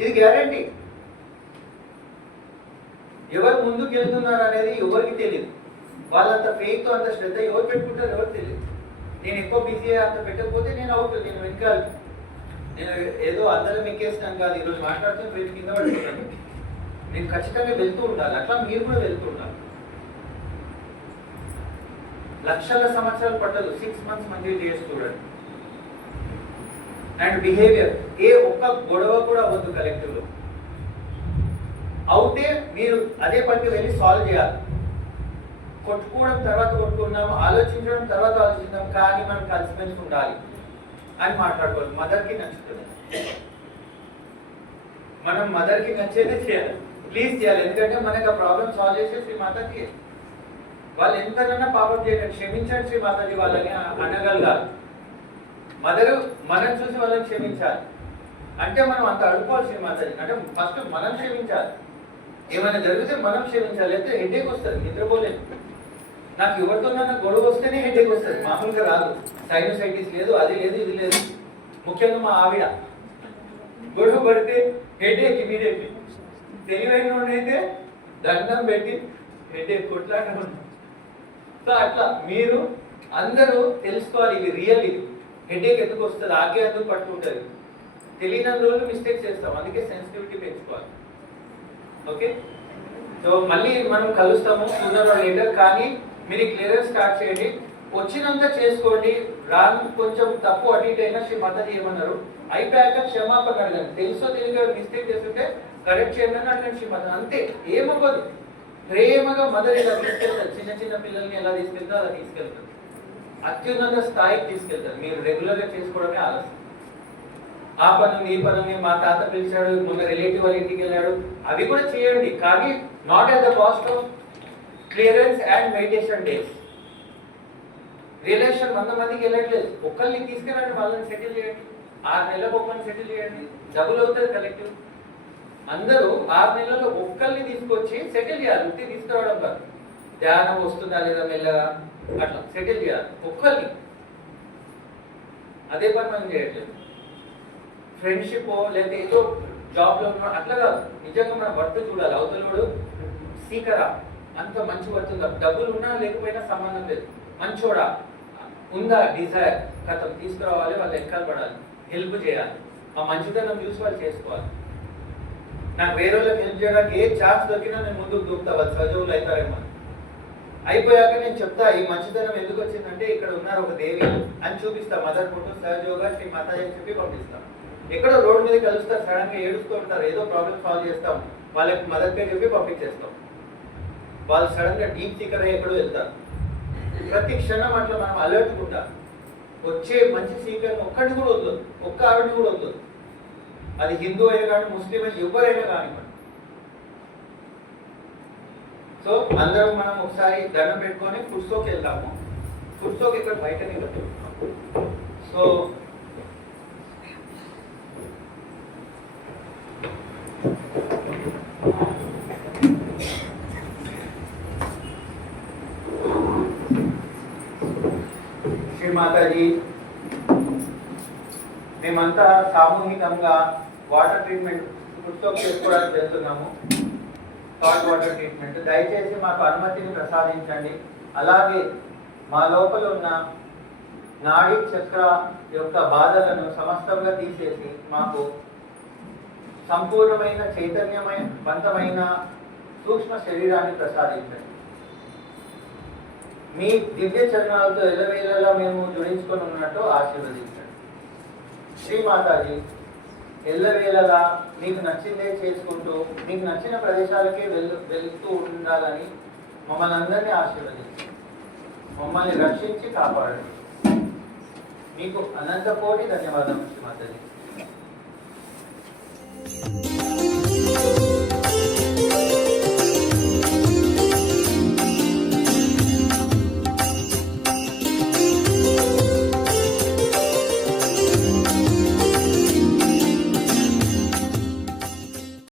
ఇది గ్యారంటీ. ఎవరు ముందుకు వెళ్తున్నారు అనేది ఎవరికి తెలియదు. వాళ్ళంత ఫెయిత్ అంత శ్రద్ధ ఎవరు పెట్టుకుంటారు ఎవరు తెలియదు. నేను ఎక్కువ బిజీ అంత పెట్టకపోతే నేను అవుట్, నేను వెనకాల, నేను ఏదో అందరం ఎక్కేసినాను కాదు. ఈరోజు మాట్లాడుతూ రేపు కింద పడుతున్నాను. నేను ఖచ్చితంగా వెళ్తూ ఉండాలి. అట్లా మీరు కూడా వెళ్తూ ఉండాలి. లక్షల సంవత్సరాలు పట్టదు, 6 months మంది చేసి చూడండి. అండ్ బిహేవియర్, ఏ ఒక్క గొడవ కూడా అవ్వద్దు కలెక్టివ్లో. అవుతే మీరు అదే పనికి వెళ్ళి సాల్వ్ చేయాలి. కొట్టుకోవడం తర్వాత కొట్టుకున్నాము, ఆలోచించడం తర్వాత ఆలోచించాం, కానీ మనం కలిసిమెలిసి ఉండాలి అని మాట్లాడుకోవాలి. మదర్కి నచ్చుతుంది, మనం మదర్కి నచ్చేదే చేయాలి, ప్లీజ్ చేయాలి. ఎందుకంటే మనకి ఆ ప్రాబ్లం సాల్వ్ చేసే శ్రీ మాతాజీ. వాళ్ళు ఎంతకన్నా పాపం చేయకండి, క్షమించండి శ్రీ మాతాజీ వాళ్ళని అనగలగాలి. మదరు మనం చూసి వాళ్ళని క్షమించాలి. అంటే మనం అంత అడుకోవాలి శ్రీ మాతాజీ. అంటే ఫస్ట్ మనం క్షమించాలి. ఏమైనా జరిగితే మనం క్షమించాలి. అయితే హెడేక్ వస్తుంది, నిద్రపోలేదు. నాకు ఎవరితో గొడవ వస్తేనే హెడేక్ వస్తుంది, మామూలుగా రాదు. సైనోసైటిస్ లేదు, అది లేదు, ఇది లేదు. ముఖ్యంగా మా ఆవిడ గొడవ పడితే హెడేక్ ఇమీడియట్లీ. తెలివైన అయితే దండం పెట్టి హెడేక్ కొట్లాడడం. సో అట్లా మీరు అందరూ తెలుసుకోవాలి, ఇది రియల్. ఇది హెడేక్ ఎందుకు వస్తుంది, ఆగే ఎందుకు పట్టుకుంటుంది. తెలియని రోజులు మిస్టేక్ చేస్తాం, అందుకే సెన్సిటివిటీ పెంచుకోవాలి. ఓకే, సో మళ్ళీ మనం కలుస్తాము సూనర్ ఆర్ లేటర్. కానీ మీరు క్లియర్ స్టార్ట్ చేయండి, వచ్చినంత చేసుకోండి. రాను కొంచెం తప్పు అటు ఇటు అయినా శ్రీ మాతాజీ ఏమన్నారు, అయిపోయాక క్షమాపణ అడగండి. తెలుసో తెలియక మిస్టేక్ చేస్తుంటే కరెక్ట్ చేయండి అని అడగండి శ్రీ మాతాజీ. అంతే, ఏమవ్వదు. ప్రేమగా మదర్ ఇలా తీసుకెళ్తారు, చిన్న చిన్న పిల్లల్ని ఎలా తీసుకెళ్తారో అలా తీసుకెళ్తారు, అత్యున్నత స్థాయికి తీసుకెళ్తారు. మీరు రెగ్యులర్గా చేసుకోవడమే ఆలస్యం. ఆ పనులు ఈ పనులు, మా తాత పిలిచాడు, మొన్న రిలేటివ్ వాళ్ళ ఇంటికి వెళ్ళాడు, అవి కూడా చేయండి. కానీ not at the cost of clearance and meditation days. Relation 100 మందికి వెళ్ళట్లేదు, ఒక్కరిని తీసుకెళ్ళండి, వాళ్ళని సెటిల్ చేయండి. 6 నెలలకు ఒక్కరిని సెటిల్ చేయండి, డబుల్ అవుతుంది కలెక్టివ్. అందరూ 6 నెలల్లో ఒక్కరిని తీసుకొచ్చి సెటిల్ చేయాలి. ఉత్తి తీసుకురావడం కాదు, ధ్యానం వస్తుందా లేదా మెల్లగా అట్లా సెటిల్ చేయాలి ఒక్కరిని. అదే పని మనం చేయట్లేదు. ఫ్రెండ్షిప్ లేదా ఏదో జాబ్లో అట్లా కాదు, నిజంగా మనం వర్త్ చూడాలి. అవతలోడు సీకరా, అంత మంచి వర్తుందా, డబ్బులు ఉన్నా లేకపోయినా సంబంధం లేదు, మంచోడా ఉందా, డిజైర్ కథం తీసుకురావాలి, వాళ్ళు ఎక్కలు పడాలి, హెల్ప్ చేయాలి. ఆ మంచితనం చూసి వాళ్ళు చేసుకోవాలి. నాకు వేరే వాళ్ళకి హెల్ప్ చేయడానికి ఏ ఛాన్స్ దొరికినా నేను ముందుకు దూకుతా, వాళ్ళు సజీవులు అవుతారేమో. అయిపోయాక నేను చెప్తా ఈ మంచితనం ఎందుకు వచ్చిందంటే ఇక్కడ ఉన్నారు ఒక దేవి అని చూపిస్తా. మదర్ ఫోటో సహజోగా శ్రీ మాతాజీ అని చెప్పి పంపిస్తాం. ఎక్కడో రోడ్డు మీద కలుస్తారు, సడన్ గా ఏడుస్తూ ఉంటారు, ఏదో ప్రాబ్లమ్ సాల్వ్ చేస్తాం, వాళ్ళకి మదర్ పేరు చెప్పి పంపించేస్తాం. వాళ్ళు సడన్ గా డీప్ సీకర్ అయ్యి ఎక్కడో వెళ్తారు. ప్రతి క్షణం అట్లా మనం అలర్ట్ ఉంటాం. వచ్చే మంచి సీకర్ని ఒక్కడిని కూడా వద్దు, ఒక్క ఆవిడని కూడా వద్దు. అది హిందూ అయినా కానీ ముస్లిం అయినా ఎవరైనా కానివ్వండి. సో అందరం మనం ఒకసారి దండం పెట్టుకొని ఫుడ్స్లోకి వెళ్దాము. ఫుడ్స్లోకి ఇక్కడ బయటనే వెళ్తాం. సో శ్రీ మాతాజీ, మేమంతా సామూహికంగా వాటర్ ట్రీట్మెంట్ ఫుడ్స్లోకి చేసుకోవడానికి వెళ్తున్నాము. Hot water treatment. దయచేసి మాకు అనుమతిని ప్రసాదించండి. అలాగే మా లోపల ఉన్న నాడీ చక్ర యొక్క బాధలను సమస్తంగా తీసేసి మాకు సంపూర్ణమైన చైతన్యవంతమైన సూక్ష్మ శరీరాన్ని ప్రసాదించండి. మీ దివ్య చరణాలతో ఎల్లవేళలా మేము జోడించుకొని ఉన్నట్టు ఆశీర్వదించండి. శ్రీ మాతాజీ, ఎల్లవేళలా మీకు నచ్చిందే చేసుకుంటూ మీకు నచ్చిన ప్రదేశాలకే వెళ్తూ ఉండాలని మమ్మల్ని అందరినీ ఆశీర్వదించి మమ్మల్ని రక్షించి కాపాడండి. మీకు అనంత కోటి ధన్యవాదాలు శ్రీ మాతాజీ.